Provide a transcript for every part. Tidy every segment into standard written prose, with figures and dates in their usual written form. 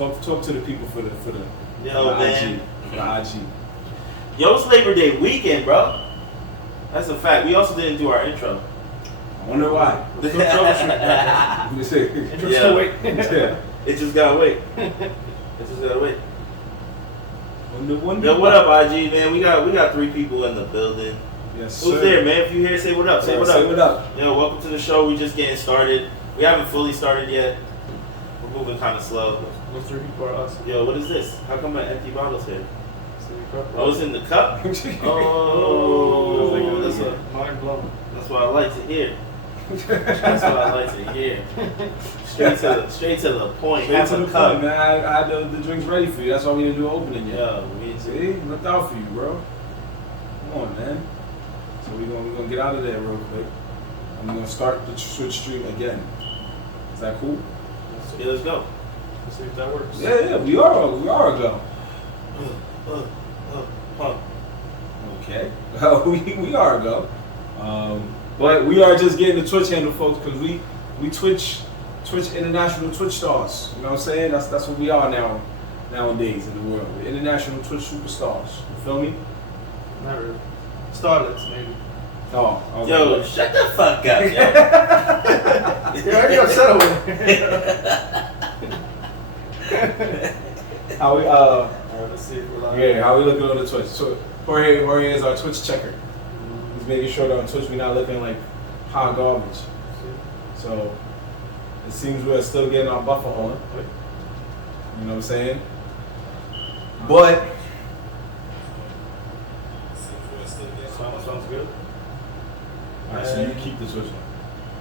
Talk to the people for the man. IG. The IG. Yo, it's Labor Day weekend, bro. That's a fact. We also didn't do our intro. I wonder why. Still wait. It just gotta wait. Yo, what up, IG, man? We got 3 people in the building. Yes, Who's sir. there, man? If you here, say what up. Say what up. Say what up. Yo, welcome to the show. We just getting started. We haven't fully started yet. We're moving kind of slow. Those 3 people are us. Yo, what is this? How come an empty bottle's here? Cup. Oh, it's in the cup? That's mind blown. That's what I like to hear. That's what I like to hear. Straight to the point. Straight to the point, man. I had the drinks ready for you. That's why we didn't do an opening yet. Yeah, me too. See, looked out for you, bro. Come on, man. So we're gonna get out of there real quick. I'm gonna start the Twitch stream again. Is that cool? Yeah, let's go. Let's see if that works. Yeah, we are a go. Okay. we are a go. But we are just getting the Twitch handle, folks, because we Twitch international Twitch stars. You know what I'm saying? That's what we are nowadays in the world. We're international Twitch superstars. You feel me? Not really. Starlets, maybe. Oh, yo, shut the fuck up, yo. You already upset over How we let's see if we're live. yeah, how we looking on the Twitch? So Jorge is our Twitch checker. He's making sure that on Twitch we're not looking like hot garbage. So it seems we're still getting our buffer on. You know what I'm saying? But Sounds good. alright, so you keep the Twitch on.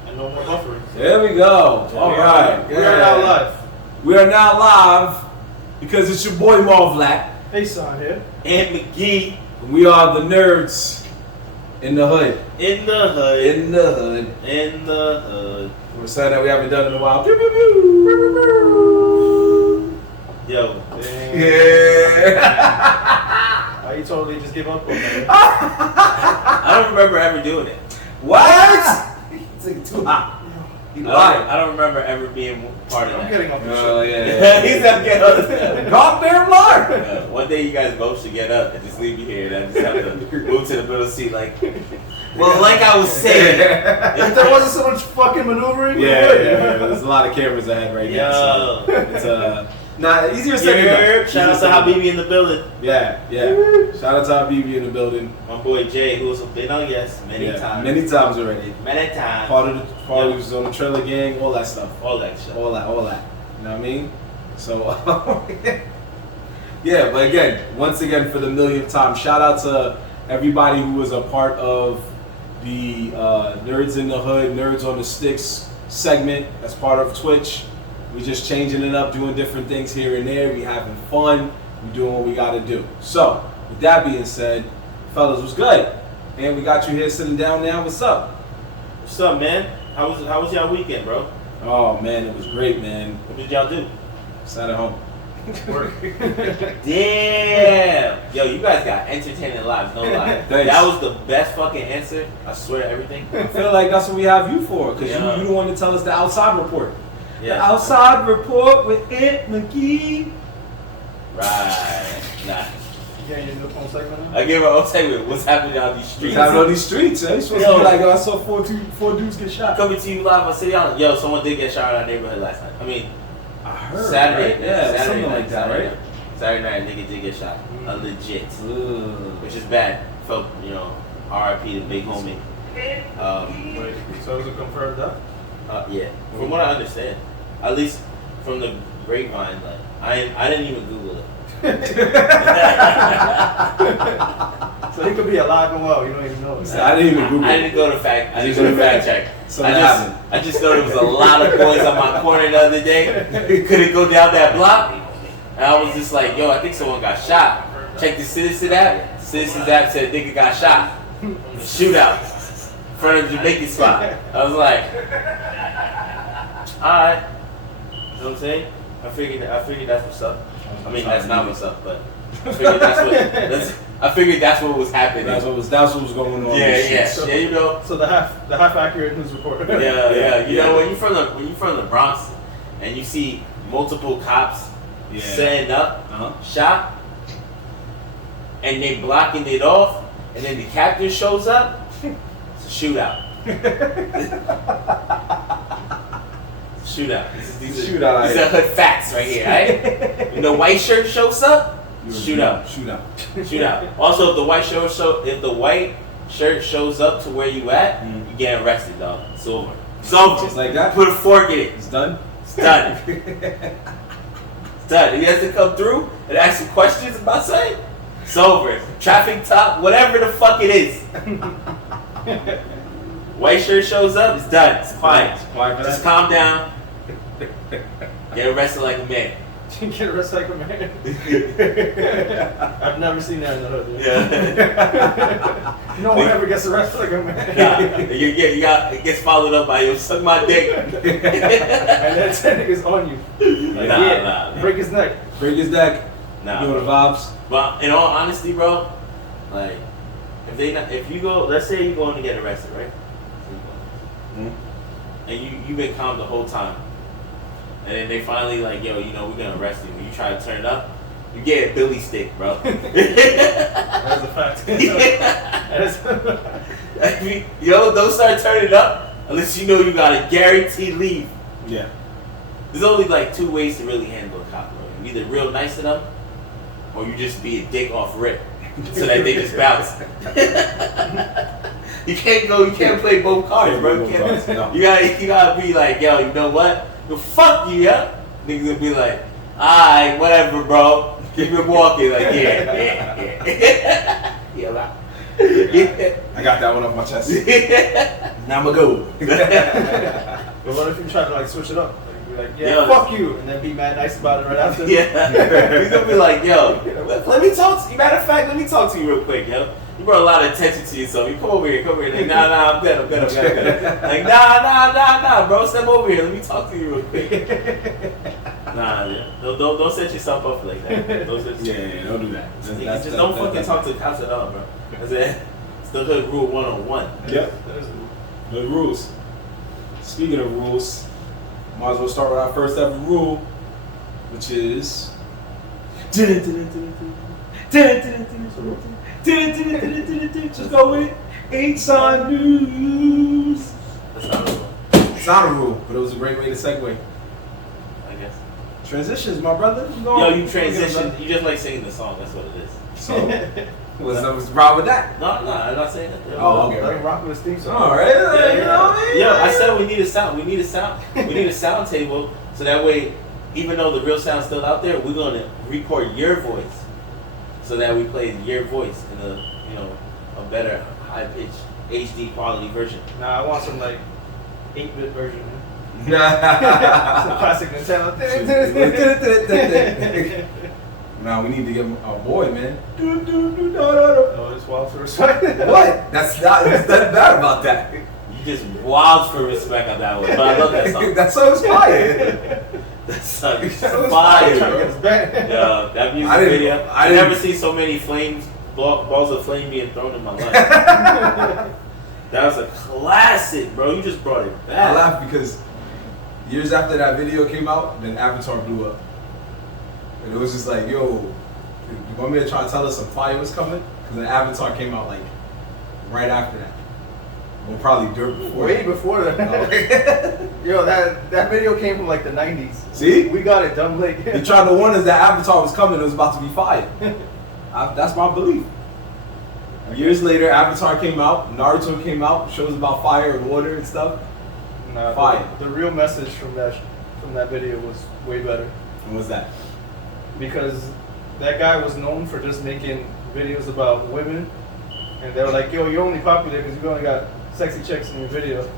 And no more buffering. There we go. All right. We are now live. We are now live because it's your boy Marv. Hey, Son here. And McGee. We are the Nerdz in the hood. In the hood. In the hood. In the hood. We're saying that we haven't done in a while. Yo. Damn. Yeah. You totally just give up on that. I don't remember ever doing it. What? It's like too hot. He lied. I don't remember ever being part of that. I'm getting off the Oh, show. yeah. He's not getting on the Goddamn liar. One day you guys both should get up and just leave me here and I just have to move to the middle seat like, well, like I was saying. If there wasn't so much fucking maneuvering, Yeah. There's a lot of cameras ahead right now. So it's easier said than done. Shout out to Habibi in the building. Yeah. Shout out to Habibi in the building. My boy Jay, who's been on yes many times. Many times already. Many times. Part of was on the trailer gang, all that stuff. All that shit. All that. You know what I mean? So yeah, but again, once again for the millionth time, shout out to everybody who was a part of the Nerds in the Hood, Nerds on the Sticks segment as part of Twitch. We just changing it up, doing different things here and there. We having fun. We doing what we got to do. So, with that being said, fellas, what's good? And we got you here sitting down now. What's up? What's up, man? How was y'all weekend, bro? Oh man, it was great, man. What did y'all do? Sat at home. Work. Damn. Yo, you guys got entertaining lives, no lie. Thanks. That was the best fucking answer. I swear everything. I feel like that's what we have you for, because you the one to tell us the outside report. Yeah. The outside report with Aunt McGee. Right. Nah. You getting your new phone segment now? I give a segment. What's happening on these streets? What's happening on these streets, eh? You're supposed to be like, I saw four dudes get shot. Coming to you live on City Island. Yo, someone did get shot in our neighborhood last night. I mean, I heard. Saturday. Right? Yeah, Saturday something night, like that, right? Saturday night, a nigga did get shot. Legit. Ugh. Which is bad. Felt, RIP to big homie. Wait, so is it confirmed that? Yeah. From what I understand. At least from the grapevine, like I didn't even Google it. So he could be alive and well, you don't even know it. I didn't even Google it. I didn't go to fact check. So I just know there was a lot of boys on my corner the other day. Couldn't go down that block. And I was just like, yo, I think someone got shot. Check the Citizen app. Citizen's app said nigga got shot. Shootout. In front of the Jamaican spot. I was like, alright. You know what I'm saying? I figured that's what's up. I mean that's not what's up, but I figured that's what was happening. That's what was going on. Yeah. So, yeah, you know. So the half accurate news report. Yeah. You know, when you're from the Bronx and you see multiple cops setting up shot, and they blocking it off, and then the captain shows up. It's a shootout. Shootout. These are hood facts right here, right? When the white shirt shows up, shootout. Also, if the white shirt shows up to where you at, you get arrested, dog. It's over. It's over. Just like that. Put a fork in it. It's done. It's done. It's done. If he has to come through and ask some questions about something, it's over. Traffic top, whatever the fuck it is. White shirt shows up, it's done. It's quiet. Just calm down. Get arrested like a man. Get arrested like a man. I've never seen that in the hood. Yeah. No one ever gets arrested like a man. Nah, it gets followed up by, yo, suck my dick. And then 10 niggas on you. Like, nah. Break his neck. Break his neck. Nah. You know the vibes. But in all honesty, bro, like, if you go, let's say you're going to get arrested, right? And you've been calm the whole time. And then they finally like, yo, you know, we're gonna arrest you. When you try to turn up, you get a Billy stick, bro. That's a fact. Yo, don't start turning up unless you know you got a guaranteed leave. Yeah. There's only like 2 ways to really handle a cop, bro. You either real nice to them, or you just be a dick off rip, so that they just bounce. You can't play both cards, bro. You gotta be like, yo, you know what? Well, fuck you, yeah? Niggas gonna be like, alright, whatever, bro. Keep it walking, like, yeah. Yeah. I got that one off my chest. Now I'ma go. But what if you try to like switch it up? Like, be like, yeah, fuck you, and then be mad nice about it right after? Yeah. He's gonna be like, yo, let me talk to you. Matter of fact, let me talk to you real quick, yo. You brought a lot of attention to yourself. You come over here. Like, nah, I'm good. Like, nah, bro, step over here. Let me talk to you real quick. Nah, yeah. Don't set yourself up like that. Don't don't do that. Just don't fucking talk to the cops at all, bro. That's it. It's the hood rule 101. Yep. The rules. Speaking of rules, might as well start with our first ever rule, which is. Just go with it. It's on news. That's not a rule. It's not a rule, but it was a great way to segue. I guess. Transitions, my brother. You transition. You just like singing the song. That's what it is. So, what's wrong with that? No, I'm not saying that. Oh, okay. Let him rock with his theme song. All right. Yeah. You know what I mean? Yeah, I said we need a sound. We need a sound table, so that way, even though the real sound's still out there, we're gonna record your voice, so that we play your voice in a better high pitched HD quality version. Nah, I want some like 8-bit version. Some Nah, classic Nintendo. we need to get our boy, man. Oh, it's wild for respect. What? That's nothing bad about that. You just wild for respect on that one, but I love that song. That song's fire. That song is So it's fire, fire. bro. Yeah, that music video. I never see so many balls of flame being thrown in my life. That was a classic, bro. You just brought it I back. laugh because years after that video came out, then Avatar blew up. And it was just like, yo, you want me to try to tell us some fire was coming? Because then Avatar came out like right after that. Well, probably before. Way before that. Yo, that video came from like the 90s. See? We got it done late. They tried to warn us that Avatar was coming. It was about to be fire. That's my belief. Years later, Avatar came out. Naruto came out. Shows about fire and water and stuff. Nah, fire. The real message from that video was way better. What was that? Because that guy was known for just making videos about women, and they were like, yo, you're only popular because you only got sexy chicks in your video.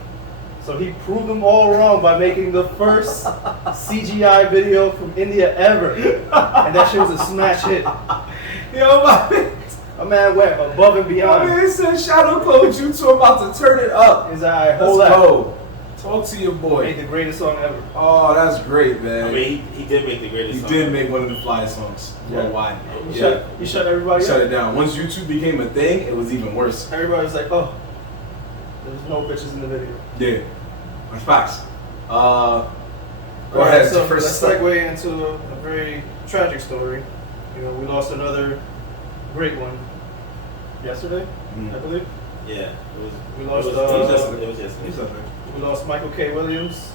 So he proved them all wrong by making the first CGI video from India ever. And that shit was a smash hit. Yo, my man went above and beyond. man said Shadow Clone Jutsu about to turn it up. Is I Let's hold that. go. Talk to your boy. Made the greatest song ever. Oh, that's great, man. I mean, he did make the greatest He song. did make one of the flyest songs worldwide. He shut everybody Shut up. it down. Once YouTube became a thing, it was even worse. Everybody was like, oh, there's no bitches in the video. Yeah. That's facts. Go ahead. So First let's segue into a very tragic story. You know, we lost another great one yesterday, I believe. Yeah, We lost. It was yesterday. We lost Michael K. Williams,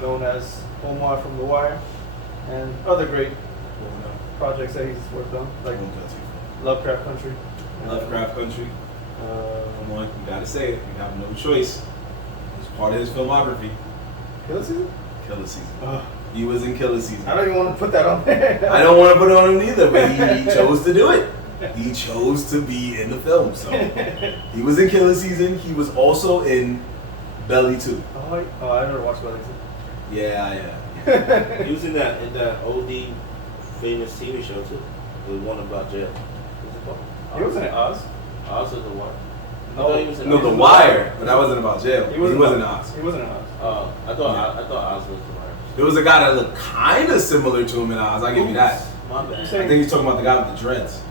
known as Omar from The Wire, and other great projects that he's worked on, like Lovecraft Country. Lovecraft Country. Come on, you gotta say it. You have no choice. It's part of his filmography. Killer Season? Killer Season. He was in Killer Season. I don't even want to put that on there. I don't want to put it on him either, but he chose to do it. He chose to be in the film. So he was in Killer Season. He was also in Belly 2. Oh, I never watched Belly 2. Yeah. He was in that OD famous TV show too. The one about jail. What's it called? He wasn't in Oz. Oz is the one. No, The Wire, but that wasn't about jail. He wasn't in Oz. He wasn't in Oz. I thought Oz was the Wire. There was a guy that looked kind of similar to him in Oz. I'll give you that. My bad. I think he's talking about the guy with the dreads.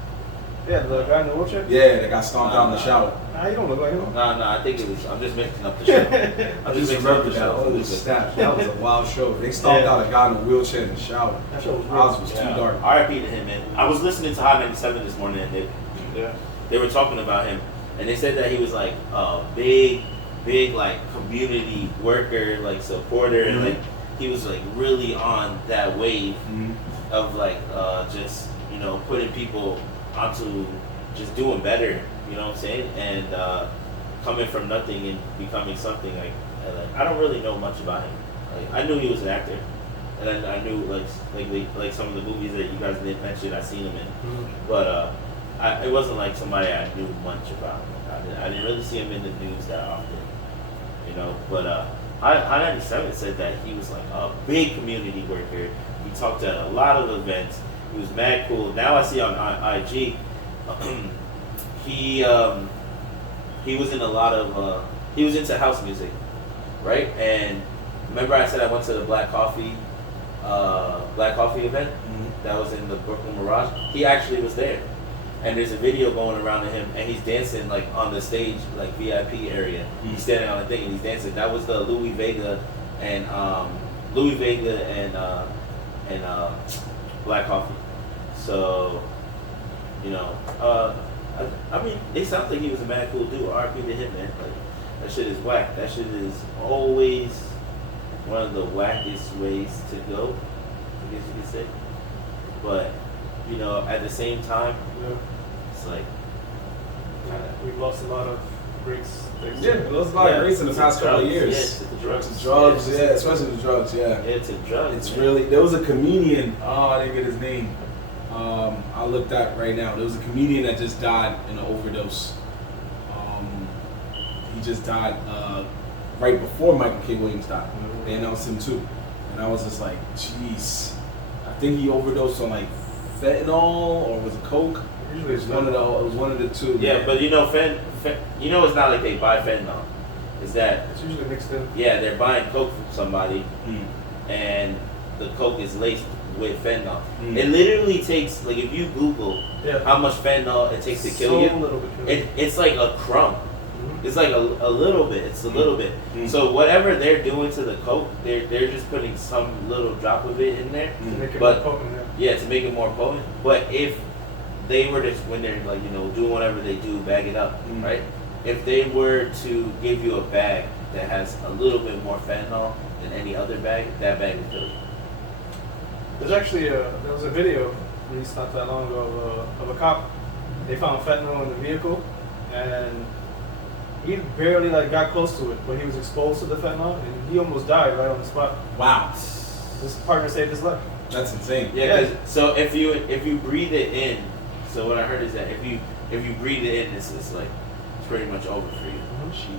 Yeah, the guy in the wheelchair? Yeah, that got stomped out in the shower. Nah, you don't look like him. Nah, I think it was. I'm just mixing up the show. I just remember that. Oh, snap. That was a wild show. They stomped out a guy in a wheelchair in the shower. That show was Oz was too dark. R.I.P. to him, man. I was listening to Hot 97 this morning, and they were talking about him, and they said that he was like a big like community worker, like supporter, and like he was like really on that wave of like just putting people onto just doing better. You know what I'm saying? And coming from nothing and becoming something. Like I don't really know much about him. Like I knew he was an actor, and I knew like some of the movies that you guys didn't mention. I seen him in, but it wasn't like somebody I knew much about. I didn't really see him in the news that often, But Hot 97 said that he was like a big community worker. He talked at a lot of events. He was mad cool. Now I see on IG, he was in a lot of he was into house music, right? And remember I said I went to the Black Coffee event that was in the Brooklyn Mirage. He actually was there, and there's a video going around of him, and he's dancing like on the stage, like VIP area. He's standing on the thing and he's dancing. That was the Louis Vega and Black Coffee. So, I mean, it sounds like he was a mad cool dude. RP to him, man. Like that shit is whack. That shit is always one of the wackest ways to go, I guess you could say. But at the same time, it's like we've lost a lot of greats. Yeah, we lost a lot of greats in the past couple of years. Yeah, to drugs. Drugs, yeah, especially the drugs, yeah. Yeah, to drugs. It's really, there was a comedian, I didn't get his name. I looked at right now. There was a comedian that just died in an overdose. He just died right before Michael K. Williams died. They announced him too. And I was just like, jeez. I think he overdosed on like fentanyl or was it coke? Usually it's It was one of the two. Yeah, man. but it's not like they buy fentanyl. Is that It's usually mixed in. yeah, they're buying coke from somebody, and the coke is laced with fentanyl. It literally takes, like, if you Google how much fentanyl it takes to kill you, Little bit it's like a crumb. It's like a little bit. It's a little bit. So whatever they're doing to the coke, they're just putting some little drop of it in there. to make it But more potent, yeah, to make it more potent. But if they were to, when they're like, doing whatever they do, bag it up, right? If they were to give you a bag that has a little bit more fentanyl than any other bag, that bag would kill you. There's actually there was a video released not that long ago of a cop. They found fentanyl in the vehicle, and he barely got close to it, but he was exposed to the fentanyl, and he almost died right on the spot. Wow. His partner saved his life. That's insane. Yeah. So if you breathe it in, so what I heard is that if you breathe it in, it's pretty much over for you.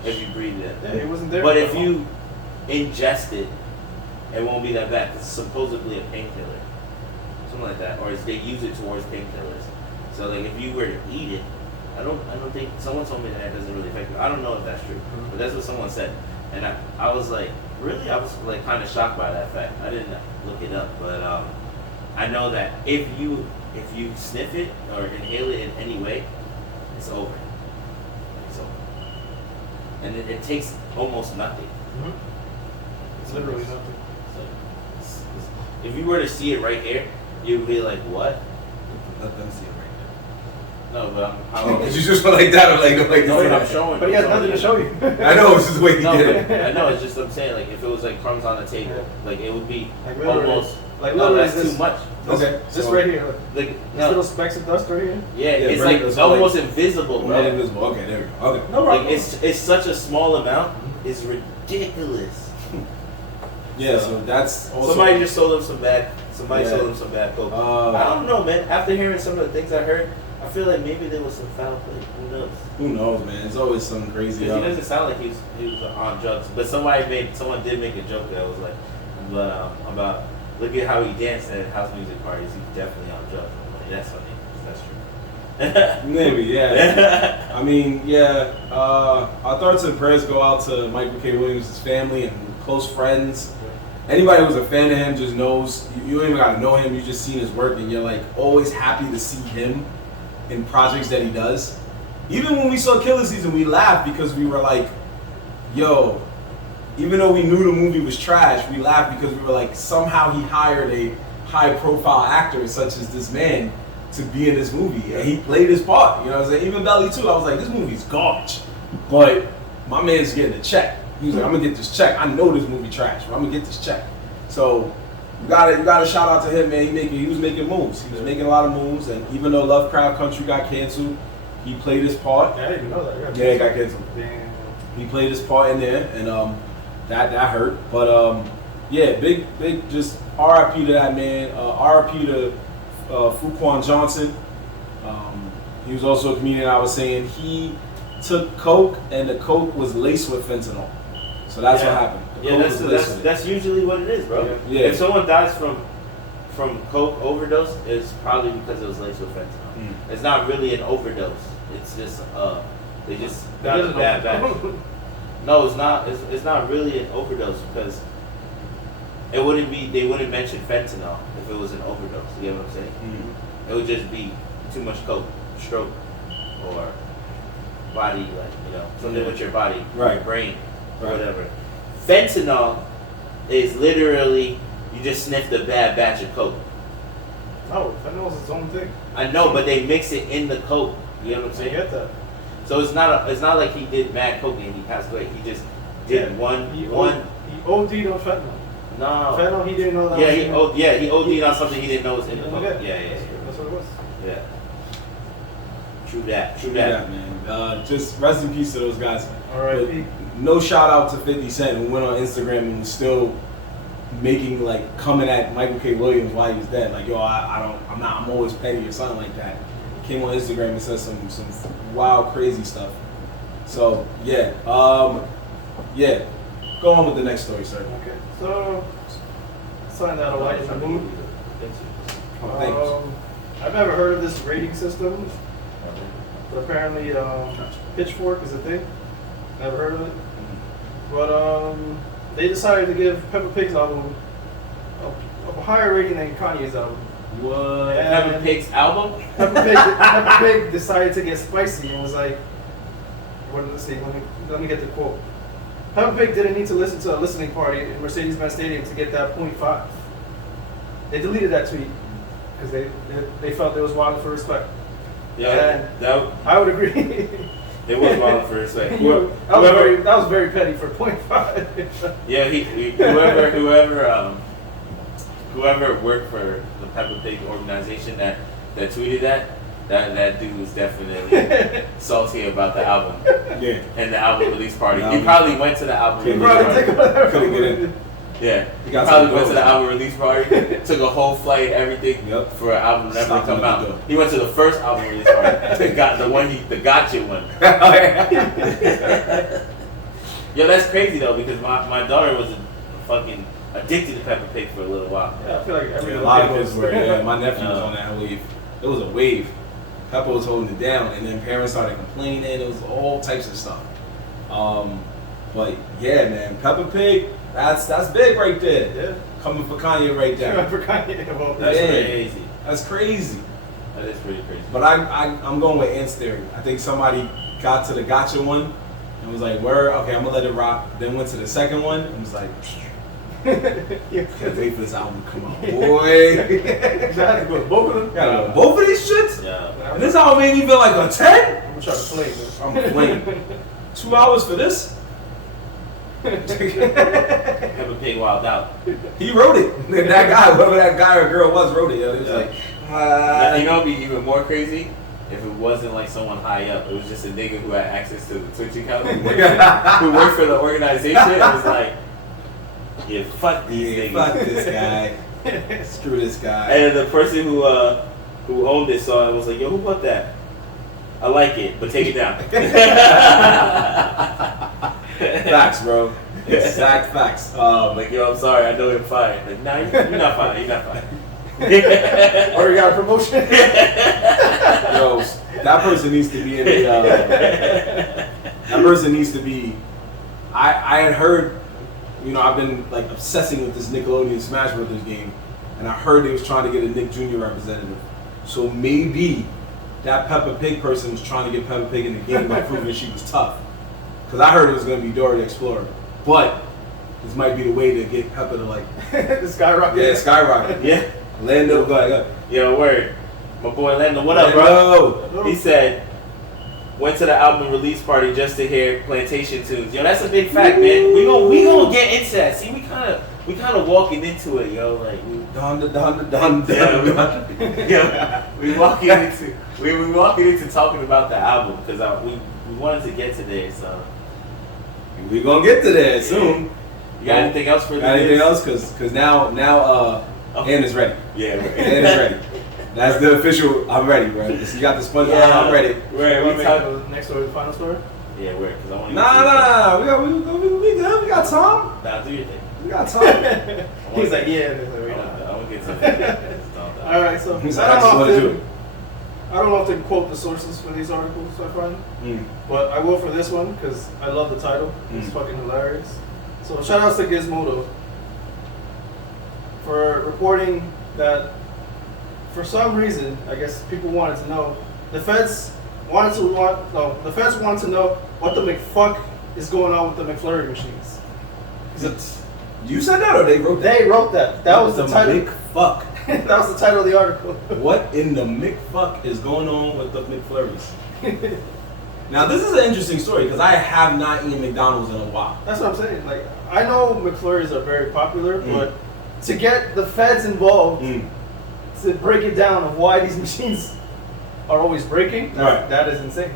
If you breathe it in. Yeah, he wasn't there. But if you ingest it, it won't be that bad. It's supposedly a painkiller, something like that, or they use it towards painkillers. So like if you were to eat it, I don't think, someone told me that it doesn't really affect you. I don't know if that's true, but that's what someone said, and I was like, really, I was like kind of shocked by that fact. I didn't look it up, but I know that if you sniff it or inhale it in any way, it's over. It's over, and it takes almost nothing. It's literally nothing. So, if you were to see it right here, You'd be like, what? Let them see it No, but right now. Did you just went like that or like no, but I'm showing. But he has nothing to show you. I know, it's just the way he No, did it. but I know. It's just I'm saying. Like if it was like crumbs on the table, like it would be Like literally, almost. like No, literally that's this, too much. Okay. This so- right here. Look. Like These no, little specks of dust right here. yeah, Yeah, it's right, like it's almost like- invisible, bro. Not invisible. Okay, there we go. Okay. No Like problem. it's such a small amount. It's ridiculous. Yeah, so that's also. Somebody just sold him some bad. Somebody Yeah. sold him some bad coke. Uh, I don't know, man. After hearing some of the things I heard, I feel like maybe there was some foul play. Who knows? Who knows, man? It's always some crazy. Because he doesn't sound like he was on drugs. But someone did make a joke that was like, about look at how he danced at house music parties. He's definitely on drugs. I'm like, that's funny. That's true. Maybe, yeah. I mean, yeah. Our thoughts and prayers go out to Michael K. Williams' family and close friends. Anybody who's a fan of him just knows. You don't even gotta know him. You just seen his work, and you're like always happy to see him in projects that he does. Even when we saw Killer Season, we laughed because we were like, "Yo." Even though we knew the movie was trash, we laughed because we were like, somehow he hired a high-profile actor such as this man to be in this movie, and he played his part. You know what I'm saying? Even Belly too. I was like, this movie's garbage, but my man's getting a check. He was like, I'm gonna get this check. I know this movie trash, but I'm gonna get this check. So you gotta shout out to him, man. He was making moves. He was making a lot of moves, and even though Lovecraft Country got canceled, he played his part. Yeah, I didn't even know that. Yeah, it got canceled. Damn. He played his part in there, and that hurt. But yeah, big just R.I.P. to that man. R.I.P. to Fuquan Johnson. He was also a comedian. I was saying he took coke, and the coke was laced with fentanyl. So that's what happened. The Yeah, coke was laced with it. that's usually what it is, bro. Yeah. If someone dies from coke overdose, it's probably because it was laced with fentanyl. It's not really an overdose. It's just they just got a bad batch. No, it's not. It's not really an overdose because it wouldn't be. They wouldn't mention fentanyl if it was an overdose. You get what I'm saying? Mm-hmm. It would just be too much coke, stroke, or body, something with your body, Right. your brain, or Right. whatever. Fentanyl is literally you just sniffed a bad batch of coke. Oh, fentanyl's its own thing. I know, but they mix it in the coke. You know what I'm I saying? get that. So it's not like he did mad coke and he passed away. He just did one. He OD'd on fentanyl. No. Fentanyl, he didn't know that. Yeah, was he in it. he OD'd on something he didn't know was in the coke. Yeah. That's what it was. Yeah. True that. Yeah, man. Just rest in peace to those guys. R.I.P. No shout out to 50 Cent, who went on Instagram and was still coming at Michael K. Williams while he was dead. Like, yo, I'm always petty or something like that. He came on Instagram and said some wild, crazy stuff. So yeah, yeah. Go on with the next story, sir. Okay, so sign that away in the mood. Oh, thank you. I've never heard of this rating system, but apparently Pitchfork is a thing. Never heard of it. But they decided to give Peppa Pig's album a higher rating than Kanye's album. What? And Peppa Pig's album? Peppa Pig decided to get spicy and was like, what did it say? Let me get the quote. Peppa Pig didn't need to listen to a listening party in Mercedes-Benz Stadium to get that 0.5. They deleted that tweet because they felt it was wild for respect. Yeah, that I would agree. it was wild for respect. That was very petty for 0.5. Yeah, whoever worked for the Peppa Pig organization that tweeted that dude was definitely salty about the album. Yeah. And the album release party. He probably went to the album Couldn't release get party. Couldn't get in. Yeah. He He got probably some went to the goals. album release party, took a whole flight, everything, Yep. for an album never Stopped to come him at the out. door. He went to the first album release party. the gotcha one. Yo, that's crazy though, because my daughter was fucking addicted to Peppa Pig for a little while. Yeah, I feel like Yeah, a lot of kids were. Yeah, my nephew was on that wave. It was a wave. Peppa was holding it down, and then parents started complaining. It was all types of stuff. But yeah, man, Peppa Pig, that's big right there. Yeah. Coming for Kanye right there. For Kanye about That's that. crazy. That's crazy. That is pretty crazy. But I'm going with Ant's theory. I think somebody got to the gotcha one and was like, "Word, okay, I'm gonna let it rock." Then went to the second one and was like, Can't wait for this album to come out, boy. Exactly, but both of them. Gotta both of these shits? Yeah. And this album made me feel like a 10? I'm gonna try to play it. I'm playing. 2 hours for this? Peppa Pig Wild Out. He wrote it. That guy, whoever that guy or girl was, wrote it. Yo. It was like, You know, it'd be even more crazy if it wasn't like someone high up. It was just a nigga who had access to the Twitch account who worked for the organization. It was like, yeah, fuck these niggas. Fuck this guy. Screw this guy. And the person who owned it saw it was like, yo, who bought that? I like it, but take it down. Facts, bro. Exact facts. Like, yo, I'm sorry, I know you're fired. Like, nah, you're not fired. You're not fired. Or you got a promotion. Yo, that person needs to be in the. That person needs to be. I had heard, you know, I've been like obsessing with this Nickelodeon Smash Brothers game, and I heard they was trying to get a Nick Jr. representative. So maybe that Peppa Pig person was trying to get Peppa Pig in the game by proving she was tough. Because I heard it was going to be Dora the Explorer. But this might be the way to get Peppa to like... Skyrocket. Yeah, skyrocket. Yeah. Lando, go ahead. Yo, word. My boy Lando, what up, bro? He said, went to the album release party just to hear Plantation tunes. Yo, that's a big fact, man. We gonna get into that. See, we kind of walking into it, yo. Like, Donda. Yeah, we walking into talking about the album because we wanted to get to there. So We gonna get to that soon. You got anything else for the Got anything else? Cause now Anna's ready. Yeah, right. Anna's ready. That's the official. I'm ready, bro. So you got the sponge. Yeah. I'm ready. Right, Want to make the next story the final story? Yeah, weird. Because I want to. Nah. We good. We got time. Nah, do your thing. We got time. He's like, yeah. I want to get to it. All right, so He's like, I just want to do it. I don't often quote the sources for these articles I find, but I will for this one because I love the title. It's fucking hilarious. So shout outs to Gizmodo for reporting that for some reason, I guess people wanted to know, the feds wanted to know what the McFuck is going on with the McFlurry machines. You said that or they wrote that? They wrote that. That was the title. McFuck. That was the title of the article. What in the McFuck is going on with the McFlurries? Now this is an interesting story because I have not eaten McDonald's in a while. That's what I'm saying. Like, I know McFlurries are very popular, but to get the feds involved to break it down of why these machines are always breaking, that is insane.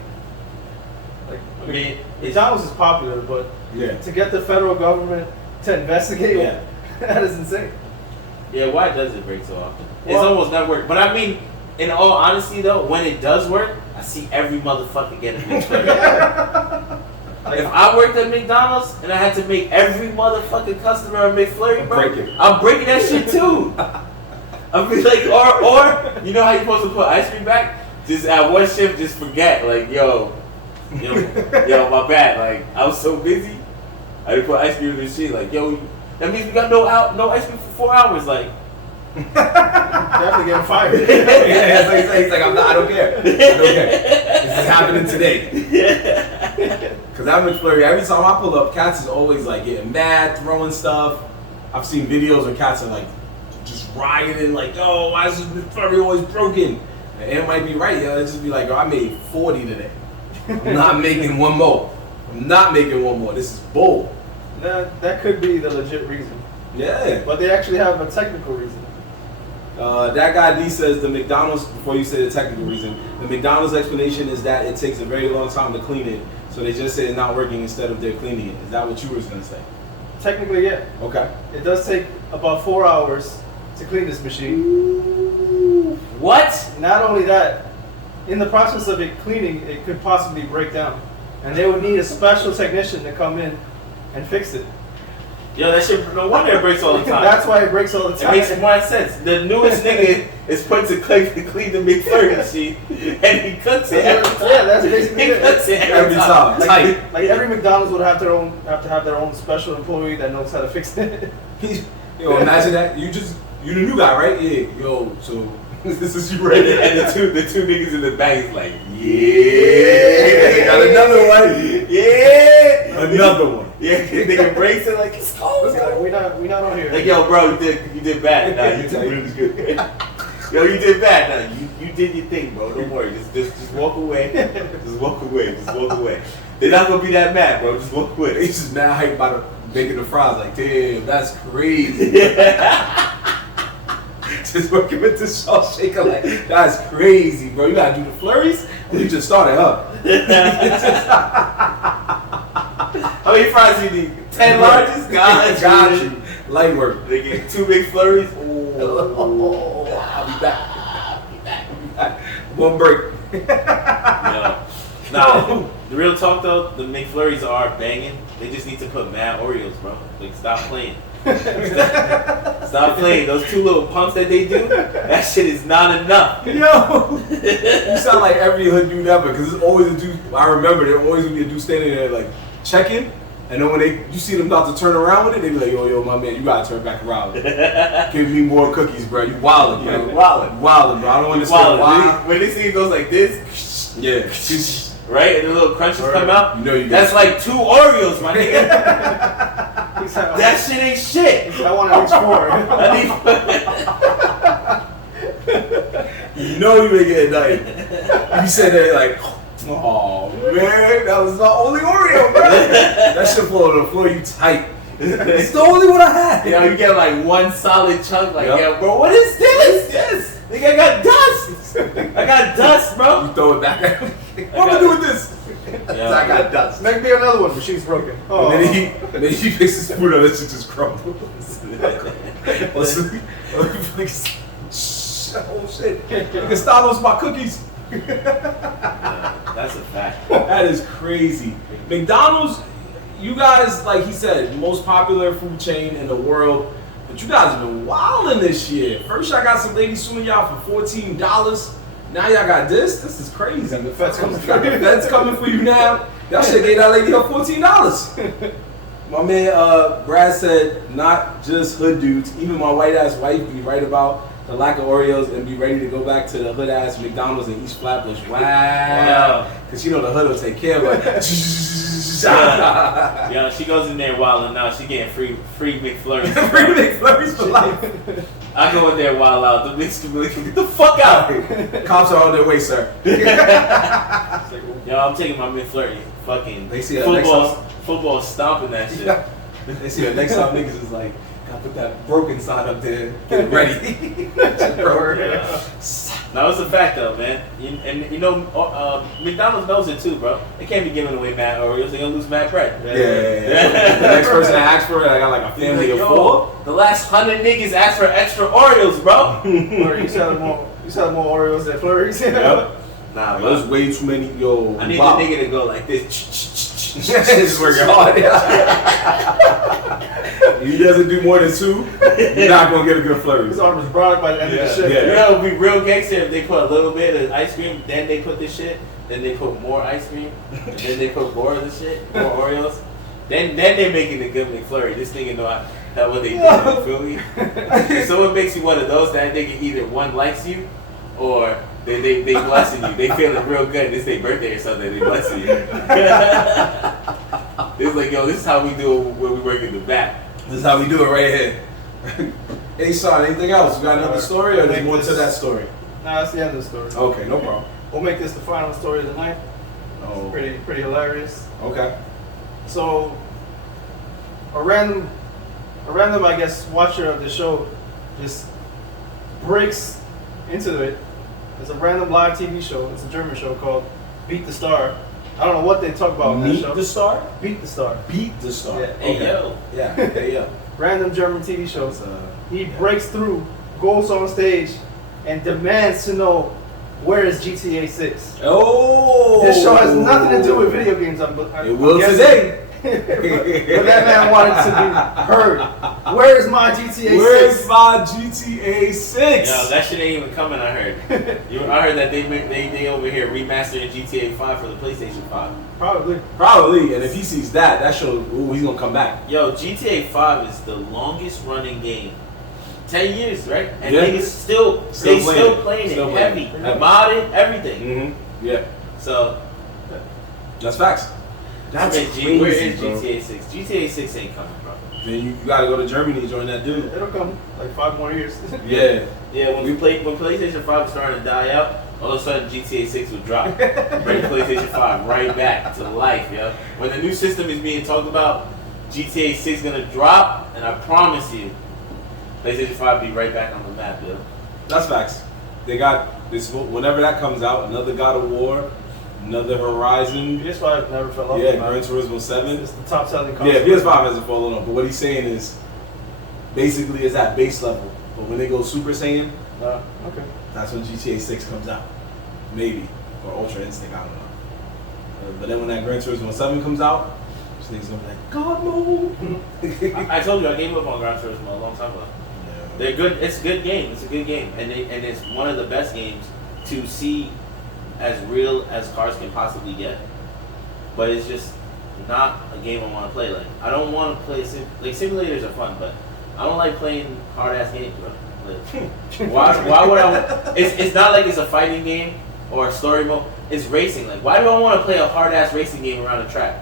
Like, I mean, McDonald's is popular, but to get the federal government to investigate, that is insane. Yeah, why does it break so often? It's almost not work. But I mean, in all honesty though, when it does work, I see every motherfucker get a McFlurry. Like, if I worked at McDonald's and I had to make every motherfucking customer a McFlurry, bro, I'm breaking that shit too. I'd be like, or you know how you're supposed to put ice cream back? Just at one shift, just forget. Like, yo, my bad. Like, I was so busy, I didn't put ice cream in the machine. Like, yo, that means we got no ice cream for 4 hours. Like, definitely getting fired. He's like, I don't care. This is happening today. Because that McFlurry, every time I pull up, cats is always like getting mad, throwing stuff. I've seen videos where cats are like just rioting, like, yo, why is this McFlurry always broken? And it might be right, yo. It just be like, yo, I made 40 today. I'm not making one more. This is bull. That could be the legit reason. Yeah. But they actually have a technical reason. That guy D says the McDonald's, before you say the technical reason, the McDonald's explanation is that it takes a very long time to clean it, so they just say it's not working instead of they're cleaning it. Is that what you were going to say? Technically, yeah. Okay. It does take about 4 hours to clean this machine. what? Not only that, in the process of it cleaning, it could possibly break down. And they would need a special technician to come in and fix it. Yo, that shit, no wonder it breaks all the time. That's why it breaks all the time. It makes more sense. The newest nigga is put to clean the McFlurry machine, and he cooks it every time. Yeah, that's basically He cooks it every time. Like every McDonald's would have to have their own special employee that knows how to fix it. Yo, imagine that. You the new guy, right? Yeah. Yo, so This is you right there. And the two niggas in the back is like, yeah. Got another one. Yeah. Another one. Yeah, they embrace it like it's cold. Like, we not on here. Like, yo, bro, you did bad. Nah, you did really good. Yo, you did bad. Nah, you did your thing, bro. Don't worry. Just walk away. Just walk away. Just walk away. They're not gonna be that mad, bro. Just walk away. They just mad hype about making the fries. Like, damn, that's crazy. Just working with the salt shaker. Like, that's crazy, bro. You gotta do the flurries. You just started up. How many fries you need? 10 largest? Got you. Light work. They get 2 big flurries. Oh, I'll be back. One break. Nah, the real talk though, the McFlurries are banging. They just need to put mad Oreos, bro. Like, stop playing. Stop playing. Those 2 little pumps that they do, that shit is not enough. Yo, you sound like every hood dude ever, because there's always a dude. I remember there always would be a dude standing there like checking, and then when you see them about to turn around with it, they be like, yo, my man, you gotta turn back around. Give me more cookies, bro. You wildin', bro. Wildin', bro. I don't understand why. When this thing goes like this, yeah. right, and the little crunches come out. You know you that's like 2 Oreos, my nigga. That shit ain't shit. I want to reach for. You know you ain't getting nothing. You said that like, oh man, that was my only Oreo, bro. That shit fall on the floor, you tight. It's the only one I had. You know, you get like 1 solid chunk, like, yep. yeah, bro, what is this? Nigga, I got dust. I got dust, bro. You throw it back at him. What am I doing with this? Yeah, I got dust. Make me another one. Machine's broken. Oh. And then he picks his food up, that shit just crumbles. Oh shit. Gustavo's my cookies. That's a fact. That is crazy. McDonald's, you guys, like he said, most popular food chain in the world. But you guys have been wilding this year. First, y'all got some ladies suing y'all for $14. Now y'all got this. This is crazy. And the feds coming for The you. feds coming for you now. Y'all should gave that lady her $14. My man Brad said, not just hood dudes. Even my white ass wife be right about the lack of Oreos and be ready to go back to the hood ass McDonald's in East Flatbush. Wow. Because you know the hood will take care of her. Yo, she goes in there wilding now. She getting free McFlurries. Free McFlurries for life. I go in there wild out. The bitch can be like, get the fuck out. Cops are on their way, sir. Yo, I'm taking my McFlurry. Fucking They see that next time. football stomping that shit. Yeah. They see that next time niggas is like, gotta put that broken sign up there, get it ready. Now it's a fact though, man. McDonald's knows it too, bro. They can't be giving away mad Oreos. They gonna lose mad bread. Yeah. The next person that asks for it, I got like a family of 4. The last 100 niggas asked for extra Oreos, bro. You selling more Oreos than Flurries? Yep. Nah, There's way too many. Yo, I need wow. the nigga to go like this. It's working hard. If he doesn't do more than 2, you're not gonna get a good flurry. His arm was broad by the end of the shit. Yeah. You know, it would be real gangster if they put a little bit of ice cream, then they put this shit, then they put more ice cream, and then they put more of the shit, more Oreos. Then they're making a good McFlurry. This nigga know that what they do. You feel me? If someone makes you one of those, that nigga either one likes you, or they blessing you. They feeling real good. This their birthday or something. They blessing you. It's like, yo, this is how we do it when we work in the back. This is how we do it right here. Hey, Sean, anything else? You got another story, or there's more to that story? Nah, that's the end of the story. Okay, no problem. We'll make this the final story of the night. Oh, Pretty hilarious. okay. So, a random, I guess, watcher of the show just breaks into it. It's a random live TV show. It's a German show called Beat the Star. I don't know what they talk about on that Meet show. the Star? Beat the Star. Beat the Star. Yeah. Hey, Okay. yo. Yeah, hey, yo. Random German TV show. It's, He breaks through, goes on stage, and demands to know where is GTA 6. Oh! This show has nothing to do with video games. I'm It will guessing. today. But that man wanted to be heard. Where is my GTA 6? Where's my GTA 6? Yo, that shit ain't even coming. I heard. I heard that they over here remastering GTA 5 for the PlayStation 5. Probably. Probably, and if he sees that shows, ooh, he's gonna come back. Yo, GTA 5 is the longest running game 10 years, right? And Yeah. niggas still playing it heavy, modded, everything. Mm-hmm. Yeah. So that's facts. That's crazy, where is bro. GTA 6? GTA 6 ain't coming, bro. Then you gotta go to Germany and join that dude. It'll come like 5 more years. Yeah. Yeah, when PlayStation 5 started to die out, all of a sudden GTA 6 would drop. Bring PlayStation 5 right back to life, yo. When the new system is being talked about, GTA 6 gonna drop, and I promise you, PlayStation 5 be right back on the map, yo. That's facts. They got this whenever that comes out, another God of War, another Horizon. PS5 never fell off. Yeah, Gran Turismo 7. It's the top selling console. Yeah, PS5 hasn't fallen off, but what he's saying is basically it's at base level. But when they go Super Saiyan, Okay. that's when GTA 6 comes out. Maybe. Or Ultra Instinct, I don't know. But then when that Gran Turismo 7 comes out, these niggas gonna be like, God no! I told you I gave up on Gran Turismo a long time ago. Yeah. They're good. It's a good game. It's a good game, and it's one of the best games to see as real as cars can possibly get. But it's just not a game I want to play. Like I don't want to play simulators are fun, but I don't like playing hard ass games, bro. Like, why would I? It's not like it's a fighting game or a story mode. It's racing. Like why do I want to play a hard ass racing game around a track?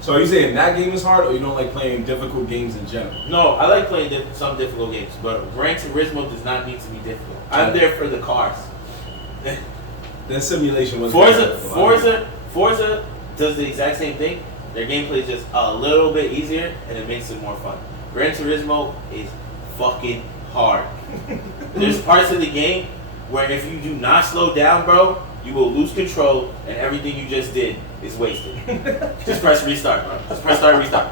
So are you saying that game is hard, or you don't like playing difficult games in general? No, I like playing some difficult games, but Gran Turismo does not need to be difficult. I'm there for the cars. That simulation was Forza does the exact same thing. Their gameplay is just a little bit easier, and it makes it more fun. Gran Turismo is fucking hard. There's parts of the game where if you do not slow down, bro, you will lose control, and everything you just did is wasted. Just press restart, bro. Just press start, restart.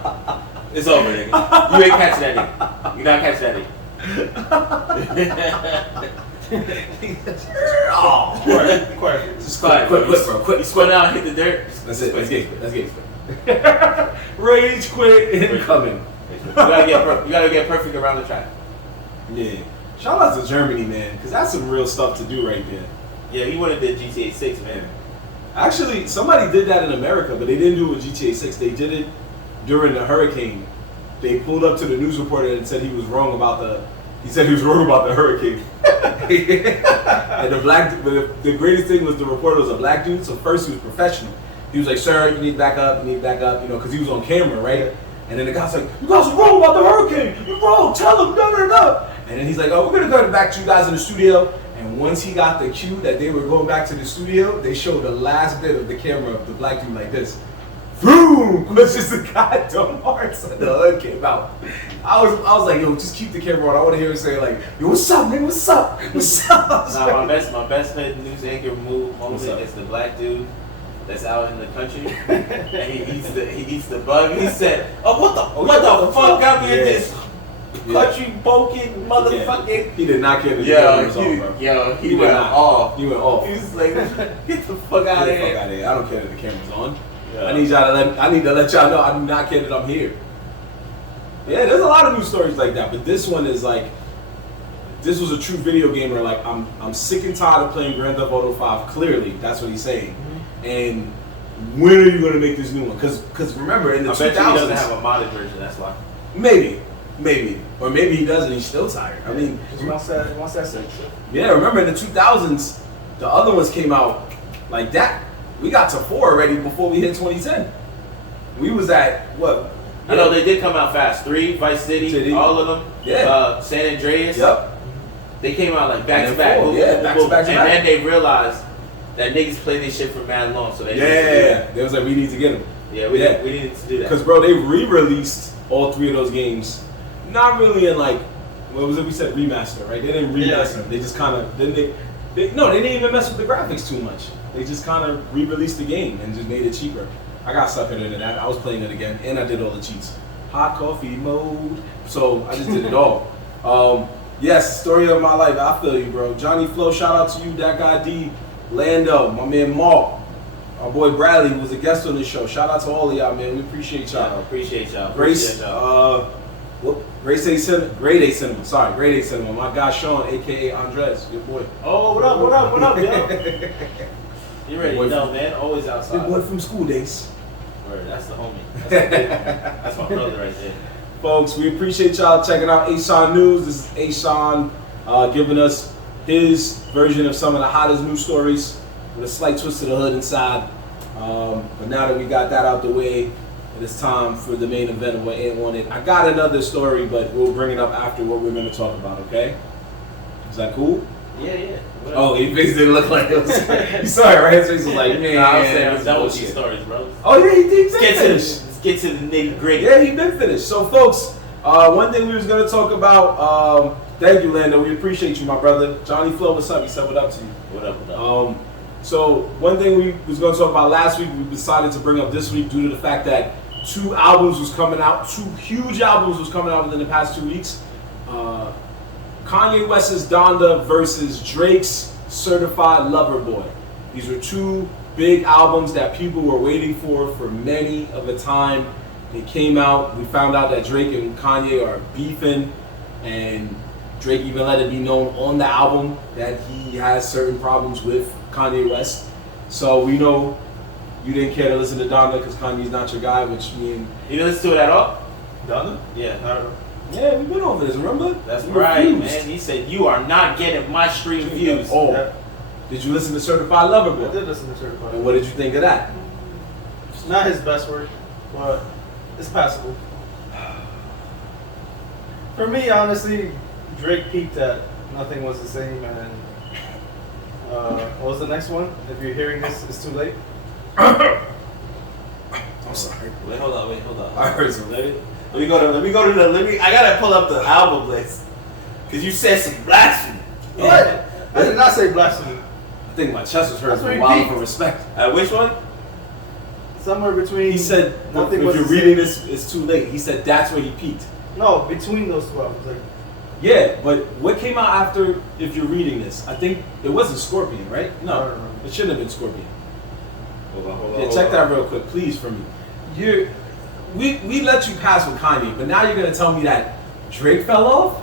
It's over, nigga. You ain't catching that nigga. You're not catching that nigga. Oh, Quiet. just Quiet, quit, bro. quit. You squat down, hit the dirt. That's it. Let's get Rage quit incoming. You gotta get perfect around the track. Yeah. Shout out to Germany, man, because that's some real stuff to do right there. Yeah, he wanted the GTA 6, man. Actually, somebody did that in America, but they didn't do it with GTA 6. They did it during the hurricane. They pulled up to the news reporter and said he was wrong about the hurricane. And the greatest thing was the reporter was a black dude. So first he was professional. He was like, "Sir, you need to back up. You need to back up." You know, because he was on camera, right? And then the guy's like, "You guys are wrong about the hurricane. You're wrong. Tell him, no." And then he's like, "Oh, we're gonna go back to you guys in the studio." And once he got the cue that they were going back to the studio, they showed the last bit of the camera of the black dude like this. Boom! It's just the goddamn hearts and the hood came out. I was like, yo, just keep the camera on. I want to hear him say like, yo, what's up, man? What's up? What's up? Nah, my best hood news anchor moment is the black dude that's out in the country and he eats the bug. He said, "Oh, what the fuck got me in this country boking motherfucking." Yeah. He did not care the cameras on, bro. He went off. He went off. He was like, "Get the fuck out of here!" I don't care that the camera's on. Yeah. I need to let y'all know I do not care that I'm here. Yeah, there's a lot of news stories like that, but this one is like, this was a true video gamer. Like, I'm sick and tired of playing Grand Theft Auto 5. Clearly, that's what he's saying. Mm-hmm. And when are you going to make this new one? Because remember, in the 2000s, bet you he doesn't have a modded version. That's why. Maybe, or maybe he does and he's still tired. I mean, He wants that sex. yeah. Remember in the 2000s, the other ones came out like that. We got to 4 already before we hit 2010. We was at what? I know they did come out fast. 3, Vice City, all of them. Yeah. San Andreas. Yep. They came out like back to back. Back to back. And then they realized that niggas play this shit for mad long, so they they was like, we need to get them. Yeah, we needed to do that. Because bro, they re-released all 3 of those games. Not really in like, what was it? We said remaster, right? They didn't remaster them. They just kind of they didn't even mess with the graphics too much. They just kind of re-released the game and just made it cheaper. I got suckered into that. I was playing it again, and I did all the cheats. Hot coffee mode. So I just did it all. Yes, story of my life. I feel you, bro. Johnny Flo, shout out to you. That guy D, Lando, my man Marv, our boy Bradley, who was a guest on this show. Shout out to all of y'all, man. We appreciate y'all. Yeah, appreciate y'all. Grace, Grade A Cinema. Sorry, Grade A Cinema. My guy Sean, aka Andres, your boy. Oh, what up, yo? You ready to know, man? Always outside. Your boy from school days. Word, that's the homie. That's my brother right there. folks. We appreciate y'all checking out Ashawn News. This is Ashawn giving us his version of some of the hottest news stories with a slight twist of the hood inside. But now that we got that out the way, it's time for the main event of what Ant wanted. I got another story, but we'll bring it up after what we're going to talk about, okay? Is that cool? Yeah. Oh, his face didn't look like it was. You saw it, right? His face was like, man. I was saying I'm done with these stories, bro. Oh, yeah, he did finish. Let's get to the nitty gritty. Yeah, he been finished. So, folks, one thing we was going to talk about, thank you, Lando. We appreciate you, my brother. Johnny Flo, what's up? He said, what up to you? What up? So, one thing we was going to talk about last week, we decided to bring up this week due to the fact that 2 albums was coming out. 2 huge albums was coming out within the past 2 weeks. Kanye West's Donda versus Drake's Certified Lover Boy. These were 2 big albums that people were waiting for many of a time. They came out. We found out that Drake and Kanye are beefing, and Drake even let it be known on the album that he has certain problems with Kanye West. So we know you didn't care to listen to Donda because Kanye's not your guy, which means... You didn't listen to it at all? Donda? Yeah. I don't know. Yeah, we went over this, remember? That's We right, refused. man. He said, you are not getting my stream views. Oh, Yeah. did you listen to Certified Lover I Boy? did listen to Certified. And what did you think of that? It's not his best work, but it's passable. For me, honestly, Drake peaked at Nothing Was the Same, and what was the next one? If you're hearing this, it's too late. I'm sorry. Wait, hold on. I heard some. Let me go to the, I gotta pull up the album list. Cause you said some blasphemy. What? I did not say blasphemy. I think my chest was hurt That's for what a he while peaked. for respect. Which one? Somewhere between. He said, Nothing if Was you're the reading Same. this, it's too late. He said that's where he peaked. No, between those 2 albums. Like, Yeah, but what came out after if you're reading this? I think it wasn't Scorpion, right? I No, don't remember. it shouldn't have been Scorpion. Hold on. Yeah, check that real quick, please, for me. We let you pass with Kanye, but now you're gonna tell me that Drake fell off?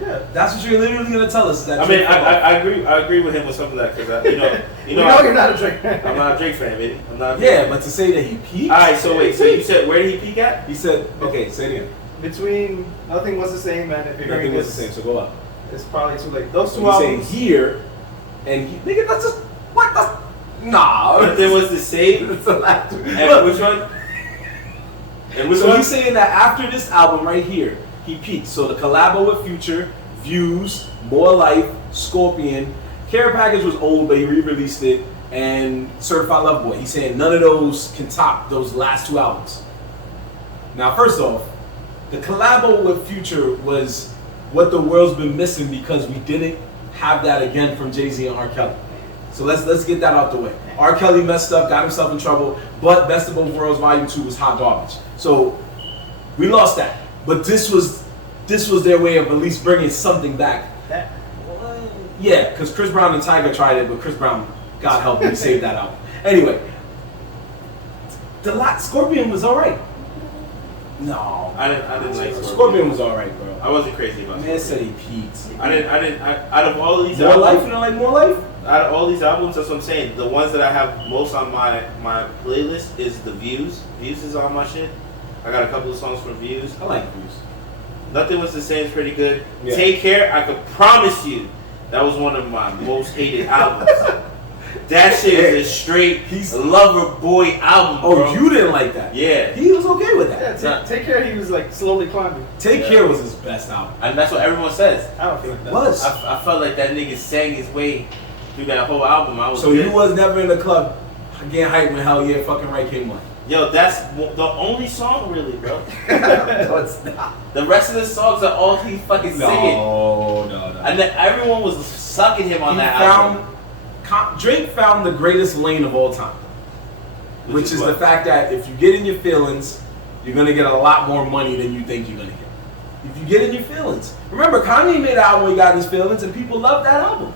yeah. That's what you're literally gonna tell us. Is that I Drake mean, fell off. I agree with him with some of that because you know We know you're not a Drake fan. I'm not a Drake fan, baby. I'm not. Yeah, but to say that he peaked. All right, so wait, so you said where did he peak at? He said, okay, say it again. Between Nothing Was the Same, and if you're hearing Nothing was the this, same, so go up. it's probably too late. Those 2 So he's saying albums. here, and nigga, that's just what the nah. Nothing Was the Same. It's the last two. And Look, which one? And which so one? he's saying that after this album right here, he peaked. So the collabo with Future, Views, More Life, Scorpion, Care Package was old, but he re-released it, and Certified Love Boy. He's saying none of those can top those last 2 albums. Now, first off, the collabo with Future was what the world's been missing because we didn't have that again from Jay-Z and R. Kelly. So let's get that out the way. R. Kelly messed up, got himself in trouble, but Best of Both Worlds Volume 2 was hot garbage. So we lost that. But this was their way of at least bringing something back. That, Yeah, because Chris Brown and Tyga tried it, but Chris Brown, God help him, saved that album. Anyway, Scorpion was all right. No, I didn't like Scorpion was all right, bro. I wasn't crazy about Man Scorpion. said he peaked. Out of all of these More Life? albums, You don't like More Life? out of all these albums, that's what I'm saying. The ones that I have most on my playlist is the Views. Views is on my shit. I got a couple of songs from Views. I like Views. Nothing Was the Same is pretty good. Yeah. Take Care, I could promise you, that was one of my most hated albums. That shit is a straight lover boy album, Oh, bro. you didn't like that? Yeah. He was okay with that. yeah, take Care, he was like slowly climbing. Take Care was his best album. And that's what everyone says. I don't feel like that. Was. I felt like that nigga sang his way through that whole album. I was So good. you was never in the club getting hyped when Hell Yeah Fucking Right came on? Yo, that's the only song really, bro. No, it's not. The rest of the songs are all he fucking singing. No. And then everyone was sucking him on that album. Drake found the greatest lane of all time, which is the fact that if you get in your feelings, you're gonna get a lot more money than you think you're gonna get. If you get in your feelings, remember Kanye made an album where he got in his feelings, and people loved that album.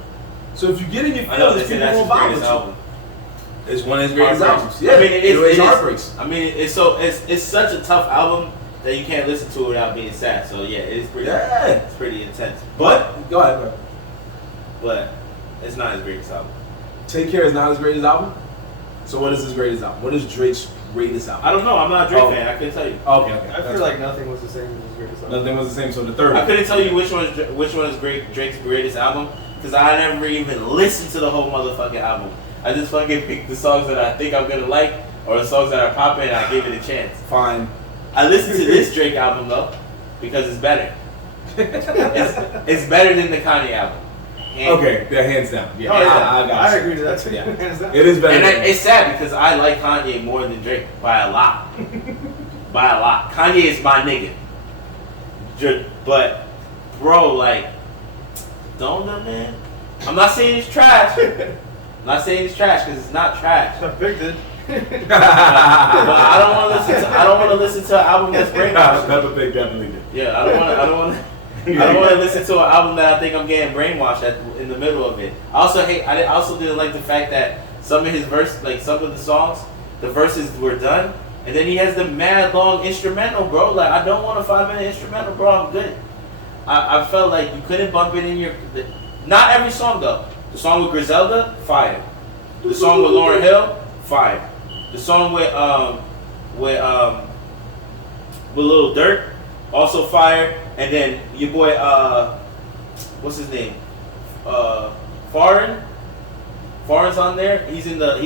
So if you get in your I know, feelings, they say people that's will his vibe greatest with album. you. It's one of his greatest Heartbreaks. albums. Yeah, I mean, it's Heartbreaks. I mean, it's such a tough album that you can't listen to it without being sad. So yeah, it's pretty intense. But go ahead, bro. But it's not his greatest album. Take Care is not his greatest album. So what is his greatest album? What is Drake's greatest album? I don't know. I'm not a Drake fan. I couldn't tell you. Okay. I feel like nothing was the same as his greatest album. Nothing was the same. So the third. I couldn't tell you which one is Drake's greatest album because I never even listened to the whole motherfucking album. I just fucking picked the songs that I think I'm gonna like or the songs that are popping and I gave it a chance. Fine. I listened to this Drake album though because it's better. It's better than the Kanye album. Okay, yeah, hands down. Yeah, Oh, yeah. I got I you. agree to that too. Yeah. Hands down. It is better. And it's sad because I like Kanye more than Drake by a lot. By a lot. Kanye is my nigga. But, bro, like, Donda, man. I'm not saying it's trash. I'm not saying it's trash because it's not trash. I picked it. But I don't want to listen to an album that's brainwashed. Peppa Pig definitely did. Yeah, I don't want to listen to an album that I think I'm getting brainwashed in the middle of it. I also didn't like the fact that some of his some of the songs, the verses were done, and then he has the mad long instrumental, bro. Like, I don't want a 5-minute instrumental, bro. I'm good. I felt like you couldn't bump it in your. Not every song though. The song with Griselda, fire. The song with Lauryn Hill, fire. The song with Lil Durk, also fire. And then your boy, what's his name? Foreign. Foreign's on there. He's in the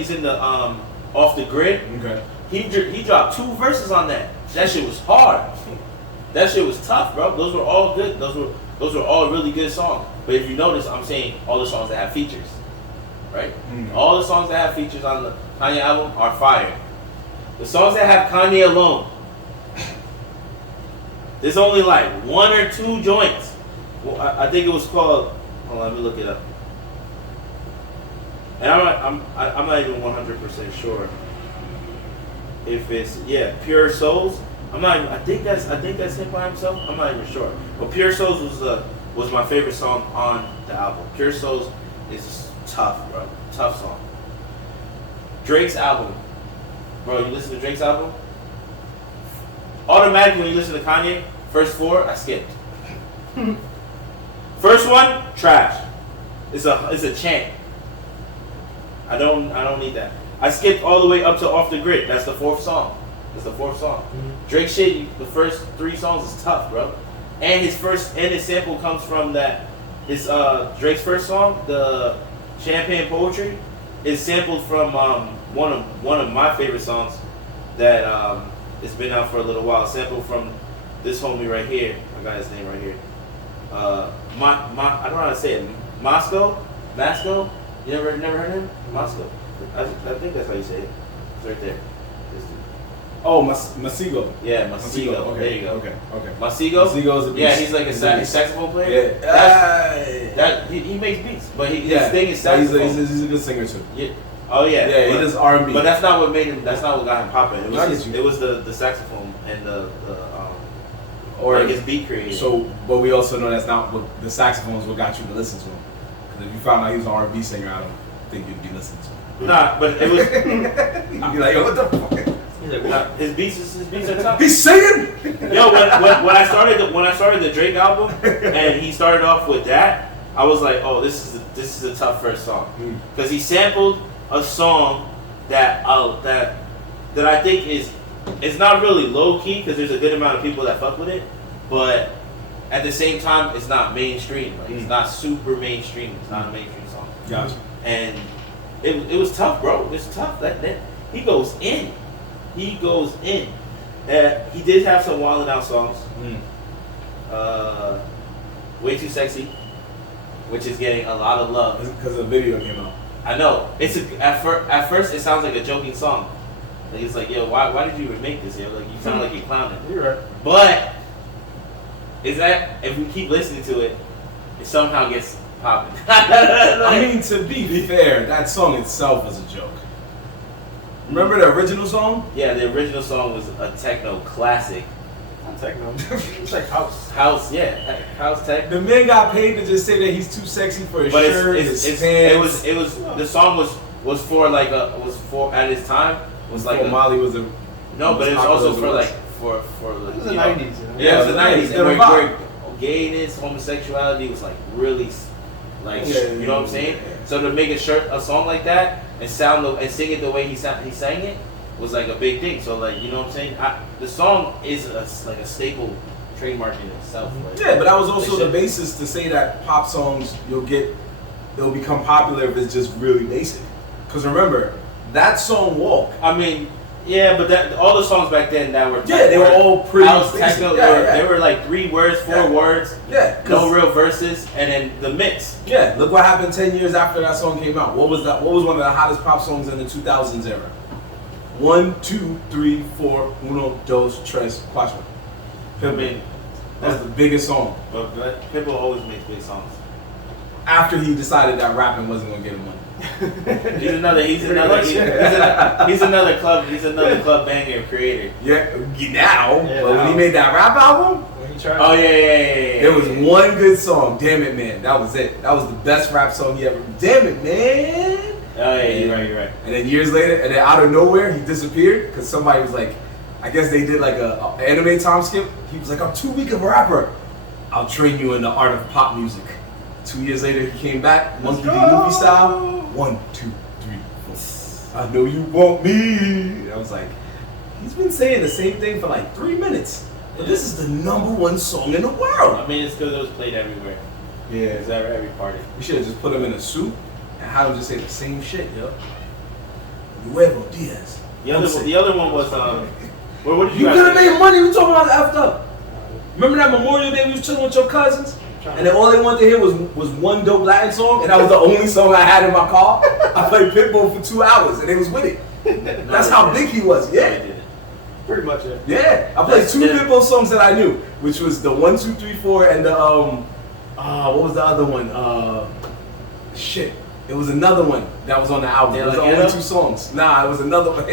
Off the Grid. Okay. He dropped 2 verses on that. That shit was hard. That shit was tough, bro. Those were all good. Those were all really good songs. But if you notice, I'm saying all the songs that have features, right? Mm-hmm. All the songs that have features on the Kanye album are fire. The songs that have Kanye alone, there's only like 1 or 2 joints. Well, I think it was called. Hold on, let me look it up. And I'm not even 100% sure if it's Pure Souls. I think that's him by himself. I'm not even sure. But Pure Souls was my favorite song on the album. Pure Souls is tough, bro. Tough song. Drake's album, bro. You listen to Drake's album. Automatically, when you listen to Kanye, first 4 I skipped. First one, trash. It's a chant. I don't need that. I skipped all the way up to Off the Grid. That's the 4th song. Mm-hmm. Drake shit, the first 3 songs is tough, bro. And his sample comes from Drake's first song, the Champagne Poetry, is sampled from one of my favorite songs that it's been out for a little while. Sampled from this homie right here. I got his name right here. I don't know how to say it. Masco. You never heard him? Masco. I think that's how you say it. It's right there. Oh, Masigo. Yeah, Masigo. Okay. There you go. Okay. Masigo is a beast. Yeah, he's like a saxophone player. Yeah. He makes beats, but his thing is saxophone. He's a good singer too. Yeah. Oh yeah. Yeah, he does R&B. But that's not what made him. That's not what got him popping. It was the saxophone and his beat creation. So, but we also know that's not what the saxophone is what got you to listen to him. Because if you found out he was an R&B singer, I don't think you'd be listening to him. Nah, but it was. You'd be like, yo, what the fuck? His beats are tough. He's singing. Yo, when I started the Drake album and he started off with that, I was like, oh, this is a tough first song because he sampled a song that I think it's not really low key because there's a good amount of people that fuck with it, but at the same time it's not mainstream. Like it's not super mainstream. It's not a mainstream song. Gotcha. And it was tough, bro. It's tough. That he goes in. He did have some Wildin' Out songs. Way Too Sexy, which is getting a lot of love because the video came out. I know. At first it sounds like a joking song. Like it's like, yo, why did you even make this? Yo, like you sound like you're clowning. You're right. But if we keep listening to it, it somehow gets popping. I mean, to be fair, that song itself was a joke. Remember the original song? Yeah, the original song was a techno classic. Not techno. It's like house. House tech. The man got paid to just say that he's too sexy for his shirt, his pants. It was the song was for at his time was like Molly was a but it was also for like for it was the 90s. You know? Yeah, it was the 90s. They were where gayness, homosexuality was like really like you know what I'm saying? Yeah. So to make a song like that and sing it the way he sang it, was like a big thing. So like, you know what I'm saying? The song is like a staple trademark in itself. Like, yeah, but that was also the basis to say that pop songs they'll become popular if it's just really basic. Because remember, that song Walk. I mean, yeah, but all the songs back then that were they were all pretty technical. They were like 3 words, 4 words. Yeah. No real verses, and then the mix. Yeah, look what happened 10 years after that song came out. What was one of the hottest pop songs in the 2000s era? 1, 2, 3, 4, uno, dos, tres, cuatro. I mean, that's the biggest song. But Peppa always makes big songs. After he decided that rapping wasn't gonna get him money. He's another club banger creator. Yeah, now. But when he made that rap album, yeah. There was one good song, Damn It Man. That was it. That was the best rap song he ever. Damn It Man. Oh yeah, you're right. And then years later, and then out of nowhere, he disappeared because somebody was like, I guess they did like a anime time skip. He was like, I'm too weak of a rapper. I'll train you in the art of pop music. 2 years later, he came back, Monkey D. Luffy style. 1, 2, 3, 4. I know you want me. I was like, he's been saying the same thing for like 3 minutes. But this is the #1 song in the world. I mean, it's because it was played everywhere. Yeah. It's every party. We should have just put him in a suit and had him just say the same shit, yo. Nuevo Diaz. The other one was what did you could have made money. We talking about effed up. Remember that Memorial Day we was chilling with your cousins? And then all they wanted to hear was one dope Latin song, and that was the only song I had in my car. I played Pitbull for 2 hours, and they was with it. That's how big he was. Yeah. Pretty much it. Yeah. I played 2 Pitbull songs that I knew, which was the 1, 2, 3, 4, and the what was the other one? Shit. It was another one that was on the album. It was only 2 songs. Nah, it was another one.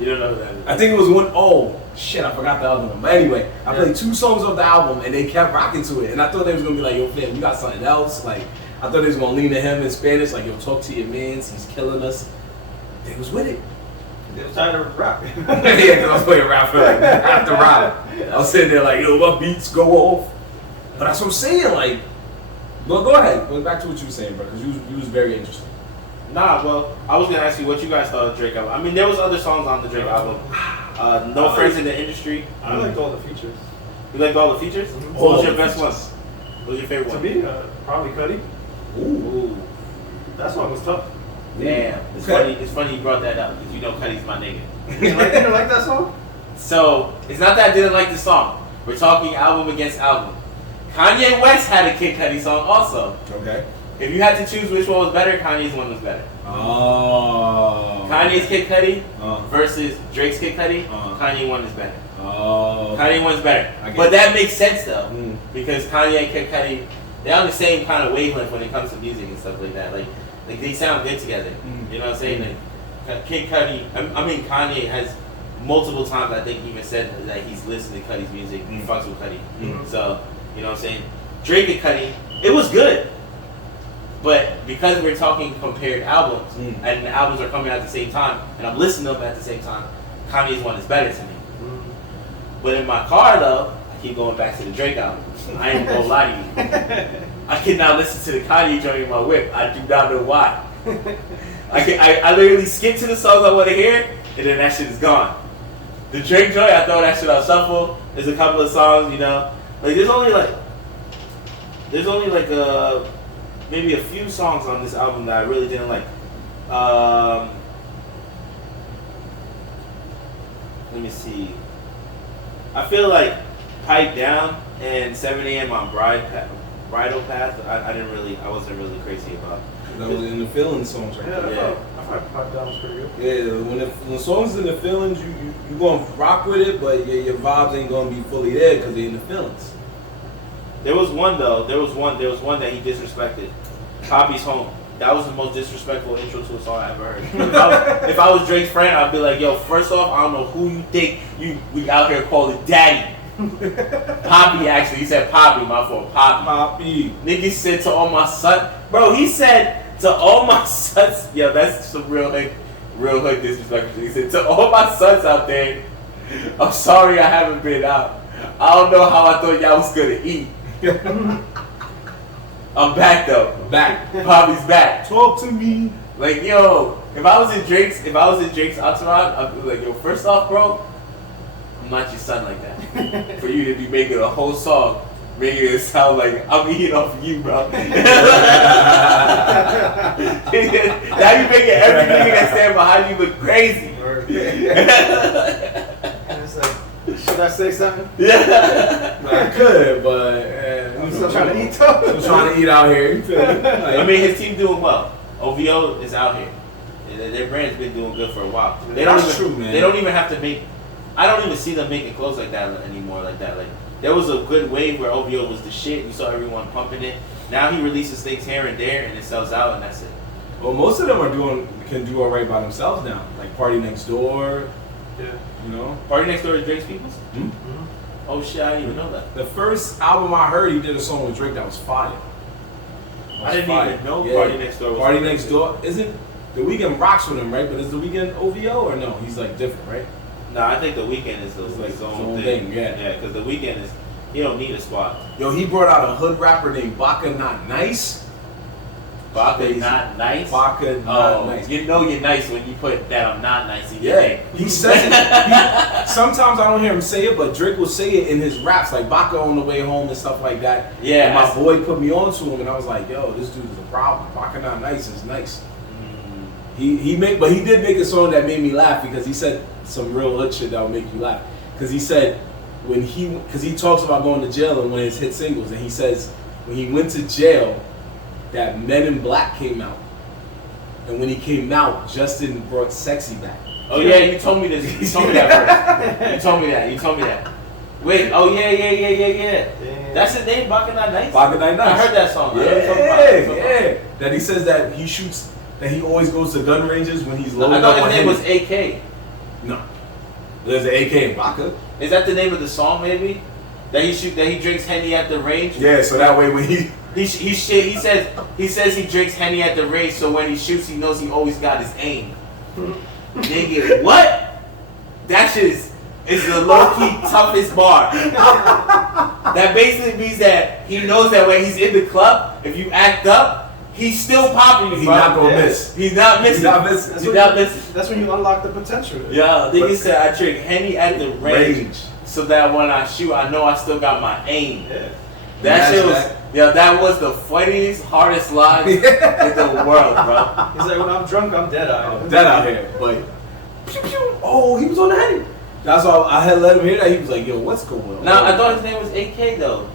You don't know who that is. I think it was one. Oh shit, I forgot the other one. But anyway, I played 2 songs off the album, and they kept rocking to it. And I thought they was gonna be like, yo, fam, you got something else? Like, I thought they was gonna lean to him in Spanish, like, yo, talk to your mans, he's killing us. They was with it. They was trying to rap. Yeah, because I was playing rap for like after rap. I was sitting there like, yo, my beats go off. But that's what I'm saying, like. Well, go ahead. Go back to what you were saying, bro, because you was very interesting. Nah, well, I was gonna ask you what you guys thought of Drake album. I mean, there was other songs on the Drake album. No Friends in the Industry. I liked all the features. You liked all the features? Mm-hmm. What was your best one? What was your favorite To one? me, probably Cudi. Ooh. That song was tough. Damn. It's funny you brought that up because you know Cudi's my nigga. You didn't like that song? So it's not that I didn't like the song. We're talking album against album. Kanye West had a Kid Cudi song also. Okay. If you had to choose which one was better, Kanye's one was better. Oh. Kanye's Kid Cudi versus Drake's Kid Cudi, Kanye one is better. Oh. Kanye one's better. But that makes sense though, because Kanye and Kid Cudi, they're on the same kind of wavelength when it comes to music and stuff like that. Like they sound good together. You know what I'm saying? Like, Kid Cudi, Kanye has multiple times I think even said that he's listening to Cudi's music, he fucks with Cudi. So, you know what I'm saying? Drake and Cudi, it was good. But because we're talking compared albums, and the albums are coming out at the same time, and I'm listening to them at the same time, Kanye's one is better to me. But in my car though, I keep going back to the Drake album. I ain't gonna lie to you. I cannot listen to the Kanye joint in my whip. I do not know why. I literally skip to the songs I want to hear, and then that shit is gone. The Drake joint, I throw that shit on shuffle. There's a couple of songs, you know, like there's only like maybe a few songs on this album that I really didn't like. Let me see. I feel like Pipe Down and 7 a.m. on Bridal Path, I wasn't really crazy about. That was in the feelings songs right there. Yeah, I thought Pipe Down was pretty good. Yeah, when the songs in the feelings, you gonna rock with it, but your vibes ain't gonna be fully there because they're in the feelings. There was one though. There was one that he disrespected. Poppy's Home. That was the most disrespectful intro to a song I ever heard. If I was Drake's friend, I'd be like, yo, first off, I don't know who you think we out here calling daddy. Poppy, actually. He said Poppy, my fault. Poppy. Nigga said to all my sons. Bro, he said to all my sons. Yo, that's some real hood disrespect. He said to all my sons out there, I'm sorry I haven't been out. I don't know how I thought y'all was gonna eat. I'm back though. Back. Poppy's back. Talk to me. Like, yo, if I was in Drake's entourage, I'd be like, yo, first off, bro, I'm not your son like that. For you to be making a whole song, making it sound like I'm eating off of you, bro. Now you making everything that stand behind you look crazy. And it's like, should I say something? Yeah. I could, but I'm still trying to eat though. Still trying to eat out here. You feel me? Like, I mean, his team doing well. OVO is out here. Their brand's been doing good for a while. That's true, man. They don't even have to make. I don't even see them making clothes like that anymore. Like that. Like there was a good wave where OVO was the shit. You saw everyone pumping it. Now he releases things here and there, and it sells out, and that's it. Well, most of them can do all right by themselves now. Like Party Next Door. Yeah. You know. Party Next Door is Drake's people's. Mm-hmm. Oh shit! I didn't even know that. The first album I heard, he did a song with Drake that was fire. I didn't even know Party Next Door was Party Next Door isn't The Weeknd rocks with him, right? But is The Weeknd OVO or no? He's like different, right? No, I think The Weeknd is his own thing. Yeah, because The Weeknd he don't need a squad. Yo, he brought out a hood rapper named Baka Not Nice. Baka Not Nice? Baka Not Nice. You know you're nice when you put that I'm not nice in your Yeah, name. he says it. Sometimes I don't hear him say it, but Drake will say it in his raps, like Baka on the way home and stuff like that. Yeah. And my boy put me on to him, and I was like, yo, this dude is a problem. Baka Not Nice is nice. But he did make a song that made me laugh because he said some real hood shit that would make you laugh. Because he said because he talks about going to jail and one of his hit singles, and he says when he went to jail, that Men in Black came out, and when he came out, Justin brought Sexy back. Oh yeah, you told me this. You told me that first. You told me that. Wait. Oh yeah. Damn. That's his name, Baka Not Nice. Baka Not Nice. I heard that song. Yeah. That he says that he shoots. That he always goes to gun ranges when he's loaded I up thought on his name him. was AK. No. There's an AK in Baka. Is that the name of the song, maybe? That he drinks Henny at the range? Yeah, so that way when he says he drinks Henny at the range, so when he shoots, he knows he always got his aim. Nigga, what? That shit is the low-key toughest bar. That basically means that he knows that when he's in the club, if you act up, he's still popping you, he's bro. not gonna miss. He's not missing. That's when you unlock the potential. Yeah, nigga said I drink Henny at the range, so that when I shoot, I know I still got my aim. Yeah. That was the funniest, hardest line in the world, bro. He's like, when I'm drunk, I'm dead out. I'm dead out here, but pew, pew. Oh, he was on the Henny. That's why I had let him hear that. He was like, yo, what's going on? Now, I thought his name was AK, though.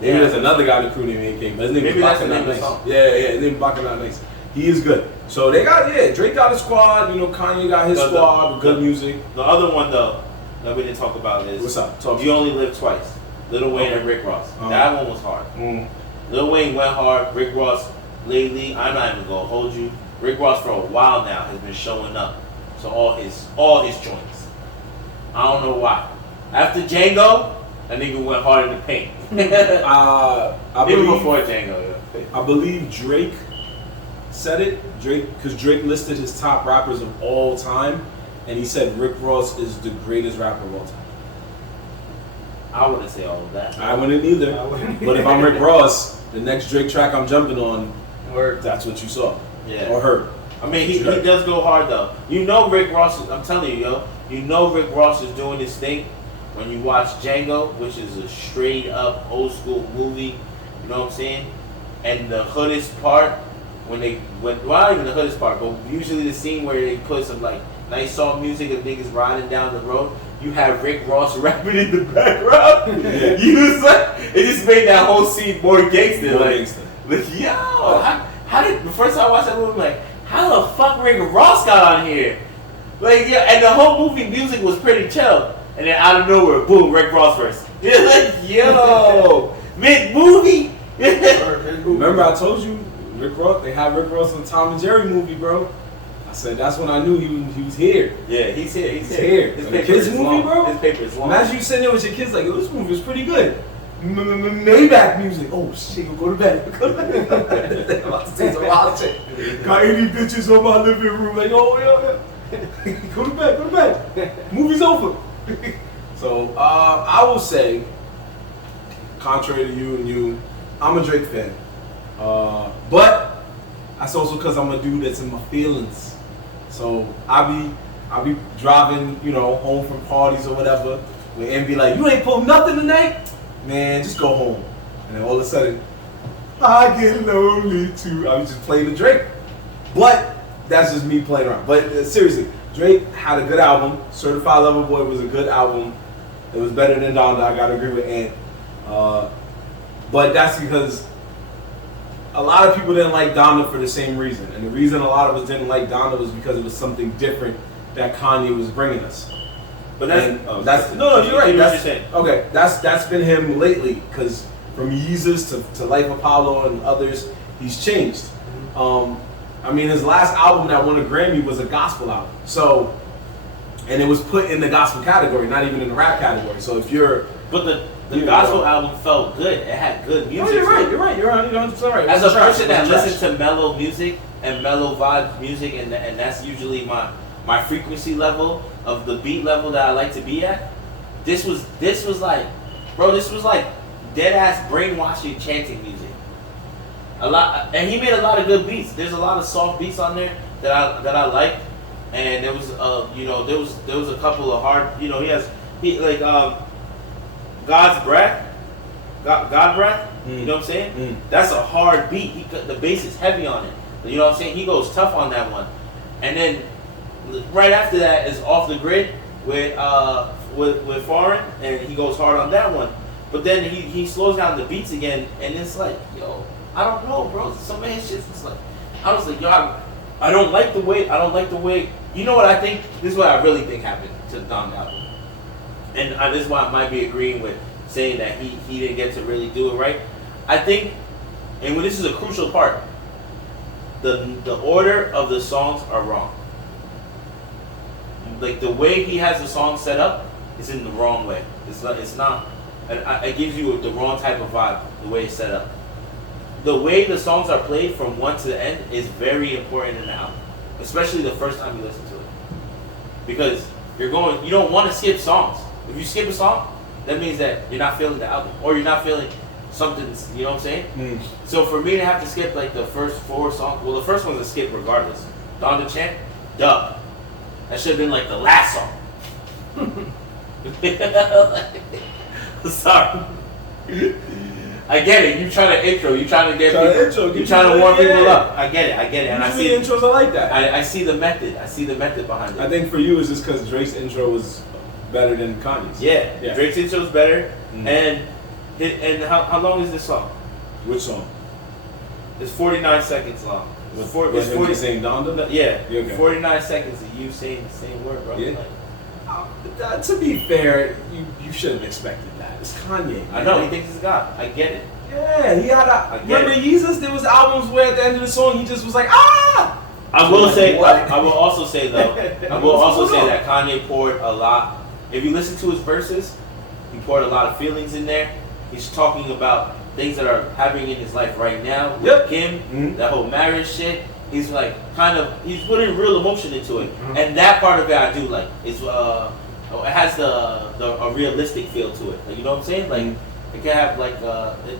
Maybe there's another guy in the crew named AK, but his name is Baka Not Nice. Yeah, his name is Baka Not Nice. He is good. So they got, Drake got his squad. You know, Kanye got his squad with good music. The other one, though, that we didn't talk about is What's up? You Only Live Twice. Lil Wayne and Rick Ross. That one was hard. Lil Wayne went hard. Rick Ross, lately, I'm not even going to hold you. Rick Ross, for a while now, has been showing up to all his joints. I don't know why. After Django, that nigga went hard in the paint. I Even believe, before Django, yeah. I believe Drake said it. Because Drake listed his top rappers of all time, and he said Rick Ross is the greatest rapper of all time. I wouldn't say all of that. I wouldn't either. But if I'm Rick Ross, the next Drake track I'm jumping on, that's what you saw. Yeah. Or heard. I mean, he does go hard, though. You know Rick Ross, I'm telling you, yo. You know Rick Ross is doing his thing when you watch Django, which is a straight up old school movie. You know what I'm saying? And the hoodest part, not even the hoodest part, but usually the scene where they put some like nice soft music of niggas riding down the road, you have Rick Ross rapping in the background. It just made that whole scene more gangster. Like, yo, how did the first time I watched that movie, like, how the fuck Rick Ross got on here? Like, yeah, and the whole movie music was pretty chill. And then out of nowhere, boom, Rick Ross verse. You're like, yo, mid-movie? Remember I told you, Rick Ross, they had Rick Ross in the Tom and Jerry movie, bro. I said, that's when I knew he was here. Yeah, he's here. He's here. His The kids movie, long. bro? His paper is long. Imagine you sitting there with your kids like, yo, this movie is pretty good. Maybach music. Oh shit, go to bed. I'm about to say some wild shit. Got 80 bitches on my living room. Like, oh, yeah. Go to bed. Movie's over. So, I will say, contrary to you, I'm a Drake fan. But that's also because I'm a dude that's in my feelings. So I be driving, you know, home from parties or whatever, where M be like, you ain't pulled nothing tonight? Man, just go home. And then all of a sudden, I get lonely too. I was just playing the Drake. But that's just me playing around. But seriously, Drake had a good album. Certified Lover Boy was a good album. It was better than Donda. I gotta agree with Ant. But that's because a lot of people didn't like Donda for the same reason. And the reason a lot of us didn't like Donda was because it was something different that Kanye was bringing us. But that's no, you're right. Okay, that's been him lately, because from Yeezus to Life Apollo and others, he's changed. I mean, his last album that won a Grammy was a gospel album. So, and it was put in the gospel category, not even in the rap category. So if you're, but the gospel album felt good. It had good music. No, you're right. You're 100% right. As a person that listens to mellow music and mellow vibe music, and that's usually my frequency level of the beat level that I like to be at. This was like, bro, this was like dead ass brainwashing chanting music. A lot, and he made a lot of good beats. There's a lot of soft beats on there that I like, and there was there was a couple of hard, he like God's breath, God breath. You know what I'm saying? That's a hard beat. The bass is heavy on it. You know what I'm saying? He goes tough on that one, and then right after that is Off the Grid with Foreign, and he goes hard on that one. But then he slows down the beats again, and it's like, yo, I don't know, bro. Some of his shit is like, I was like, yo, I don't like the way. You know what I think? This is what I really think happened to the Donda album, and this is why I might be agreeing with saying that he didn't get to really do it right. I think, and this is a crucial part, the order of the songs are wrong. Like the way he has the song set up is in the wrong way. It's not. It gives you the wrong type of vibe. The way it's set up. The way the songs are played from one to the end is very important in the album, especially the first time you listen to it, because you don't want to skip songs. If you skip a song, that means that you're not feeling the album, or you're not feeling something. You know what I'm saying? So for me to have to skip like the first 4 songs, well, the first one's a skip regardless. Donda Chant, duh. That should have been like the last song. Sorry. I get it. You trying to intro. You trying to get people. You trying to warm people up. I get it. And I see intros. I like that. I see the method. I see the method behind it. I think for you it's just because Drake's intro was better than Kanye's. Yeah. Drake's intro is better. And how long is this song? Which song? It's 49 seconds long. It's 40 saying Donda? Yeah. Okay. 49 seconds of you saying the same word, bro. Yeah. To be fair, you shouldn't have expected that. It's Kanye. Man. I know, he thinks he's God. I get it. Yeah, he had remember Yeezus? There was albums where at the end of the song he just was like, ah! I will also say though, that Kanye poured a lot. If you listen to his verses, he poured a lot of feelings in there. He's talking about things that are happening in his life right now with Kim, that whole marriage shit. He's like he's putting real emotion into it, and that part of it I do like. It's it has a realistic feel to it. Like, you know what I'm saying? Like it can have like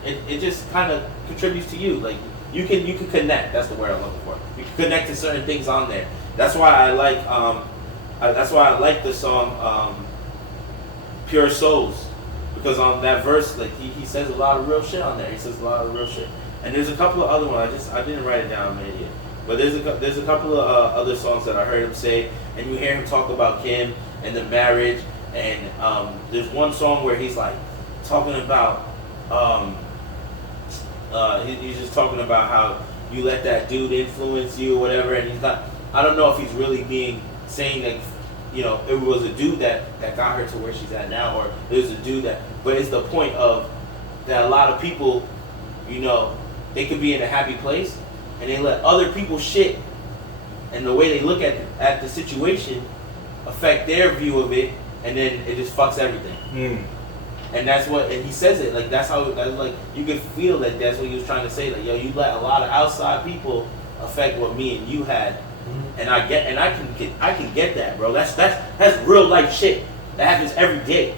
it just kind of contributes to you. Like you can connect. That's the word I'm looking for. You can connect to certain things on there. That's why I like the song Pure Souls, because on that verse, like he says a lot of real shit on there. He says a lot of real shit. And there's a couple of other ones. I didn't write it down, I'm an idiot. But there's a couple of other songs that I heard him say, and you hear him talk about Kim and the marriage. And there's one song where he's like talking about he's just talking about how you let that dude influence you or whatever. And he's not. I don't know if he's really saying that, it was a dude that got her to where she's at now, or it was a dude that. But it's the point of that a lot of people, they could be in a happy place, and they let other people's shit and the way they look at the situation affect their view of it, and then it just fucks everything. And that's what, and he says it like that's like you can feel that that's what he was trying to say. Like, yo, you let a lot of outside people affect what me and you had, and I can get that, bro. That's real life shit that happens every day.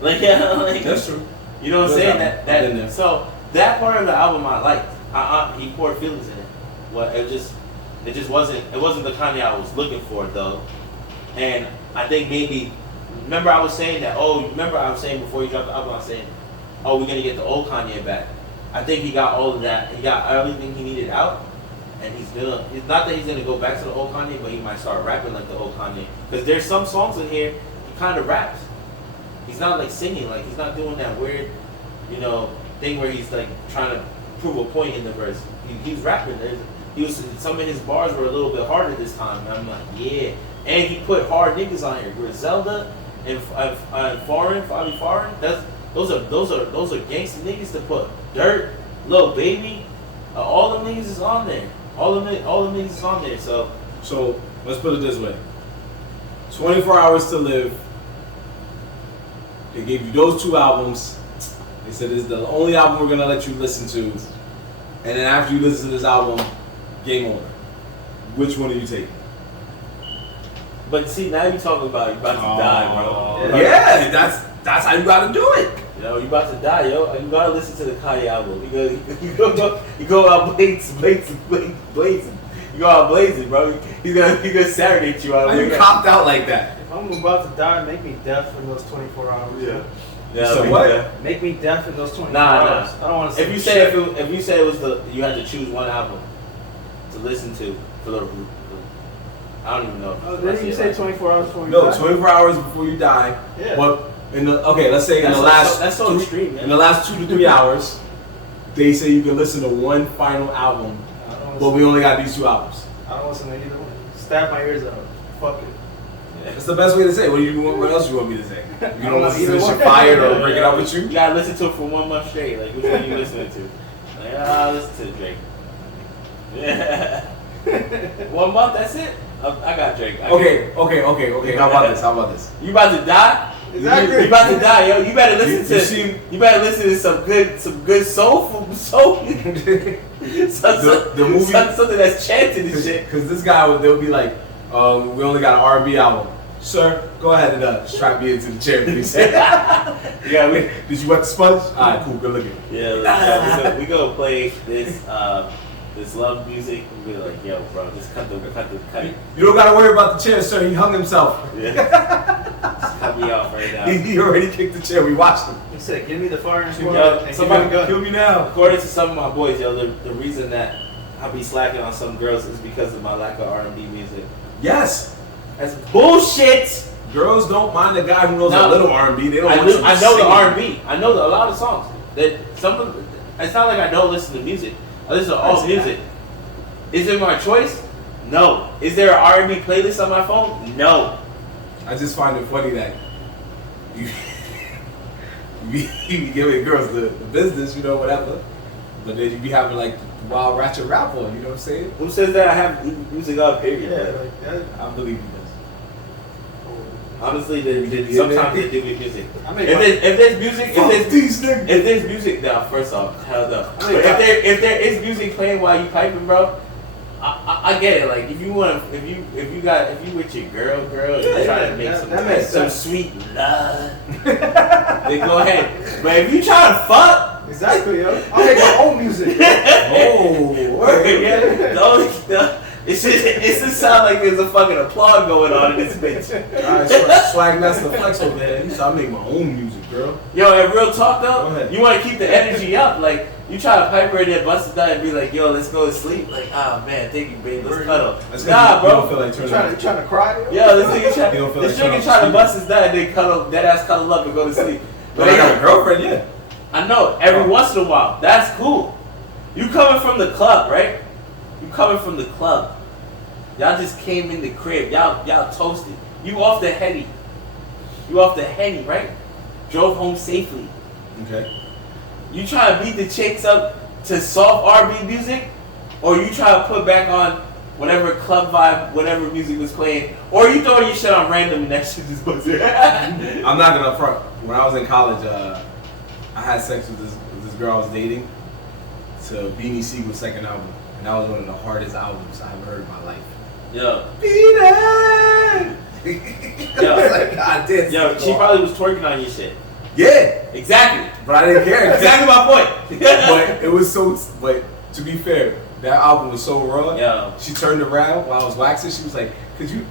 Like, that's true. You know what I'm saying? So that part of the album I liked. He poured feelings in it. Well, it just It just wasn't. It wasn't the Kanye I was looking for though. And I think maybe. Remember I was saying that. Oh, remember I was saying before he dropped the album, I was saying, oh, we're gonna get the old Kanye back. I think he got all of that. He got everything he needed out, and he's gonna. It's not that he's gonna go back to the old Kanye, but he might start rapping like the old Kanye. Because there's some songs in here he kind of raps. He's not like singing. Like he's not doing that weird, thing where he's like trying to prove a point in the verse. He's rapping. Some of his bars were a little bit harder this time, and I'm like, yeah. And he put hard niggas on here. Griselda and Foreign, Fabi Foreign. Those are gangsta niggas to put. Dirt, Lil Baby, all them niggas is on there. All them niggas is on there. So let's put it this way: 24 Hours to Live. They gave you those 2 albums. They said this is the only album we're gonna let you listen to, and then after you listen to this album, game over. Which one are you taking? But see, now you're talking about you about to die, bro. Yeah, that's how you gotta do it. You about to die, yo. You gotta listen to the Kanye album. You go out blazing. You go out blazing, bro. He's gonna serenade you out. Why you copped out like that? If I'm about to die, make me deaf in those 24 hours. Yeah. So what? Make me deaf in those 24 Nah. hours. I don't want to. If you say it was you had to choose one album to listen to for the. I don't even know. Didn't you say 24 hours before you No, die? 24 hours before you die. Yeah. But let's say in the last that's so extreme, man. In the last 2 to 3 hours, they say you can listen to one final album, but we only got these 2 albums. I don't listen to either one. Stab my ears out. Fuck it. That's the best way to say it. What else do you want me to say? You don't listen to either this shit one. fired or break it up with you? You gotta listen to it for 1 month straight. Like which one are you listening to? Like listen to Drake. Yeah. 1 month, that's it. I got Drake. Okay. How about this? You about to die? Exactly. You about to die, yo. You better listen You better listen to some good soul. The movie, something that's chanted and shit. Because this guy they'll be like, we only got an R&B album. Sir, go ahead and strap me into the chair, please. Did you wet the sponge? All right, cool, good looking. Yeah, we gonna play this love music. We be like, yo, bro, just cut it. You don't gotta worry about the chair, sir. He hung himself. Yeah. Just cut me off right now. He already kicked the chair. We watched him. He said, "Give me the fire squad Yo, and somebody give me the gun." Kill me now. According to some of my boys, yo, the reason that I be slacking on some girls is because of my lack of R&B music. Yes. That's bullshit. Girls don't mind the guy who knows a little R&B. They don't. I want know you the singing. R&B. I know a lot of songs. It's not like I don't listen to music. I listen to all music. Is it my choice? No. Is there an R&B playlist on my phone? No. I just find it funny that you be giving girls the business, whatever. But then you be having like wild ratchet rap on, you know what I'm saying? Who says that I have music on, period? Yeah, like that. I believe you. Honestly, sometimes they do with music. I mean, If there's music, now first off, hell no. But if there is music playing while you piping, bro, I get it. Like if you with your girl, and you try to make some sweet love, then go ahead. But if you try to fuck. Exactly, yo. I'll make my own music. It just sound like there's a fucking applaud going on in this bitch. Alright, swag master flex over there. You I make my own music, girl. Yo, and real talk though, Go ahead. you want to keep the energy up. Like you try to pipe her in there, bust it down, and be like, "Yo, let's go to sleep." Like, "Ah, man, thank you, babe. Let's cuddle." Nah, You don't bro. feel like You turning trying to cry? Yo, this nigga You don't feel like trying to trying bust his down and then dead ass cuddle up and go to sleep. But I got a girlfriend, yeah. I know, every once in a while. That's cool. You coming from the club, right? You coming from the club. Y'all just came in the crib. Y'all toasted. You off the Henny. Right? Drove home safely. Okay. You try to beat the chicks up to soft R&B music, or you try to put back on whatever club vibe, whatever music was playing, or you throw your shit on random and that shit just goes there. I'm not gonna front. When I was in college, I had sex with this girl I was dating to Beanie Siegel's second album, and that was one of the hardest albums I ever heard in my life. Yo, Beanie. Yo. I was like, God damn. yo, she probably was twerking on your shit. Yeah, Exactly. but I didn't care. Exactly my point. But it was so. But to be fair, That album was so raw. Yo. She turned around while I was waxing. She was like, could you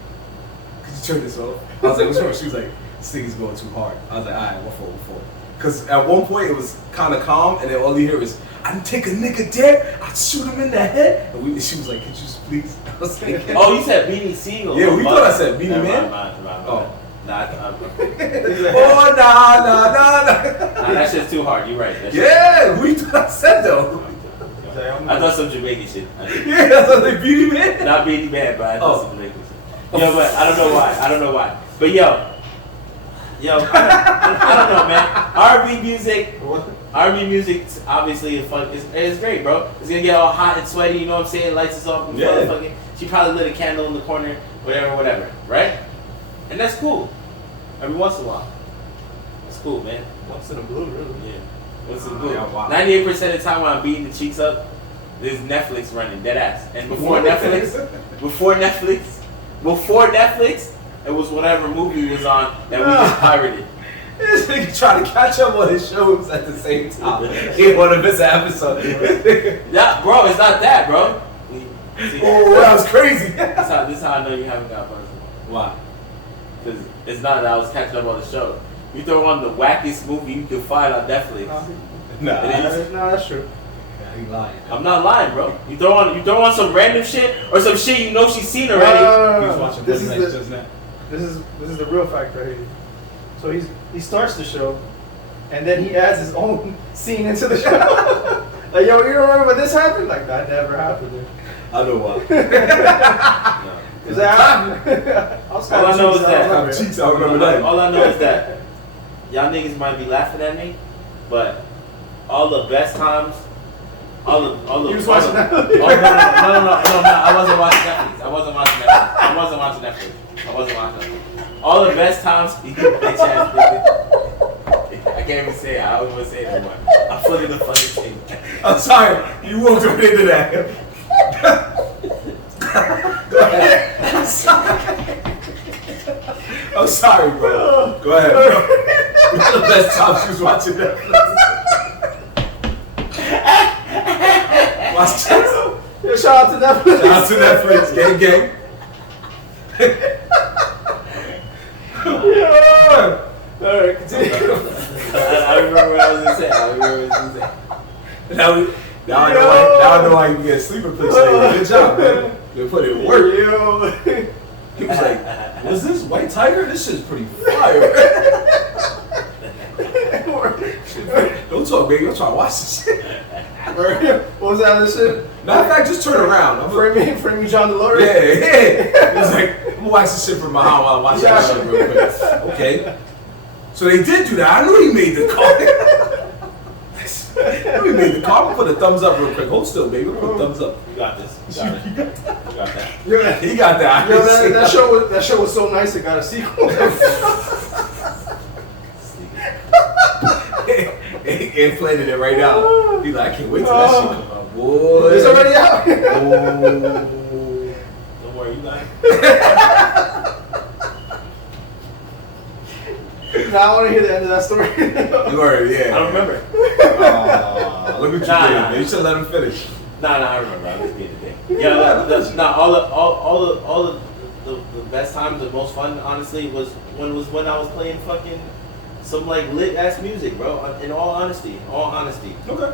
turn this off? I was like, what's wrong? She was like, this thing is going too hard. I was like, all right, what for? Because at one point it was kind of calm, and then all you hear is, I didn't take a nigga there, I'd shoot him in the head. And she was like, could you just please? I was like, oh, you said Beanie Siegel. Yeah, we thought I said Beanie Man. Oh. Nah, Oh, nah. that shit's too hard. You're right. Yeah, we thought I said though. I thought some Jamaican shit. Yeah, that's what they Beanie Man. Not Beanie Man, but I thought some Jamaican shit. Yo, but I don't know why. But yo, I don't know, man. R&B music obviously is fun. It's great, bro. It's gonna get all hot and sweaty. You know what I'm saying? Lights us off. Yeah. She probably lit a candle in the corner, whatever, right? And that's cool. Every once in a while, that's cool, man. Once in a blue, really. Yeah. Once in a blue. Yeah, wow. 98% of the time when I'm beating the cheeks up, there's Netflix running, dead ass. And before Netflix, it was whatever movie was on that we just pirated. This nigga trying to catch up on his shows at the same time. He want to miss an episode. Yeah, bro, it's not that, bro. See, oh, that was crazy. this is how I know you haven't got fun. Why? Because it's not that I was catching up on the show. You throw on the wackiest movie you can find on Netflix. Nah, that's true. He lying. I'm not lying, bro. You throw on some random shit or some shit you know she's seen already. He was watching this is the real fact right here. So he starts the show, and then he adds his own scene into the show. Like, yo, you remember when this happened? Like, that never happened. Dude. I know why. Is that happened? All I know is that. Cheeks, I remember that. All I know is that y'all niggas might be laughing at me, but all the best times, all the. You was watching that? No, I wasn't watching Netflix. I wasn't watching Netflix. All the best times, bitch ass nigga. I can't even say it. I don't even say it anymore. I'm feeling the funny thing. I'm sorry. You walked right into that. Go ahead. I'm sorry, bro. Go ahead, bro. One of the best times she was watching Netflix. Watch that. Yeah, shout out to Netflix. Shout out to Netflix. Gang. Yeah. Alright, continue. I remember what I was gonna say. Now I know why you get sleeper place. Good job, man. You put it in work. Yo. He was like, "What's this White Tiger? This shit's pretty fire." Don't talk, baby. I'm trying to watch this shit. What was that other shit? Matter of fact, just turn around. Frame me, John DeLorean. Yeah. He was like, I'm gonna watch this shit from behind while I watch that shit real quick. Okay. So they did do that. I knew he made the call. We made the call. Put a thumbs up real quick. Hold still, baby. Put a thumbs up. You got this. You got that. Yeah. He got that. Yo, that show was so nice. It got a sequel. He inflated it right now. He's like, I can't wait till that shit come out, boy. It's already out. Oh. Don't worry, you got it. Now I want to hear the end of that story. You heard, yeah. I don't remember. Look what you did, man. You should let him finish. Nah, I remember. I was being today. Yeah, all the best times, the most fun, honestly, was when I was playing fucking some like lit ass music, bro. In all honesty. Okay.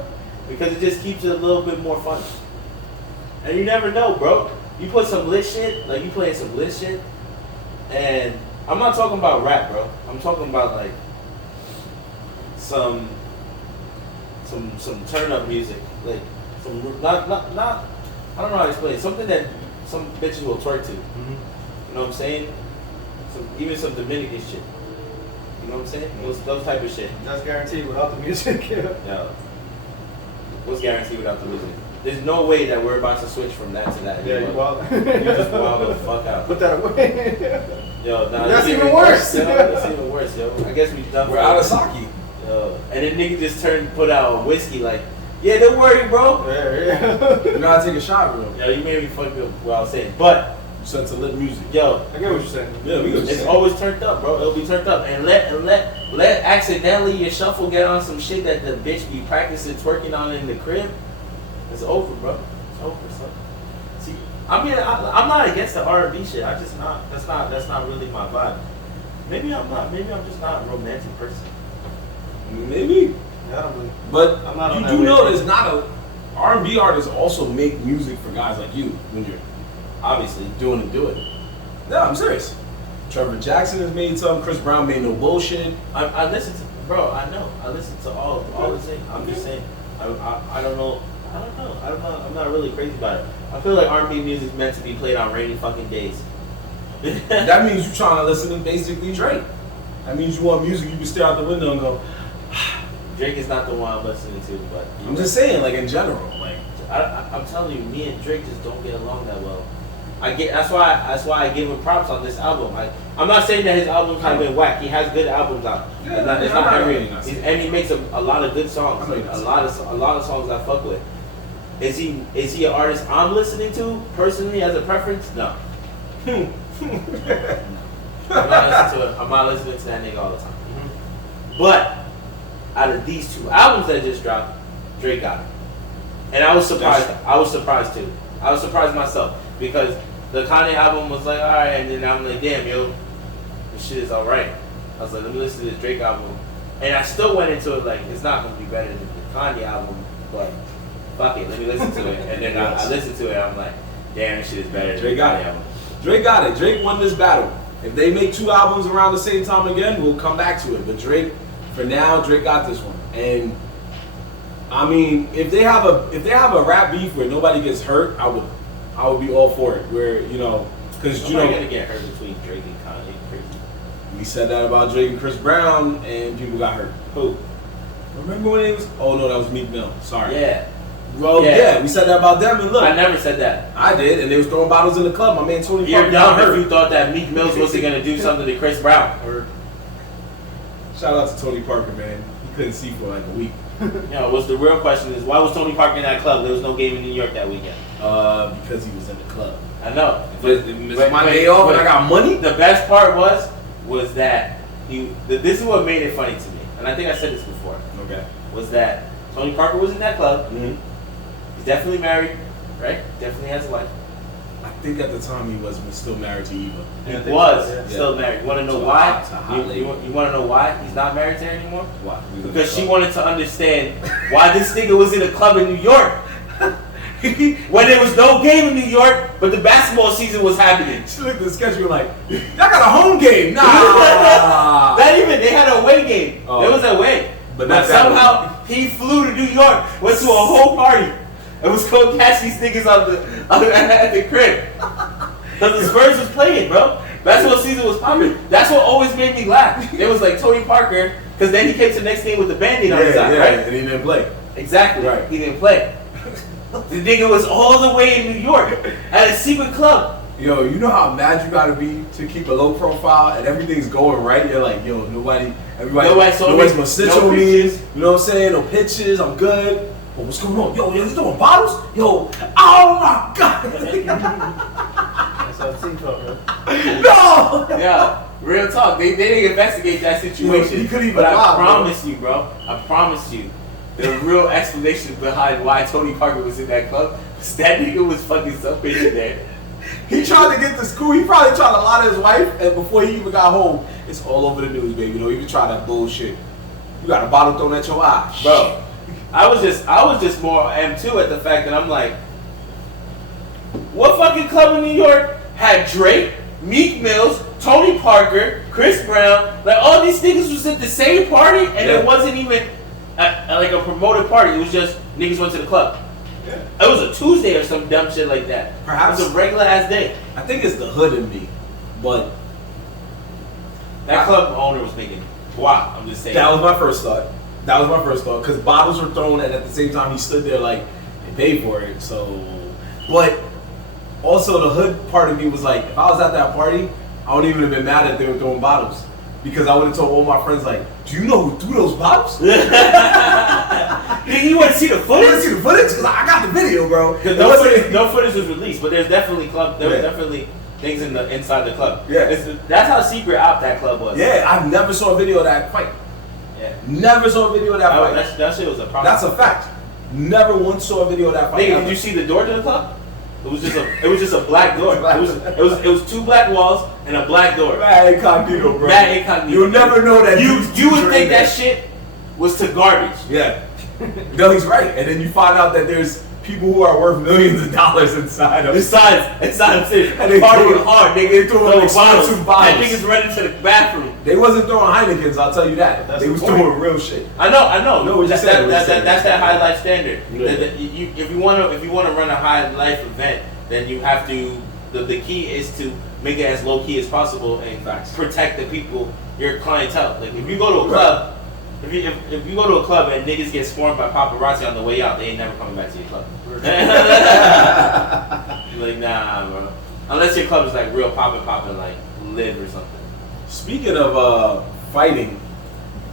Because it just keeps it a little bit more fun. And you never know, bro. You put some lit shit, like you playing some lit shit, and I'm not talking about rap, bro. I'm talking about like some turn up music, like some not I don't know how to explain it. Something that some bitches will twerk to. Mm-hmm. You know what I'm saying? Even some Dominican shit. You know what I'm saying? Those type of shit. That's guaranteed without the music. Yeah. What's guaranteed without the music? There's no way that we're about to switch from that to that. Yeah, you wild. You just wild the fuck out. Put that away. Yo, nah, that's even worse. Yo. That's even worse, yo. I guess we done. We're out of sake. Yo. And then nigga just put out a whiskey like, yeah, don't worry, bro. Yeah. You gotta take a shot, bro. Yo, you made me fuck up what I was saying. But You said to lit music. yo, I get what you're saying. Yeah, we go. it's always turned up, bro. It'll be turned up. And let accidentally your shuffle get on some shit that the bitch be practicing twerking on in the crib. It's over, bro. It's choker, son. See, I mean, I'm not against the R&B shit. I just not. That's not really my vibe. Maybe I'm not. Maybe I'm just not a romantic person. Maybe. Yeah, I don't really. But I'm not on you that do know wavelength. there's not a R&B artists also make music for guys like you when you're obviously doing it. No, I'm serious. Trevor Jackson has made some. Chris Brown made no bullshit. I listen to, bro. I know. I listen to all the things. I'm just saying. I don't know. I'm not really crazy about it. I feel like R&B music is meant to be played on rainy fucking days. That means you're trying to listen to basically Drake. That means you want music you can stare out the window and go. Drake is not the one I'm listening to, but I'm just saying, like in general, like I'm telling you, me and Drake just don't get along that well. That's why I give him props on this album. I'm not saying that his albums have been whack. He has good albums out. Yeah, it's not every, saying. and he makes a lot of good songs. Like, a lot of songs I fuck with. Is he an artist I'm listening to personally as a preference? No. I'm not listening to that nigga all the time. But out of these two albums that just dropped, Drake got it. And I was surprised. I was surprised too. I was surprised myself because the Kanye album was like, alright, and then I'm like, damn, yo, this shit is alright. I was like, let me listen to this Drake album. And I still went into it like, it's not going to be better than the Kanye album, but fuck it, let me listen to it. And then I listened to it, I'm like, damn, this shit is better than Drake the got Kanye it. album. Drake got it. Drake won this battle. If they make 2 albums around the same time again, we'll come back to it. But Drake, for now, Drake got this one. And I mean, if they have a rap beef where nobody gets hurt, I would be all for it. Where because gonna get hurt between Drake and Kanye. Crazy. We said that about Drake and Chris Brown, and people got hurt. Who? Remember when it was? Oh no, that was Meek Mill. Sorry. Yeah. Well, yeah, we said that about them, and look, I never said that. I did, and they was throwing bottles in the club. My man Tony You're Parker dumb got if hurt. you thought that Meek Mills wasn't gonna do something to Chris Brown. Shout out to Tony Parker, man. He couldn't see for like a week. What's the real question is why was Tony Parker in that club? There was no game in New York that weekend. Because he was in the club. I know. But my day off and I got money. The best part was that this is what made it funny to me, and I think I said this before. Okay. Was that Tony Parker was in that club? Mm-hmm. He's definitely married, right? Definitely has a wife. I think at the time he was still married to Eva. He was still married. You want to know why? You want to know why he's not married to her anymore? Why? Because she wanted to understand why this nigga was in a club in New York. When there was no game in New York, but the basketball season was happening. She looked at the schedule like, y'all got a home game. Nah. Not even, they had an away game. Oh. It was away. But somehow he flew to New York, went to a whole party, and was going to catch these niggas at the crib. Because the Spurs was playing, bro. Basketball season was popping. That's what always made me laugh. It was like Tony Parker, because then he came to the next game with the Band-Aid on his side, right? And he didn't play. Exactly. Right. He didn't play. The nigga was all the way in New York at a secret club. Yo, you know how mad you gotta be to keep a low profile and everything's going right? You're like, yo, nobody's gonna snitch on me. You know what I'm saying? No pictures, I'm good. But what's going on? Yo, you doing bottles? Yo, oh my god! That's how team talk, man. No! Yeah, real talk. They didn't investigate that situation. He couldn't even but I lie, promise you, bro. I promise you. The real explanation behind why Tony Parker was in that club was that nigga was fucking selfish in there. He tried to get to school. He probably tried to lie to his wife, and before he even got home, it's all over the news, baby. You know, even try that bullshit. You got a bottle thrown at your eye, bro. I was just more M2 at the fact that I'm like, what fucking club in New York had Drake, Meek Mills, Tony Parker, Chris Brown, like all these niggas was at the same party, and it wasn't even like a promoted party. It was just niggas went to the club. Yeah. It was a Tuesday or some dumb shit like that. Perhaps. It was a regular ass day. I think it's the hood in me, but that club owner was making wow. I'm just saying. That was my first thought. Because bottles were thrown, and at the same time he stood there like they paid for it. So, but also the hood part of me was like, if I was at that party, I wouldn't even have been mad that they were throwing bottles, because I would have told all my friends like, do you know who threw those bottles? You want to see the footage? You want to see the footage? Because I got the video, bro. No footage was released, but there's definitely were definitely things inside the club. Yeah, that's how secret out that club was. Yeah, I never saw a video of that fight. Yeah, never saw a video of that fight. That shit was a problem. That's a fact. Never once saw a video of that fight. Nigga, did you see the door to the club? It was just a black door. It was 2 black walls and a black door. Mad incognito, bro. Mad incognito. You'll never know that. You would think that shit was to garbage. Yeah. No, he's right. And then you find out that there's people who are worth millions of dollars inside of Inside of city. And they partying hard, nigga. They throwing expensive bottles. That nigga's running to the bathroom. They wasn't throwing Heinekens, I'll tell you that. They was throwing real shit. I know. No, That's that high life standard. Yeah. If you wanna run a high life event, then you have to. The key is to make it as low key as possible and protect the people, your clientele. Like if you go to a club. If you go to a club and niggas get swarmed by paparazzi on the way out, they ain't never coming back to your club. Like, nah, bro. Unless your club is like real poppin', like Live or something. Speaking of fighting,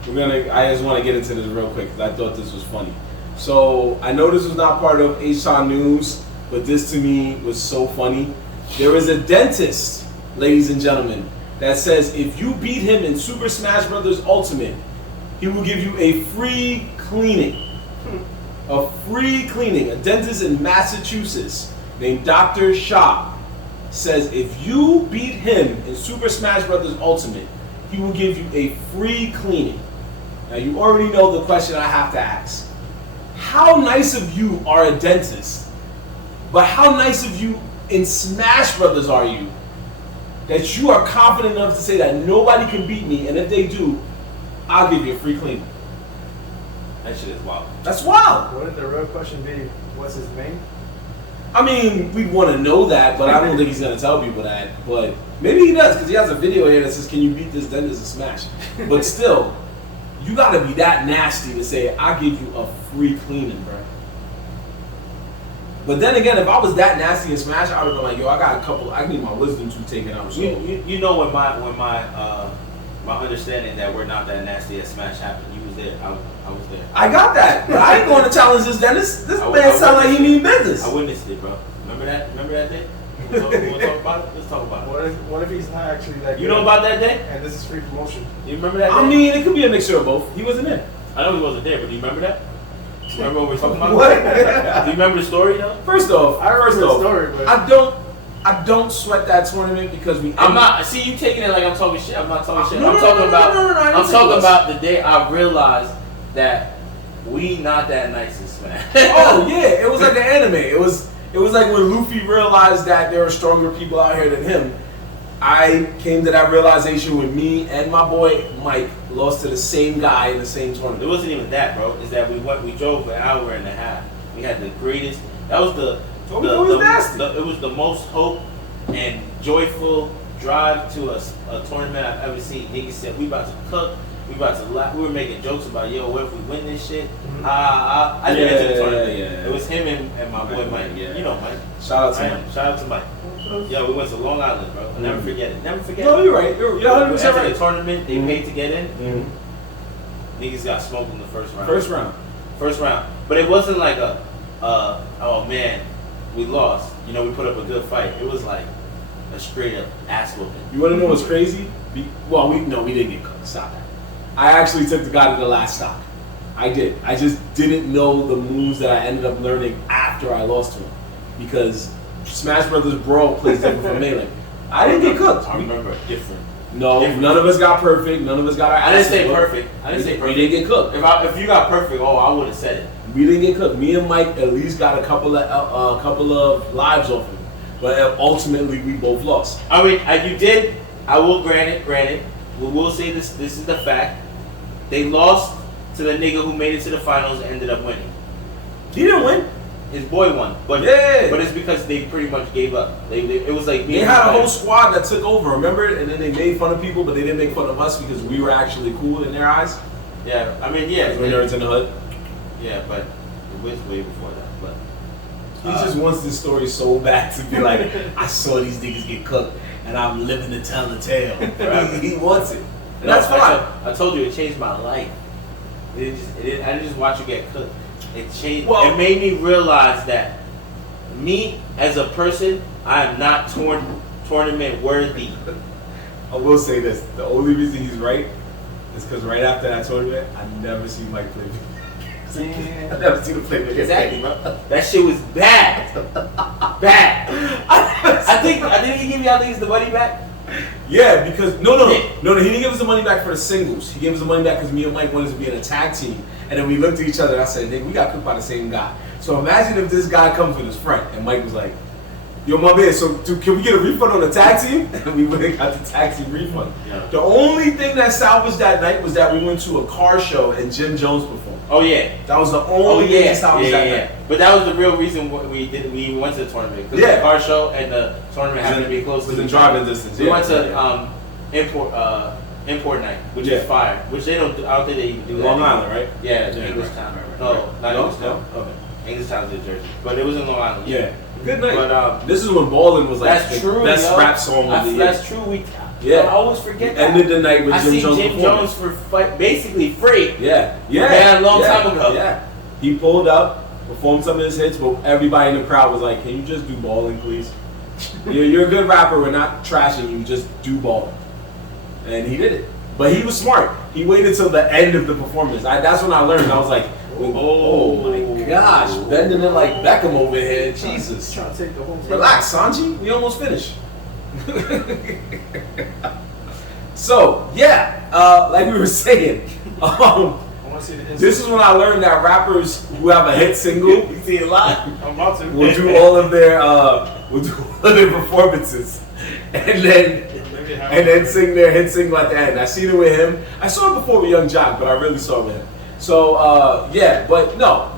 I just want to get into this real quick because I thought this was funny. So I know this was not part of H-Town News, but this to me was so funny. There is a dentist, ladies and gentlemen, that says if you beat him in Super Smash Bros. Ultimate, he will give you a free cleaning. A free cleaning. A dentist in Massachusetts named Dr. Shah says if you beat him in Super Smash Bros. Ultimate, he will give you a free cleaning. Now you already know the question I have to ask. How nice of you are a dentist, but how nice of you in Smash Brothers are you that you are confident enough to say that nobody can beat me, and if they do, I'll give you a free cleaning. That shit is wild. That's wild. Wouldn't the real question be, what's his name? I mean, we'd want to know that, but I don't think he's going to tell people that. But maybe he does, because he has a video here that says, can you beat this dentist in Smash? But still, you got to be that nasty to say, I'll give you a free cleaning, bro. But then again, if I was that nasty in Smash, I would have been like, yo, I need my wisdom tooth taken out. So. You know when my understanding that we're not that nasty at Smash happened. You was there. I was there. I got that, but I ain't going to challenge this dentist. This man sound like he mean business. I witnessed it, bro. Remember that day? You want to talk about it? Let's talk about it. What if he's not actually that good? You know about that day? And this is free promotion. You remember that day? I mean, it could be a mixture of both. He wasn't there. I know he wasn't there, but do you remember that? Do you remember what we're talking about? What? Do you remember the story though? First off, I remember the story, but I don't sweat that tournament because I'm not. See, you taking it like I'm talking shit. I'm not talking shit. No, I'm talking about. I'm talking about about the day I realized that we not that nice in Smash. Oh yeah, it was like the anime. It was like when Luffy realized that there are stronger people out here than him. I came to that realization when me and my boy Mike lost to the same guy in the same tournament. It wasn't even that, bro. It's that we drove an hour and a half. We had the greatest. That was it was the most hope and joyful drive to a tournament I've ever seen. Niggas said we about to cook. We about to laugh. We were making jokes about, yo, what if we win this shit? I didn't enter the tournament. Yeah. It was him and my boy Mike. Yeah. You know Mike. Shout out to Mike. Shout out to Mike. Yo, we went to Long Island, bro. I'll never forget it. Never forget it. No, you're right. You're 100% right. The tournament, they paid to get in. Niggas got smoked in the first round. First round. But it wasn't like oh man, we lost. You know, we put up a good fight. It was like a straight up ass whooping. You want to know what's crazy? We didn't get cooked. Stop that. I actually took the guy to the last stop. I did. I just didn't know the moves that I ended up learning after I lost to him. Because Smash Brothers Brawl plays different from Melee. I didn't get cooked. I remember different. No, none of us got perfect. None of us got our I didn't asses say whooped. perfect. I didn't say perfect. We didn't get cooked. If you got perfect, I would have said it. We didn't get cooked. Me and Mike at least got a couple of lives off him. But ultimately, we both lost. I mean, you did. I will grant it. We will say this is the fact. They lost to the nigga who made it to the finals and ended up winning. He didn't win. His boy won. But it's because they pretty much gave up. It was like they had a whole squad that took over, remember? And then they made fun of people, but they didn't make fun of us because we were actually cool in their eyes. Yeah, I mean, yeah. When Nerdz in the hood. Yeah, but it was way before that. But he just wants this story so bad to be like, I saw these niggas get cooked, and I'm living to tell the tale. He wants it. And that's fine. I told you it changed my life. I didn't just watch you get cooked. It changed. Well, it made me realize that me as a person, I am not tournament worthy. I will say this: the only reason he's right is because right after that tournament, I never seen Mike play. I never seen him play video Exactly, bro. That shit was bad. Bad. I think he gave y'all niggas the money back. Yeah, because no, he didn't give us the money back for the singles. He gave us the money back because me and Mike wanted to be in a tag team. And then we looked at each other and I said, nigga, we got cooked by the same guy. So imagine if this guy comes with his friend and Mike was like, yo, my man, so can we get a refund on the tag team? And we went and got the tag team refund. Yeah. The only thing that salvaged that night was that we went to a car show and Jim Jones performed. Oh yeah, that was the only thing that salvaged that night. But that was the real reason we went to the tournament. Because the car show and the tournament happened to be close to the driving distance. We went to import night, which is fire. Which they don't. I don't think they even do that. Long Island, right? Yeah, English Town. No, not English Town. Okay. English Town's in Jersey, but it was in Long Island. Yeah. Good night. But this is when Ballin' was like the best rap song of the year. That's true. I always forget that. Ended the night with Jim Jones. Jim Jones for basically free. Yeah. A long time ago. Yeah. He pulled up, performed some of his hits, but everybody in the crowd was like, "Can you just do Ballin', please? You're a good rapper. We're not trashing you. Just do Ballin'." And he did it. But he was smart. He waited till the end of the performance. That's when I learned. I was like, oh my gosh, bending it like Beckham over here. Jesus. Trying to take the whole thing. Relax, Sanji. We almost finished. So, yeah, like we were saying, this is when I learned that rappers who have a hit single, you see a lot. I'm about to. will do all of their performances, and then sing their hit single at the end. I seen it with him. I saw it before with Young Jock, but I really saw it with him. So yeah, but no,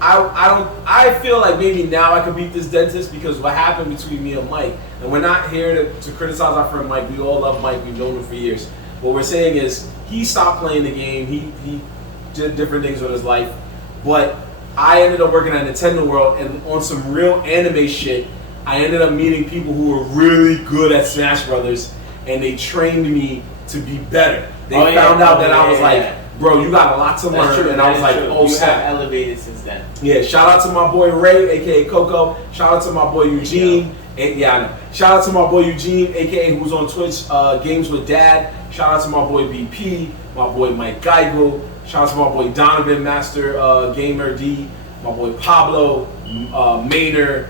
I feel like maybe now I could beat this dentist because what happened between me and Mike, and we're not here to criticize our friend Mike. We all love Mike. We've known him for years. What we're saying is he stopped playing the game. He did different things with his life, but I ended up working at Nintendo World, and on some real anime shit, I ended up meeting people who were really good at Smash Brothers, and they trained me to be better. They found out that I was like, bro, you got a lot to learn, and I was like, oh, you have elevated since then. Yeah, shout out to my boy Ray, aka Coco. Shout out to my boy Eugene. I know. Shout out to my boy Eugene, aka who's on Twitch, Games with Dad. Shout out to my boy BP, my boy Mike Geigel. Shout out to my boy Donovan, Master Gamer D, my boy Pablo, Maynard,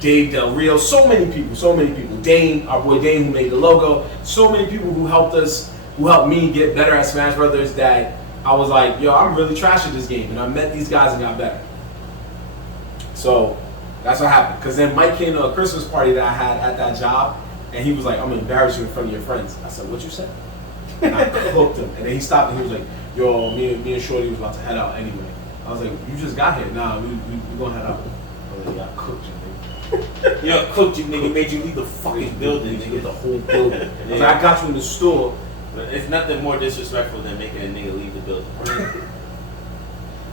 Dave Del Rio. So many people. Dane, our boy Dane, who made the logo. So many people who helped me get better at Smash Brothers that I was like, yo, I'm really trash at this game. And I met these guys and got better. So that's what happened. Because then Mike came to a Christmas party that I had at that job, and he was like, I'm going to embarrass you in front of your friends. I said, what you said? And I cooked him. And then he stopped and he was like, yo, me and Shorty was about to head out anyway. I was like, you just got here. Nah, we going to head out. I was like, I cooked you, nigga. Yo, cooked you, nigga. Made you leave the fucking building, nigga. The whole building. I was like, I got you in the store. But it's nothing more disrespectful than making a nigga leave the building.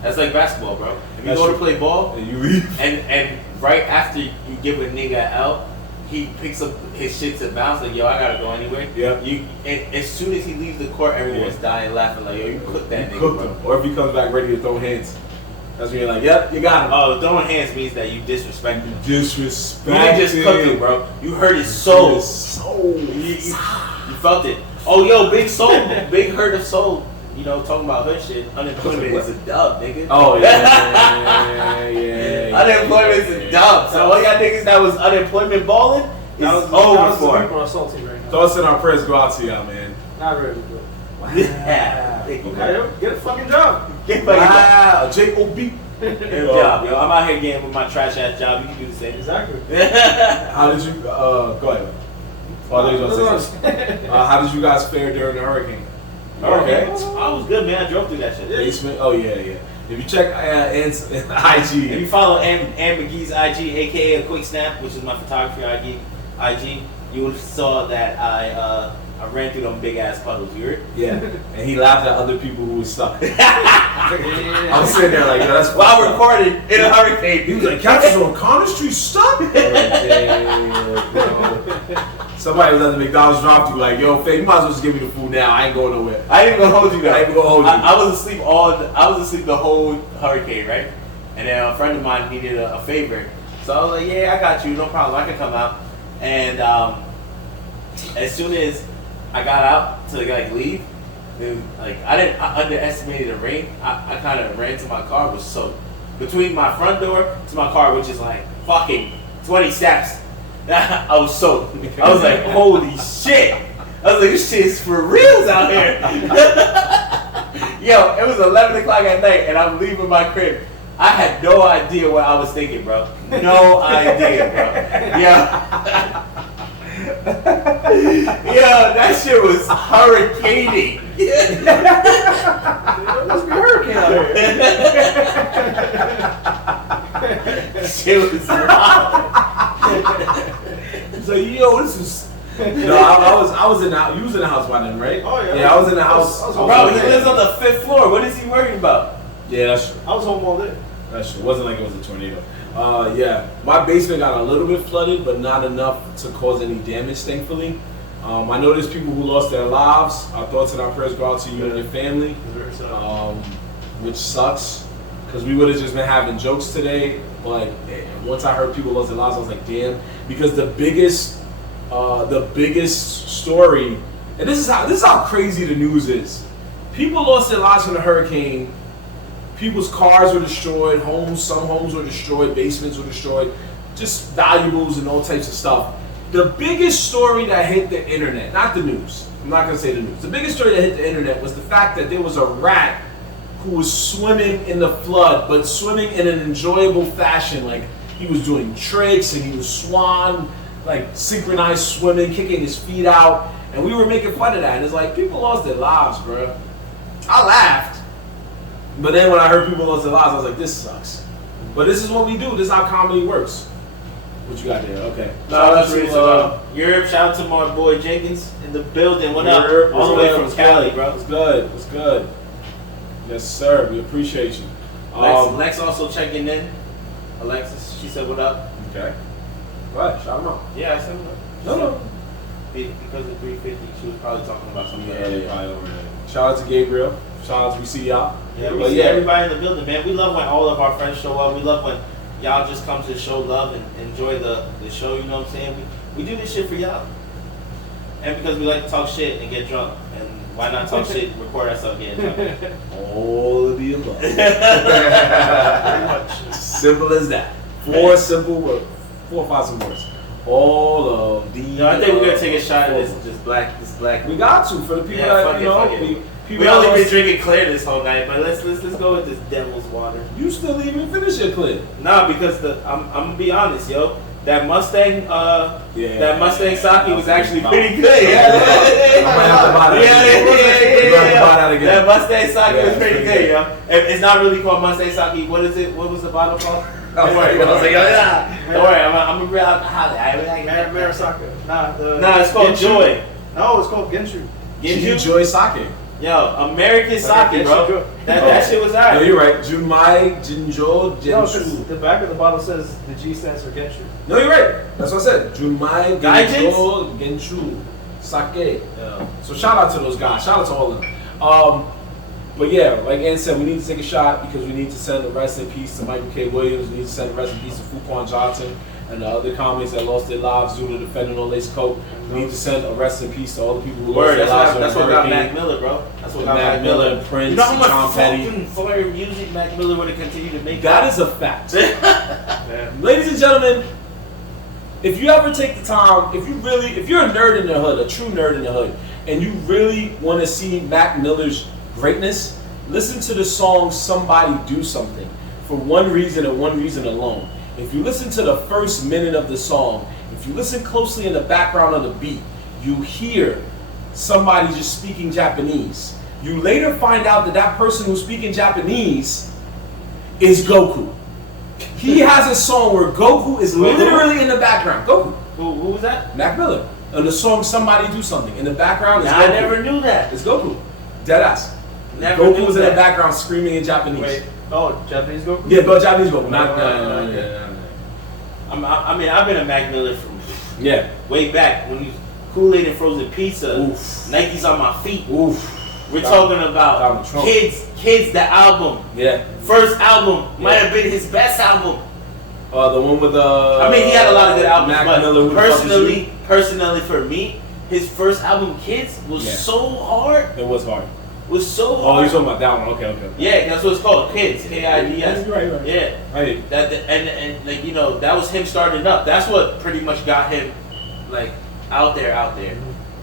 That's like basketball, bro. If you go to play ball and you leave, and right after you give a nigga an L, he picks up his shit to bounce like, yo, I gotta go anyway. Yeah. And as soon as he leaves the court, everyone's dying laughing like, yo, you cooked that nigga, bro. Or if he comes back ready to throw hands, that's when you're like, yep, you got him. Oh, throwing hands means that you disrespect him. You didn't just cook him, bro. You hurt his soul. You felt it. Oh, yo, big soul, big hurt of soul. You know, talking about hood shit. Unemployment is a dub, nigga. Oh yeah. Unemployment is a dub. So all y'all niggas that was unemployment balling is over for. People are salty right now. Thoughts and our prayers go out to y'all, man. Not really, but. Wow. Yeah. Okay, get a fucking job. Wow, J.O.B. Get a job, yo. I'm out here getting with my trash ass job. You can do the same. Exactly. How did you? Go ahead. How did you guys fare during the hurricane? Okay. I was good, man. I drove through that shit. Basement? Oh, yeah. If you check Ant's IG. If you follow Ann McGee's IG, a.k.a. A Quick Snap, which is my photography IG, you would have saw that I ran through them big-ass puddles. You heard? Yeah. And he laughed at other people who were stuck. I was sitting there like, yo, that's while we're recording in a hurricane. He was like, Captain's on Connor Street stuck? Somebody was at the McDonald's drive-thru like, yo, Faye, you might as well just give me the food now. I ain't going nowhere. I ain't gonna hold you guys. I ain't gonna hold you. I was asleep the whole hurricane, right? And then a friend of mine needed a favor. So I was like, yeah, I got you, no problem. I can come out. And as soon as I got out to like leave, And like I underestimated the rain. I kind of ran to my car, was soaked. Between my front door to my car, which is like fucking 20 steps, I was soaked. I was like, holy shit. I was like, this shit is for reals out here. Yo, it was 11 o'clock at night and I'm leaving my crib. I had no idea what I was thinking, bro. No idea, bro. Yeah. Yo, that shit was hurricaning. It must be a hurricane out here. Shit was wild. So yo, this is. No, I was in the house. You was in the house by then, right? Oh yeah. Yeah, I was in the house. Bro, he lives on the 5th floor. What is he worried about? Yeah, that's true. I was home all day. That's true. It wasn't like it was a tornado. Yeah, my basement got a little bit flooded, but not enough to cause any damage, thankfully. I know there's people who lost their lives. Our thoughts and our prayers go out to you and your family, which sucks, because we would have just been having jokes today. But once I heard people lost their lives, I was like, damn. Because the biggest story, and this is how crazy the news is. People lost their lives from the hurricane. People's cars were destroyed, some homes were destroyed, basements were destroyed, just valuables and all types of stuff. The biggest story that hit the internet, not the news, I'm not gonna say the news, the biggest story that hit the internet was the fact that there was a rat who was swimming in the flood, but swimming in an enjoyable fashion. Like he was doing tricks and he was like synchronized swimming, kicking his feet out, and we were making fun of that. And it's like, people lost their lives, bro. I laughed. But then when I heard people lost their lives, I was like, this sucks. But this is what we do. This is how comedy works. What you got there? Okay. Shout out to Europe. Shout out to my boy Jenkins in the building. What up? All the way from Cali, bro. It's good. It's good. Yes, sir. We appreciate you. Lex also checking in. Alexis, she said, what up? Okay. Go ahead. Shout him out. Yeah, I said what up. No. Because of 350, she was probably talking about something. Yeah, probably over there. Shout out to Gabriel. Shout out to we see y'all. Yeah, we see everybody in the building, man. We love when all of our friends show up. We love when y'all just come to show love and enjoy the show, you know what I'm saying? We do this shit for y'all. And because we like to talk shit and get drunk. And why not talk shit and record ourselves getting drunk? All of the above. Pretty much. Simple as that. 4 simple words. 4 or 5 simple words. All of the I think we're gonna take a shot at this black. We got to for the people that we only been drinking clear this whole night, but let's go with this devil's water. You still even finish your clear? Nah, because I'm gonna be honest, yo. That Mustang sake was actually pretty good. That Mustang sake was pretty good, yo. It's not really called Mustang sake. What is it? What was the bottle called? Don't worry, don't worry. I'm a real alcoholic. Marasaka. Nah, it's called Joy. No, it's called Genshu. Joy sake. Yo, American sake, bro. That shit was alright. No, you're right. Junmai, Jinjo, Genshu. No, because the back of the bottle says the G stands for Genshu. No, you're right. That's what I said. Junmai, Jinjo, Genshu, sake. So shout out to those guys. Shout out to all of them. But yeah, like Ann said, we need to take a shot because we need to send a rest in peace to Michael K. Williams. We need to send a rest in peace to Fuquan Johnson and the other comics that lost their lives due to the fentanyl lace coke. We need to send a rest in peace to all the people who lost their lives. That's what got Mac Miller, bro. That's what got Mac Miller and Prince, you know how much Tom Petty. fucking fire music Mac Miller would have continued to make? That is a fact. Ladies and gentlemen, if you ever take the time, if you're a nerd in the hood, a true nerd in the hood, and you really want to see Mac Miller's greatness, listen to the song Somebody Do Something for one reason and one reason alone. If you listen to the first minute of the song, if you listen closely in the background of the beat, you hear somebody just speaking Japanese. You later find out that that person who's speaking Japanese is Goku. He has a song where Goku is literally in the background. Goku. Who was that? Mac Miller. And the song Somebody Do Something. In the background is Goku. I never knew that. It's Goku. Deadass. Goku was in the background screaming in Japanese. Wait. Oh, Japanese Goku? Yeah, but Japanese Goku. No. I mean, I've been a Mac Miller from way back when you Kool-Aid and frozen pizza. Oof. Nikes on my feet. Oof. We're talking about Kids, the album. Yeah. First album might have been his best album. The one with I mean, he had a lot of good albums, Mac but Miller personally for me, his first album, Kids, was so hard. It was hard. was so Oh, hard. you're talking about that one. Okay. Yeah, that's what it's called, Kids, Kids. Right. Yeah, Right. and like that was him starting up. That's what pretty much got him like out there.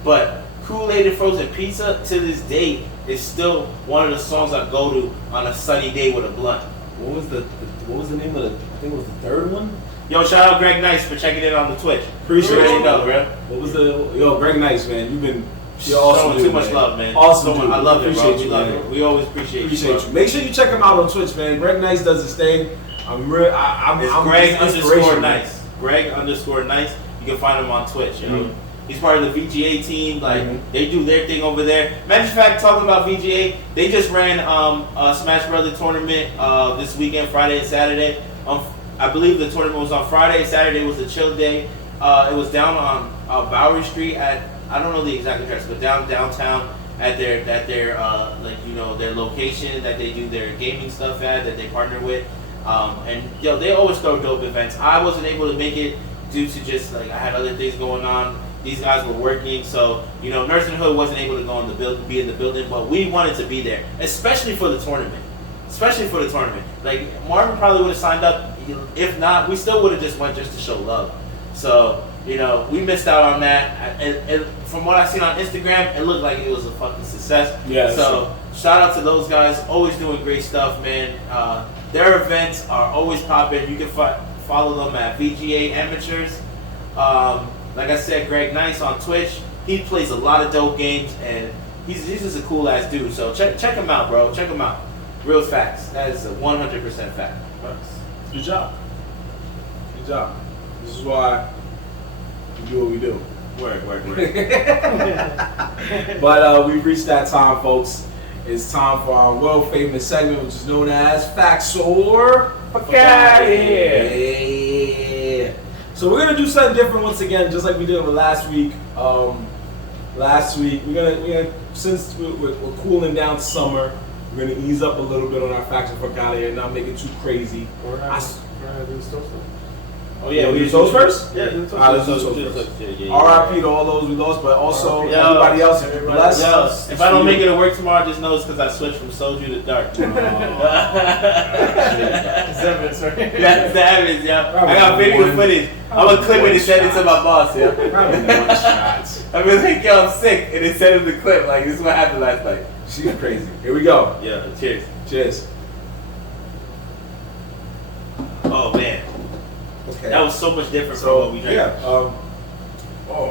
But Kool-Aid and Frozen Pizza to this day is still one of the songs I go to on a sunny day with a blunt. What was the name of the? I think it was the third one. Yo, shout out Greg Nice for checking in on the Twitch. Appreciate you. you. Bro. What was Greg Nice, man? You're awesome. Showing too much love, man. Awesome. I love it, bro. Appreciate We you, love man. it. We always appreciate you. Make sure you check him out on Twitch, man. Greg Nice does his thing. I'm Greg his inspiration, _ Nice. Greg _ Nice. You can find him on Twitch. You know, he's part of the VGA team. Like they do their thing over there. Matter of fact, talking about VGA, they just ran a Smash Brothers tournament this weekend, Friday and Saturday. I believe the tournament was on Friday. Saturday was a chill day. It was down on Bowery Street at, I don't know the exact address, but downtown at their their location that they do their gaming stuff at, that they partner with. And they always throw dope events. I wasn't able to make it due to just like I had other things going on. These guys were working, so Nerdz in the Hood wasn't able to be in the building, but we wanted to be there, especially for the tournament. Like Marvin probably would have signed up. If not, we still would have just went just to show love. So we missed out on that. And from what I've seen on Instagram, it looked like it was a fucking success. Yeah. So shout out to those guys, always doing great stuff, man. Their events are always popping. You can follow them at VGA Amateurs. Like I said, Greg Nice on Twitch. He plays a lot of dope games, and he's just a cool ass dude. So check him out, bro. Check him out. Real facts. That is a 100% fact. Good job. This is why we do what we do. Word. But we've reached that time, folks. It's time for our world famous segment, which is known as Facts or Fuck Outta Here. So we're gonna do something different once again, just like we did last week. We're gonna since we're cooling down summer, we're gonna ease up a little bit on our Facts or Fuck Outta Here, not make it too crazy. We're gonna do stuff. Oh yeah, we do those first? Yeah, do let's do those first. RIP to all those we lost, but also everybody else, if you're blessed. If I don't make it to work tomorrow, just know it's because I switched from soju to dark. That's evidence, right? That's the evidence, yeah. I got video footage. I'm gonna clip it and send it to my boss, yeah. I mean, like, yo, I'm sick, and then send him the clip. Like, this is what happened last night. She's crazy. Here we go. Yeah, cheers. Cheers. Oh man. Okay. That was so much different from what we drank. Yeah.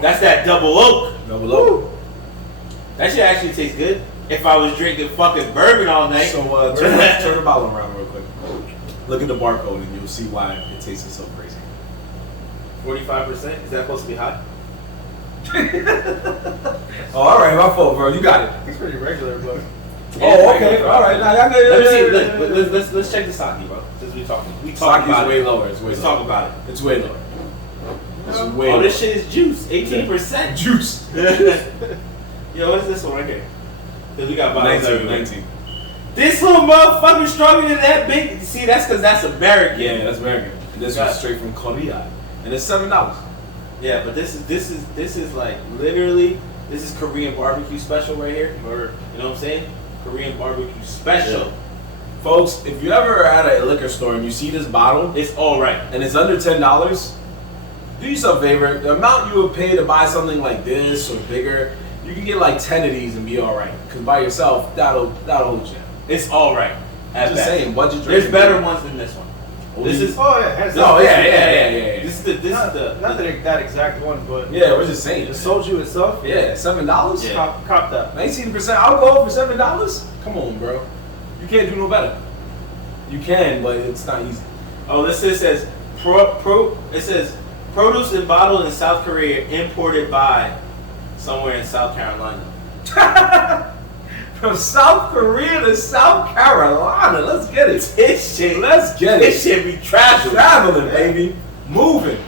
That's that double oak. Double oak. That shit actually tastes good. If I was drinking fucking bourbon all night. So turn the bottle around real quick. Look at the barcode and you'll see why it tastes so crazy. 45%? Is that supposed to be hot? Oh, all right, my fault, bro. You got it. It's pretty regular, but. Oh, okay. All right. Now y'all Let me see. Let's check the sake, bro. Since we talking. Sake is way lower. Let's talk about it. It's way lower. This shit is juice. 18%. Juice. Yo, what is this one right here? Cause we got bottles everywhere. 19. This little motherfucker stronger than that big. See, that's because that's American. Yeah, that's American. And this was straight from Korea, and it's $7. Yeah, but this is like literally this is Korean barbecue special right here. Or you know what I'm saying? Korean barbecue special. Yeah. Folks, if you ever are at a liquor store and you see this bottle, it's all right, and it's under $10. Do yourself a favor. The amount you would pay to buy something like this or bigger, you can get like 10 of these and be all right. Because by yourself, that'll hold you. It's all right. Just saying, budget drink. There's better ones than this one. This is. Oh yeah. Yeah. This is the. Not that exact one, but. Yeah, we're just saying. The soju itself. Yeah, $7. Yeah. Cop that. 19%. I'll go for $7. Come on, bro. You can't do no better. You can, but it's not easy. Oh, this says it says produce and bottled in South Korea, imported by somewhere in South Carolina. From South Korea to South Carolina. Let's get it. This shit. Let's get it. This shit be traveling, baby. Moving.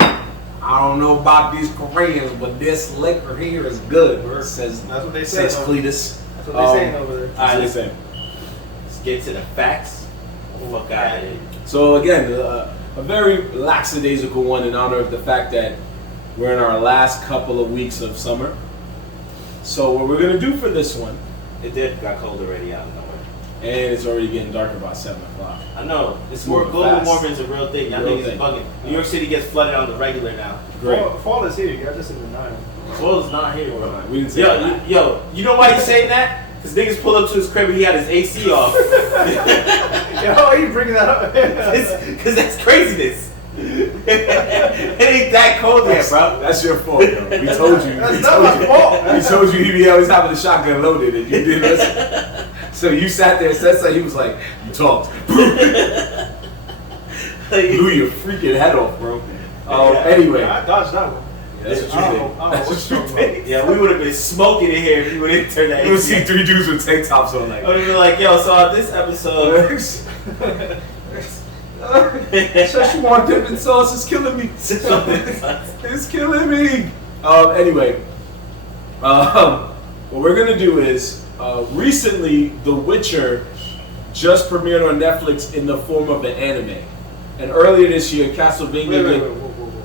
I don't know about these Koreans, but this liquor here is good. Says, that's what they say. Says Cletus. That's what they saying over there. Alright, listen. Let's get to the facts. Fuck out of here. So again, a very lackadaisical one in honor of the fact that we're in our last couple of weeks of summer. So what we're gonna do for this one It did got cold already out of nowhere. And it's already getting dark about 7 o'clock. I know. It's Moving more global fast. warming is a real thing. Y'all Real niggas thing. bugging. New York City gets flooded on the regular now. Great. Fall is here. You're just in denial. Fall is not here, bro. We didn't say Yo, that. you know why he's saying that? Because niggas pull up to his crib and he had his AC off. Yo, why are you bringing that up? Because that's craziness. It ain't that cold yet, bro. That's your fault, yo. We told you. That's we not told my you. fault. We told you he be always having the shotgun loaded and you didn't listen. So you sat there and said something, he was like, you talked. Blew your freaking head off, bro. Anyway. I dodged that one. That's what you I did. don't know That's what what you're you talking did. Yeah, we would have been smoking in here if you would have turned that You would AC see on. 3 dudes with tank tops on like. I would have been like, yo, so on this episode. Szechuan want dipping sauce is killing me. It's killing me. Anyway, what we're gonna do is recently The Witcher just premiered on Netflix in the form of an anime, and earlier this year Castlevania. Wait, whoa, whoa, whoa.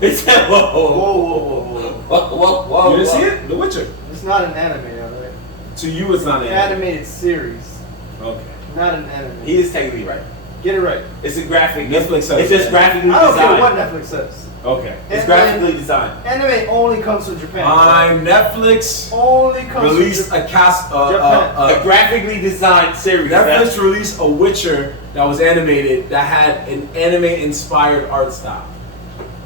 He said, whoa, Whoa, whoa, whoa, whoa. whoa. You didn't see it? The Witcher. It's not an anime, alright? To you, it's not an An anime. animated series, Okay. not an anime. He is technically right. Get it right. It's a graphic. Netflix says It's just that. graphically I don't care what designed. Netflix says. Okay. It's graphically designed. Anime only comes from Japan. Fine. Netflix Only comes released from a cast. A graphically designed series. Netflix released a Witcher that was animated that had an anime-inspired art style.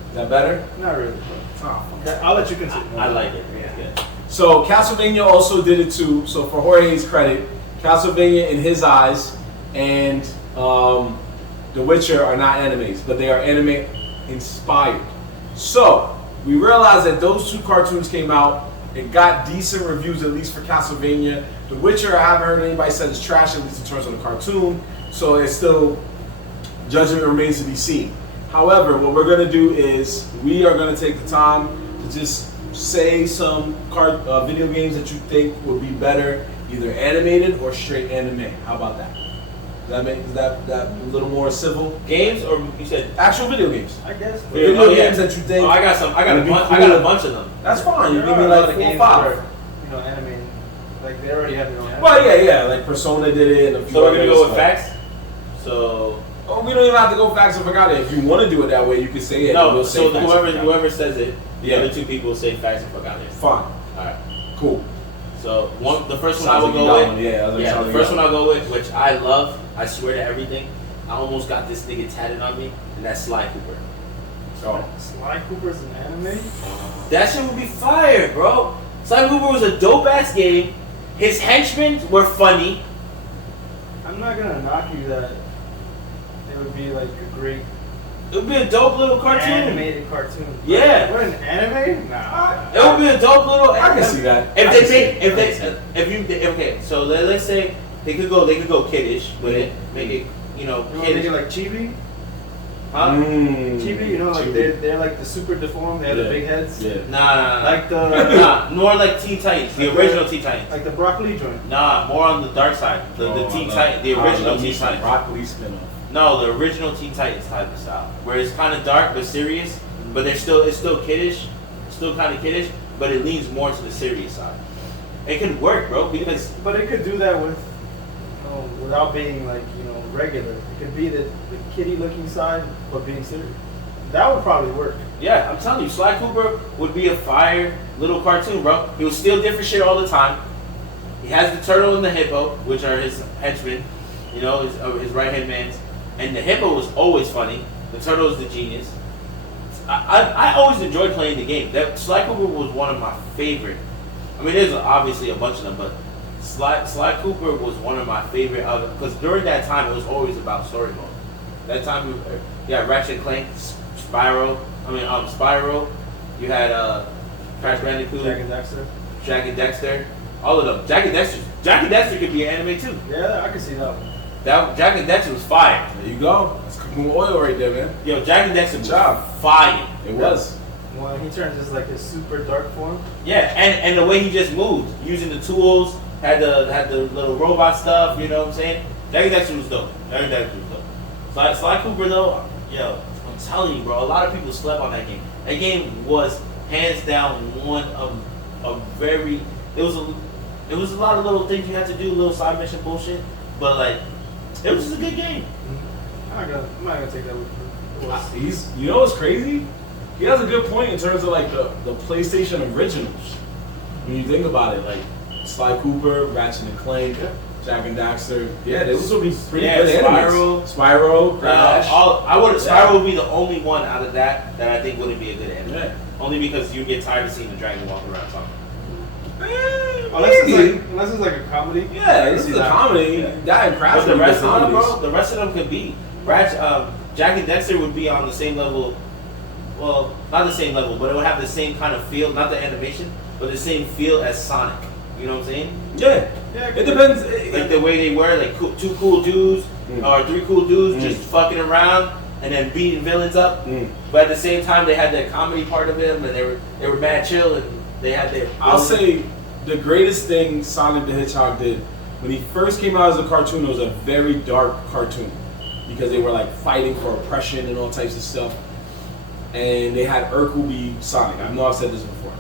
Is that better? Not really. Oh. Okay, I'll let you continue. I like it. Yeah. So Castlevania also did it too. So for Jorge's credit, Castlevania in his eyes and The Witcher are not animes, but they are anime inspired. So we realized that those 2 cartoons came out. It got decent reviews, at least for Castlevania. The Witcher, I haven't heard anybody say it's trash, at least in terms of the cartoon. So it's still, judgment remains to be seen. However, what we're gonna do is we are gonna take the time to just say some video games that you think would be better, either animated or straight anime. How about that? Is that a little more civil? Games or you said? Actual video games. I guess. Video games that you think. Oh, I got some. I got a would be bunch. cool. I got a bunch of them. That's fine. You There give me are a like lot of 4 or games 5. that are, anime. Like they already have their own anime. Well, yeah. Like Persona did it, and a few So we're gonna others, go with but- facts. So Oh, we don't even have to go facts or forgot it. If you want to do it that way, you can say it. no. We'll say So facts or forgot it. whoever says it, the Yeah. other 2 people will say facts and forgot it. Fine. All right. Cool. So the first one Sounds I will like you go got with. one. Yeah, Yeah, the first one I'll go with, which I love. I swear to everything. I almost got this nigga tatted on me, and that's Sly Cooper. Oh. Sly Cooper's an anime? That shit would be fire, bro. Sly Cooper was a dope ass game. His henchmen were funny. I'm not gonna knock you that it would be like a great It would be a dope little cartoon. animated cartoon. Yeah. What, an anime? Nah. It would be a dope little. I can see that. If I they can see make, it. if you, okay, so let's say they could go kiddish with it, make it, You want to make kiddish. it like Chibi? Huh? Chibi, like Chibi. they're like the super deformed, they have the Yeah. big heads. Yeah. Nah. Like the Nah, more like Teen Titans, the Like original the- Teen Titans. like the broccoli joint. Nah, more on the dark side. The Teen Titans, the original Teen Titans. Broccoli spinoff. No, the original Teen Titans type of style, where it's kind of dark but serious, but it's still kiddish, still kind of kiddish, but it leans more to the serious side. It could work, bro, because But it could do that with, without being like, regular. It could be the kiddie looking side, but being serious. That would probably work. yeah, I'm telling you, Sly Cooper would be a fire little cartoon, bro. He would steal different shit all the time. He has the turtle and the hippo, which are his henchmen, his right hand mans, and the hippo was always funny. The turtle is the genius. I always enjoyed playing the game. That Sly Cooper was one of my favorite. I mean, there's obviously a bunch of them, but Sly Cooper was one of my favorite. Because during that time, it was always about story mode. That time, you had Ratchet and Clank, Spyro. You had Crash Bandicoot, Jack and Dexter. all of them. Jack and Dexter could be an anime too. Yeah, I can see that one. Jack and Dexter was fire. There you go. That's cooking oil right there, man. Yo, Jack and Dexter was job. fire. It was. When he turns his super dark form. Yeah, and the way he just moved, using the tools, had the little robot stuff, you know what I'm saying? Jack and Dexter was dope. Sly Cooper though, yo, I'm telling you, bro, a lot of people slept on that game. That game was hands down one of a very, it It was a lot of little things you had to do, little side mission bullshit. But like, it was just a good game. I'm not gonna take that with me. You know what's crazy? He has a good point in terms of like the PlayStation originals. When you think about it, like Sly Cooper, Ratchet and Clank, Jack and Daxter. Yeah, those would be pretty good enemies. Spyro, Crash. Spyro would be the only one out of that I think wouldn't be a good enemy. Yeah. Only because you get tired of seeing the dragon walk around talking. Unless it's like a comedy. Yeah, this is a comedy. Yeah. That and Crash. But the rest of them, bro, the rest of them could be. Jack and Dexter would be on the same level. Well, not the same level, but it would have the same kind of feel, not the animation, but the same feel as Sonic. You know what I'm saying? Yeah. It depends. Like the way they were, like two cool dudes or three cool dudes just fucking around and then beating villains up. But at the same time, they had the comedy part of them, and they were mad chill, and they had their. I'll say the greatest thing Sonic the Hedgehog did when he first came out as a cartoon. It was a very dark cartoon because they were like fighting for oppression and all types of stuff. And they had Urkel be Sonic. I know I've said this before.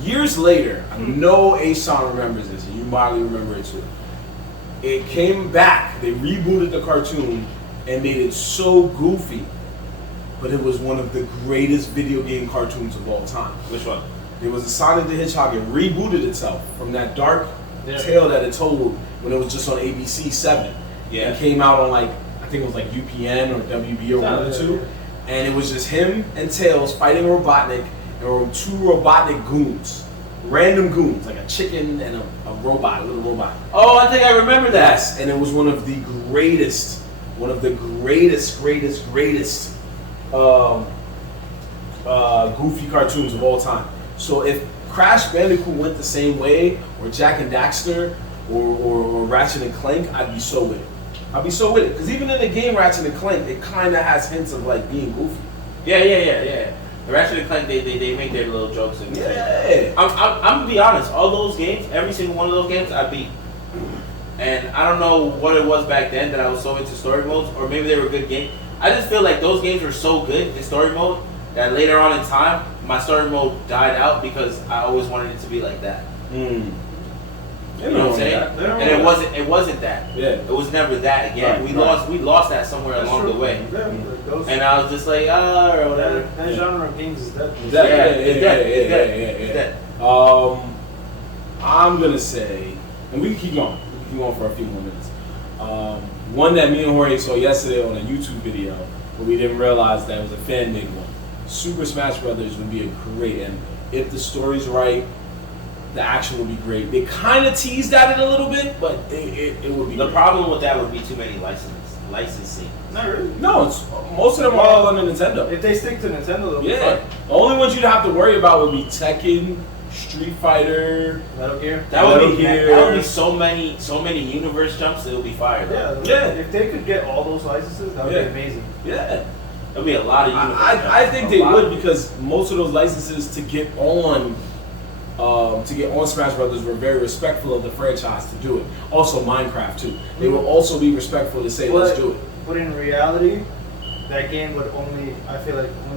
Years later, I know A-Sean remembers this, and you probably remember it too. It came back, they rebooted the cartoon, and made it so goofy, but it was one of the greatest video game cartoons of all time. Which one? It was a Sonic the Hedgehog. It rebooted itself from that dark tale that it told when it was just on ABC 7. Yeah. It came out on like, I think it was like UPN or WB or one of the two. And it was just him and Tails fighting Robotnik, and there were two Robotnik goons. Random goons, like a chicken and a robot, a little robot. Oh, I think I remember that. Yes, and it was one of the greatest goofy cartoons of all time. So if Crash Bandicoot went the same way, or Jack and Daxter, or Ratchet and Clank, I'd be so with it. Because even in the game Ratchet and Clank, it kind of has hints of like being goofy. Yeah. The Ratchet and Clank, they make their little jokes and I'm gonna be honest. All those games, every single one of those games, I beat. And I don't know what it was back then that I was so into story modes, or maybe they were good games. I just feel like those games were so good in story mode that later on in time, my story mode died out because I always wanted it to be like that. You know what I'm saying? And it wasn't that. Yeah. It was never that again. We lost that somewhere along the way. And I was just like, or whatever. That genre of games is dead. It's dead. I'm gonna say, and we can keep going. For a few more minutes. One that me and Jorge saw yesterday on a YouTube video, but we didn't realize that it was a fan-made one. Super Smash Brothers would be a great anime. If the story's right, the action would be great. They kind of teased at it a little bit, but it would be. The problem with that would be too many licensing. Not really. No, most of them are all on the Nintendo. If they stick to Nintendo, they'll be fine. The only ones you'd have to worry about would be Tekken, Street Fighter, Metal Gear. That would be so many universe jumps. It would be fire. Yeah. If they could get all those licenses, that would be amazing. Yeah. There'd be a lot of universe jumps. I think they would, because most of those licenses to get on Smash Brothers were very respectful of the franchise to do it. Also Minecraft too. They will also be respectful to say let's do it. But in reality, that game would only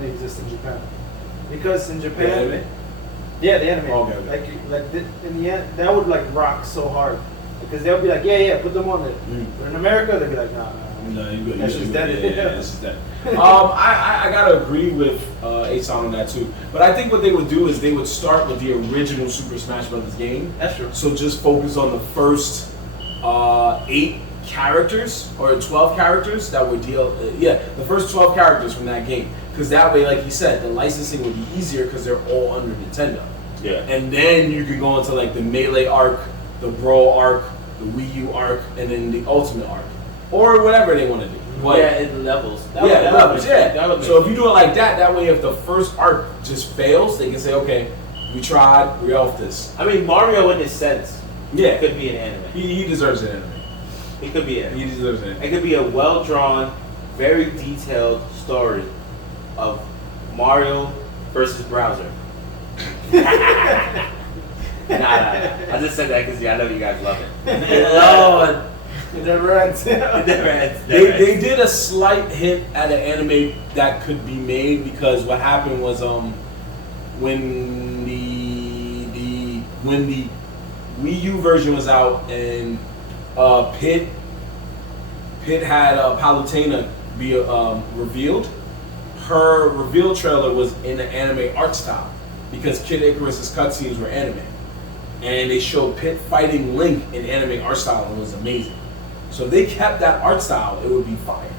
exist in Japan. Because in Japan, the anime. Okay. Like in the end, that would like rock so hard, because they'll be like, put them on it. But in America, they'll be like, nah. No, you good. That's just dead. That's just dead. I gotta agree with A-Song on that too. But I think what they would do is they would start with the original Super Smash Brothers game. That's true. So just focus on the first 8 characters or 12 characters that would the first 12 characters from that game. Because that way, like you said, the licensing would be easier because they're all under Nintendo. Yeah. And then you can go into like the Melee arc, the Brawl arc, the Wii U arc, and then the Ultimate arc. Or whatever they want to do. But, in levels. Levels. So if you do it like that, that way if the first arc just fails, they can say, okay, we tried, we off this. I mean, Mario in his sense could be an anime. He deserves an anime. He could be an anime. He deserves an anime. It could be a well-drawn, very detailed story of Mario versus Bowser. Nah. I just said that because I know you guys love it. Lord. It never ends. They did a slight hint at an anime that could be made, because what happened was when the Wii U version was out, and Pit had Palutena be revealed. Her reveal trailer was in the anime art style because Kid Icarus's cutscenes were anime, and they showed Pit fighting Link in anime art style, and it was amazing. So if they kept that art style, it would be fire.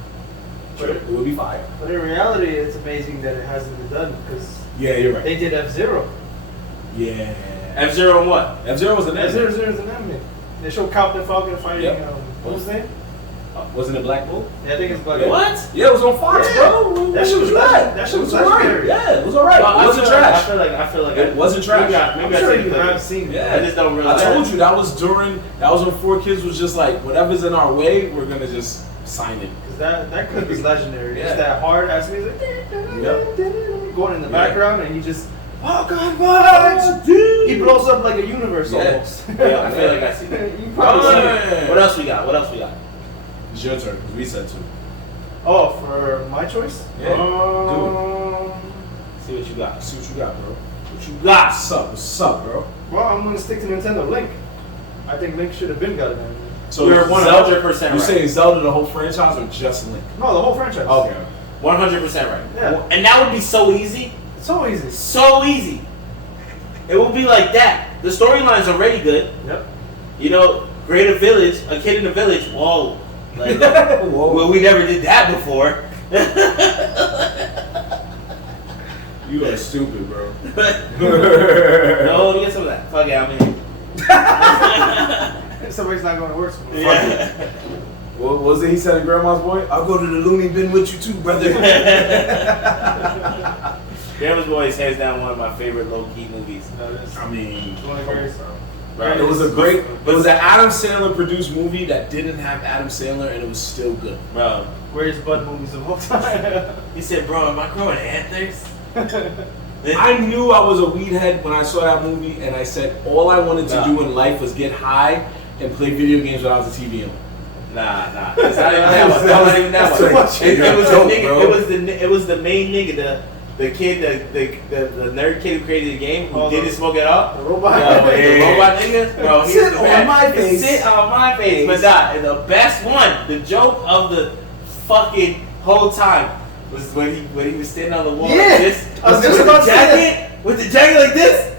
It would be fire. But in reality, it's amazing that it hasn't been done because Yeah, you're right. they did F-Zero. Yeah. F-Zero and what? F-Zero was an anime. F-Zero is an anime. They showed Captain Falcon fighting, Yep. what was his name? Wasn't it Black Bull? Yeah, I think it's Black. Yeah. What? Yeah, it was on Fox, Yeah. bro. That shit was bad. that shit was alright. legendary. Yeah, it was alright. Well, It wasn't trash. I feel like It wasn't trash. Maybe I'm I sure said you it. have seen it. Yeah. I just don't realize. I told you that was when 4Kids was just like, whatever's in our way, we're gonna just sign it. Because that clip is legendary. Yeah. Just that hard ass music Yep. going in the Yeah. background, and he just, oh God, what? He blows up like a universe Yeah. almost. Yeah, I feel like I see that. You probably seen it. Yeah. What else we got? What else we got? It's your turn because we said to. Oh, for my choice? Yeah. See what you got. See what you got, bro. What you got? What's up, bro? Well, I'm gonna stick to Nintendo Link. I think Link should have been got it. So You're Zelda, 100% you right. saying Zelda the whole franchise or just Link? No, the whole franchise. Okay. 100% right. Yeah. And that would be so easy. It's so easy. So easy. It would be like that. The storyline's already good. Yep. You know, create a village, a kid in a village. Whoa. Like, Whoa. well, we never did that before. You are stupid, bro. No, get some of that. Fuck it, I'm in. Somebody's not going to work. Yeah. What was it he said to Grandma's Boy? I'll go to the loony bin with you too, brother. Grandma's Boy is hands down one of my favorite low-key movies. I mean, One of the greatest. it was a great, it was an Adam Sandler produced movie that didn't have Adam Sandler and it was still good. Bro, Greatest Bud movies of all time. he said, bro, am I growing anthrax? I knew I was a weed head when I saw that movie, and I said all I wanted to do in life was get high and play video games without the TV on. Nah. It's not even that one. It's not even that That's one. too much. It was the Dope, nigga. bro. It was the main nigga, the kid, the nerd kid who created the game, who didn't smoke at all. The robot. The robot nigga. Bro, he's Sit the on best. my face. Sit on my face. But and the best one, the joke of the fucking whole time was when he was standing on the wall Yeah. like this, I was just about to say with the jacket like this,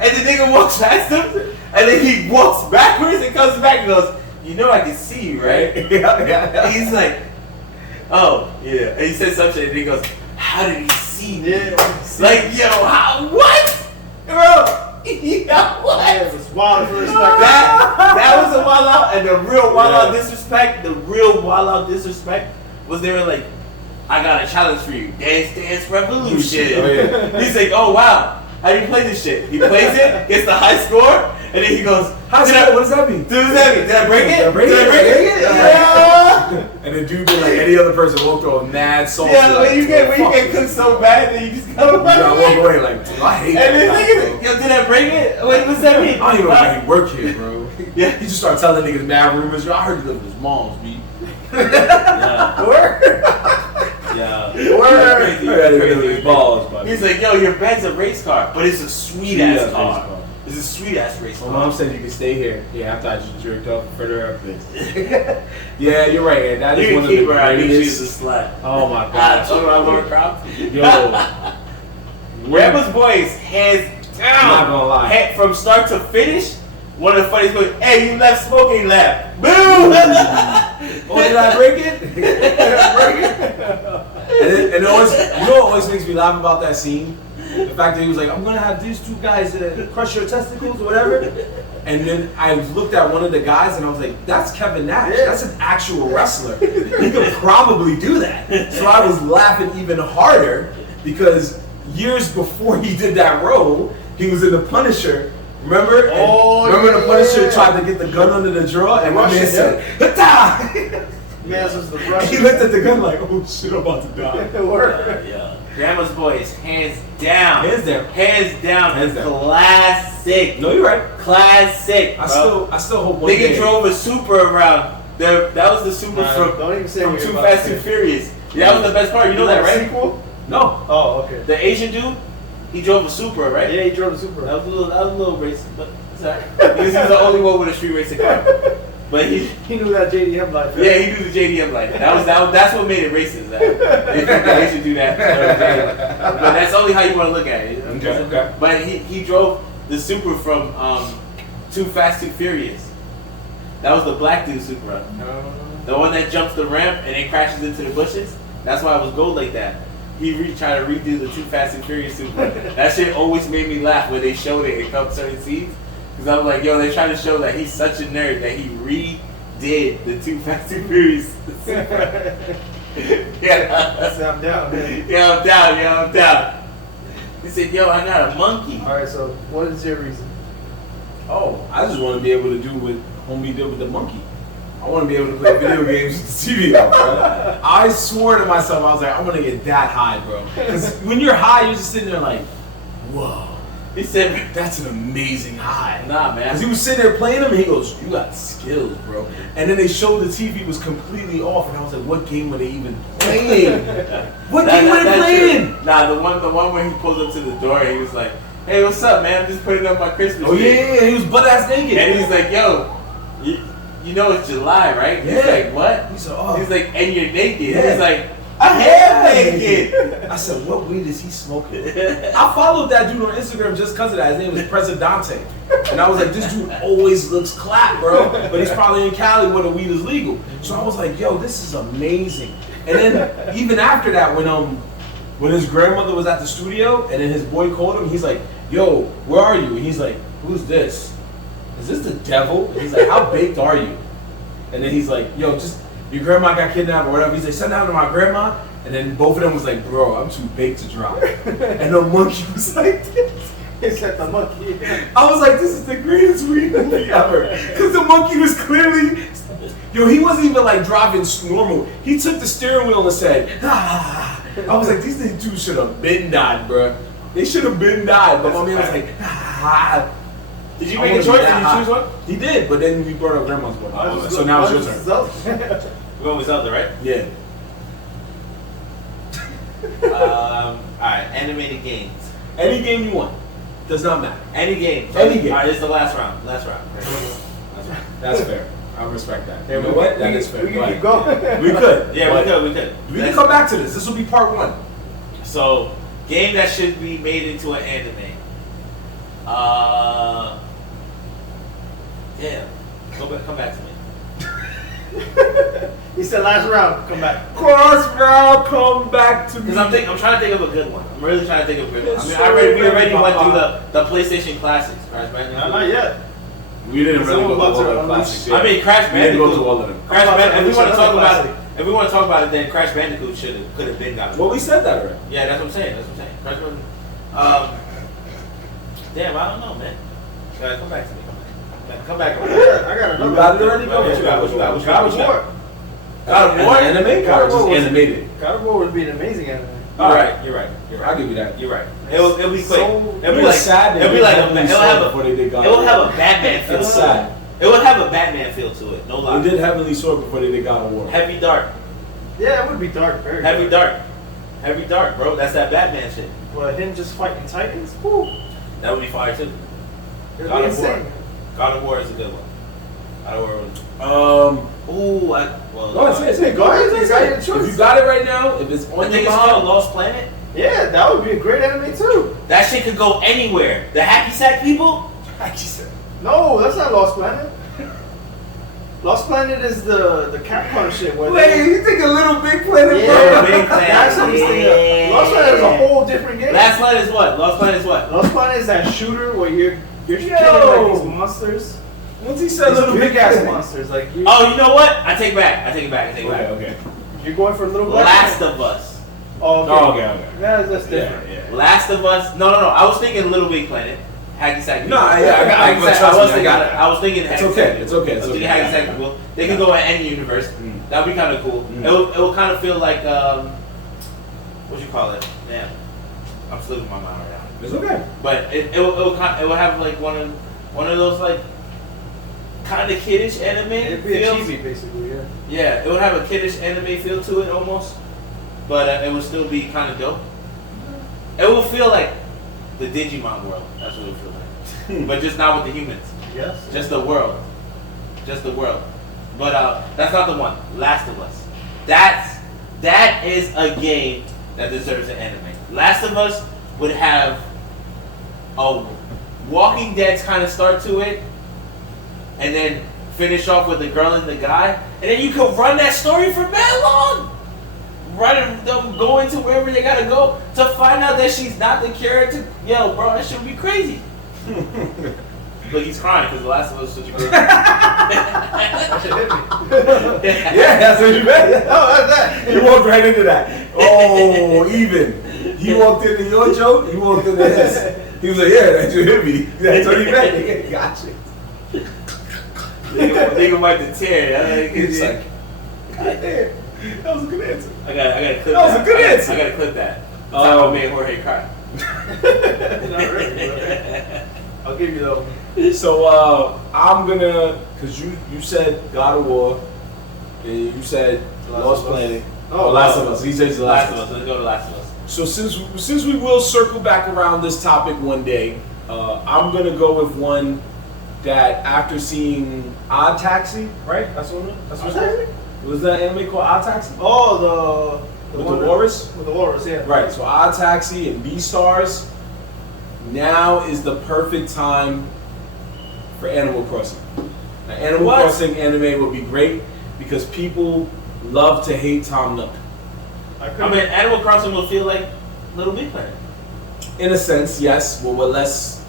and the nigga walks past him, and then he walks backwards and comes back and goes, "You know I can see you, right?" Yeah. And he's like, "Oh yeah," and he said some shit, and he goes, "How did he see me?" Yeah. Like, yo, how? What, bro? Yeah, what? Yeah, it was wild for respect. That was a wild out, and the real wild out disrespect. The real wild out disrespect was they were like, "I got a challenge for you, Dance Dance Revolution." Oh, yeah. He's like, "Oh wow, how do you play this shit?" He plays it, gets the high score, and then he goes, What does that mean? What does that mean? Did I break it? Did I break it? Yeah. And the dude did like any other person walked through a mad salt. Yeah, like, when you get cooked so bad that you just gotta you gotta walk away like, I hate And then that. nigga, yo, did I break it? Wait, what's that mean? I don't even know why he work here, bro. Yeah. He just started telling niggas mad rumors. Yo, I heard he lived with his mom's, B. Yeah. Word. Yeah. Word. Crazy. I gotta get his balls, buddy. He's like, yo, your bed's a race car, but it's a sweet ass Sweet-ass car. race car. It's a sweet ass race My car. mom said you can stay here. Yeah, after I just jerked up further up this. Yeah, you're right, man. That is You one can of the keep her out. You choose greatest. a slut. Oh my Ah, god. so I want to crowd. Yo. Grandma's Boy is hands down. I'm not gonna lie. From start to finish, one of the funniest movies. Hey, you left smoking left. Boom! Oh, did I break it? And it always, you know what always makes me laugh about that scene? The fact that he was like, I'm gonna have these two guys crush your testicles or whatever. And then I looked at one of the guys and I was like, that's Kevin Nash. Yeah. That's an actual wrestler. He could probably do that. So I was laughing even harder because years before he did that role, he was in The Punisher. Remember? Oh, Remember The Punisher yeah. tried to get the gun under the drawer and my man Russian, said, "Hata!" Yeah, this was the He Russian. looked at the gun like, oh shit, I'm about to die. Word. Yeah. Grandma's Boy is hands down. Hands down. Hands down. Hands down. Classic. No, you're right. Classic. I bro. still hope one Nigga day. drove a Supra around. That was the Supra from Don't even say Too what you're about Fast, to Too say. Furious. Yeah, that was the best part. You know that, right? Sequel? No. Oh, okay. The Asian dude, he drove a Supra, right? Yeah, he drove the Supra. That was a little racist, but Sorry. Because he's the only one with a street racing car. But he knew that JDM life. Yeah, he knew the JDM life. That's what made it racist. They should do that. But that's only how you want to look at it. Okay. But he drove the Supra from Too Fast, Too Furious. That was the black dude Supra. The one that jumps the ramp and then crashes into the bushes. That's why it was gold like that. He tried to redo the Too Fast and Furious Supra. That shit always made me laugh when they showed it in certain scenes. Because I was like, yo, they're trying to show that he's such a nerd that he redid the Too Fast and Furious Supra. Yeah. I'm down, man. Yeah, I'm down. He said, yo, I got a monkey. Alright, so what is your reason? Oh, I just want to be able to do what homie did with the monkey. I want to be able to play video games with the TV out, bro. I swore to myself, I was like, I want to get that high, bro. Because when you're high, you're just sitting there like, whoa. He said, that's an amazing high. Nah, man. Because he was sitting there playing them, and he goes, you got skills, bro. And then they showed the TV was completely off, and I was like, what game were they even playing? What game were they playing? True. Nah, the one where he pulls up to the door, and he was like, hey, what's up, man? I'm just putting up my Christmas tree. Yeah, he was butt-ass naked. And he's like, yo, you know it's July, right? Yeah. He's like, what? He's like, oh. He's like, and you're naked. Yeah. He's like, I am naked. I said, what weed is he smoking? I followed that dude on Instagram just because of that. His name was Presidente. And I was like, this dude always looks clap, bro. But he's probably in Cali where the weed is legal. So I was like, yo, this is amazing. And then even after that, when his grandmother was at the studio and then his boy called him, he's like, yo, where are you? And he's like, who's this? Is this the devil? And he's like, how baked are you? And then he's like, yo, just, your grandma got kidnapped or whatever. He's like, send down to my grandma. And then both of them was like, bro, I'm too baked to drive. And the monkey was like this. He said the monkey. I was like, this is the greatest weed movie ever. Because the monkey was clearly, yo, he wasn't even like driving normal. He took the steering wheel and said, ah. I was like, these dudes should have been died, bro. They should have been died. But my man was like, ah. Did you make a choice? Did you choose one? He did, but then we brought up grandma's one. So now it's your turn. We're going with Zelda, right? Yeah. Alright, animated games. Any game you want. Does not matter. Any game. Any game. Alright, this is the last round. Last round. That's fair. I respect that. Yeah, you know what? That is fair. We can keep going. We could. Yeah, we could. We can come back to this. This will be part one. So, game that should be made into an anime. Damn. Come back to me. He said last round, come back. Cross round, come back to me. Because I'm trying to think of a good one. I'm really trying to think of a good one. I mean, we already went through the PlayStation classics, right? Not yet. We didn't really go through all the classics. I mean, Crash Bandicoot. We didn't go through all of them. Crash Bandicoot. If we want to talk about it, then Crash Bandicoot could have been that. Well, we said that already. Yeah, that's what I'm saying. Crash Bandicoot. Damn, I don't know, man. Come back to me. Come back. I got another. You got it already? What you got? God of War. God of War? Anime? God of War was animated. God of War would be an amazing anime. You're right. I'll give you that. You're right. It'll be quick. So, it'll be like sad. It'll be like it'll have a Batman feel. It's sad. It would have a Batman feel to it. No lie. They did Heavenly Sword before they did God of War. Heavy dark. Yeah, it would be dark. Very Heavy dark, bro. That's that Batman shit. But him just fighting Titans, whoo. That would be fire too. It'd God be of War. insane. God of War is a good one. God of War. Go ahead, say it. Go ahead, say it. If you got it right now, if it's on I think your it's called mind, Lost Planet. Yeah, that would be a great anime too. That shit could go anywhere. The hacky sack people. No, that's not Lost Planet. Lost Planet is the Capcom shit. Where you think a Little Big Planet? Yeah, Big Planet. That's what he's thinking of. Lost Planet is a whole different game. Lost Planet is what? Lost Planet is that shooter where you're killing like these monsters. Once he said Little big Big ass Planet. monsters, like Oh, you know what? I take it back. Okay. You're going for Little Black Last Planet. of Us. Oh, okay. Yeah, that's different. Yeah. Last of Us. No. I was thinking Little Big Planet. Hacky sack people. I was thinking. It's okay. I was thinking hacky sack people. They can go in any universe. That would be kind of cool. It will kind of feel like what you call it? Damn, I'm slipping my mind right now. It's okay. But it will have like one of those like kind of kiddish anime. It'd be a feels. chibi, basically. Yeah. Yeah, it would have a kiddish anime feel to it almost, but it would still be kind of dope. It will feel like the Digimon world. That's what it would feel like. but just not with the humans. Yes. Just the world. But that's not the one. Last of Us. That is a game that deserves an anime. Last of Us would have a Walking Dead kind of start to it, and then finish off with the girl and the guy, and then you could run that story for that long. Running them going to wherever they gotta go to find out that she's not the character. Yo, bro, that should be crazy. Look, he's crying because The Last of Us was such a good. That shit hit me. Yeah, that's what you meant. Oh, that's that. You walked right into that. Oh, even. He walked into your joke, you walked into his. He was like, yeah, that you hit me. That's what he meant. Gotcha. Nigga wiped the tear. He's like, God damn. That was a good answer. I gotta clip That was a good answer. I gotta clip that. Time I made Jorge cry. Not really, bro. I'll give you that one. So I'm gonna, cause you said God of War, and you said Lost Planet. Oh, Last of Us. He says The Last of Us. Let's go to Last of Us. So since we will circle back around this topic one day, I'm gonna go with one that after seeing Odd Taxi, right? That's what Odd Taxi? Was that anime called Odd Taxi? Oh, the With one the walrus? With the walrus, yeah. Right. So Odd Taxi and Beastars. Now is the perfect time for Animal Crossing. Now, Animal Crossing anime would be great because people love to hate Tom Nook. I mean, Animal Crossing will feel like Little Big Planet. In a sense, yes. Well, we're less.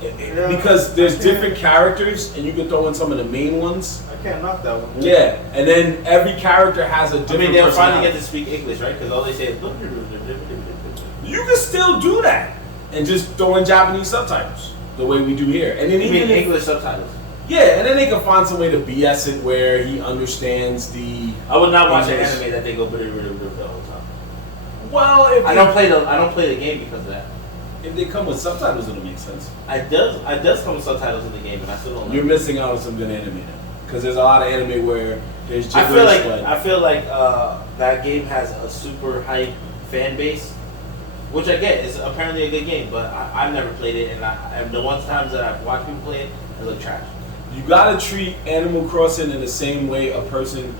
Because there's different characters, and you can throw in some of the main ones. I can't knock that one. Yeah, and then every character has a different. I mean, they'll finally personality. get to speak English, right? Because all they say is. You can still do that, and just throw in Japanese subtitles the way we do here, and then even English subtitles. Yeah, and then they can find some way to BS it where he understands the. I would not watch an English. anime that they go the whole time. Well, if I don't play the game because of that. If they come with subtitles, it'll make sense. It does come with subtitles in the game, and I still don't. You're missing out on some good anime now, because there's a lot of anime where there's gibberish. I feel like that game has a super hype fan base, which I get is apparently a good game, but I've never played it, and the times that I've watched people play it, it look trash. You gotta treat Animal Crossing in the same way a person.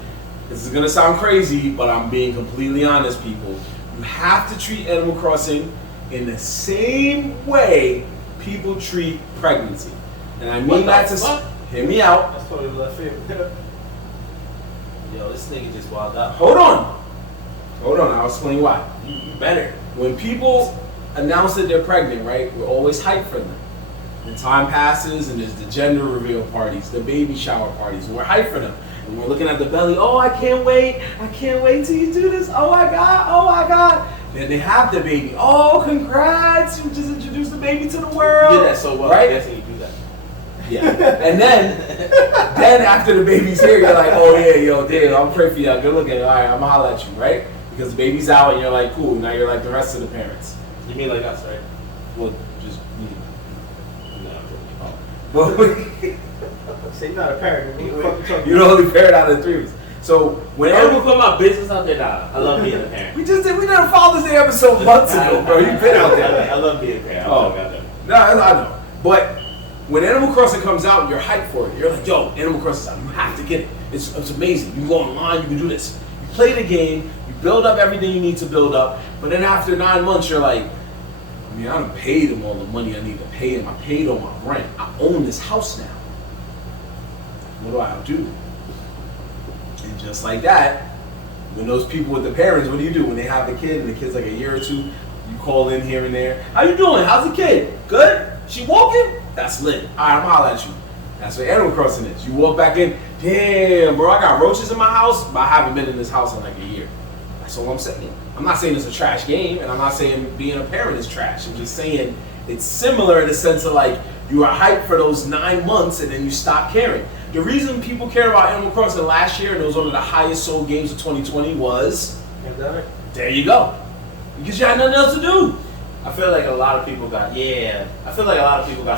This is gonna sound crazy, but I'm being completely honest, people. You have to treat Animal Crossing in the same way people treat pregnancy, and I mean that to hear me out. That's totally left field. Yo, this nigga just wild out. Hold on. I'll explain why. You better. When people announce that they're pregnant, right? We're always hyped for them. And time passes, and there's the gender reveal parties, the baby shower parties, and we're hyped for them. And we're looking at the belly. Oh, I can't wait till you do this. Oh my God. Then they have the baby. Oh, congrats! You just introduced the baby to the world. You did that so well. Right? I'm guessing you do that. Yeah. And then after the baby's here, you're like, oh yeah, yo, damn, I'm praying for y'all. Good looking. All right, I'm gonna holler at you, right? Because the baby's out, and you're like, cool. Now you're like the rest of the parents. You mean like us, right? Well, just me. No. Say you're not a parent. What the fuck you talking You're the only parent out of the three of us. So I'm whenever gonna put my business out there now. I love being a parent. we did a Father's Day episode months ago, bro. You've been out there. I love being a parent. No, I know. But when Animal Crossing comes out, you're hyped for it. You're like, yo, Animal Crossing's out. You have to get it. It's amazing. You go online, you can do this. You play the game, you build up everything you need to build up, but then after 9 months, you're like, I mean, I done paid them all the money I need to pay him. I paid all my rent. I own this house now. What do I do? And just like that, when those people with the parents, what do? When they have the kid and the kid's like a year or two, you call in here and there. How you doing? How's the kid? Good? She walking? That's lit. All right, I'm hollering at you. That's what Animal Crossing is. You walk back in, damn, bro, I got roaches in my house, but I haven't been in this house in like a year. That's all I'm saying. I'm not saying it's a trash game, and I'm not saying being a parent is trash. I'm just saying it's similar in the sense of like, you are hyped for those 9 months and then you stop caring. The reason people care about Animal Crossing last year, and it was one of the highest sold games of 2020, was Pandemic. there you go. Because you had nothing else to do. I feel like a lot of people got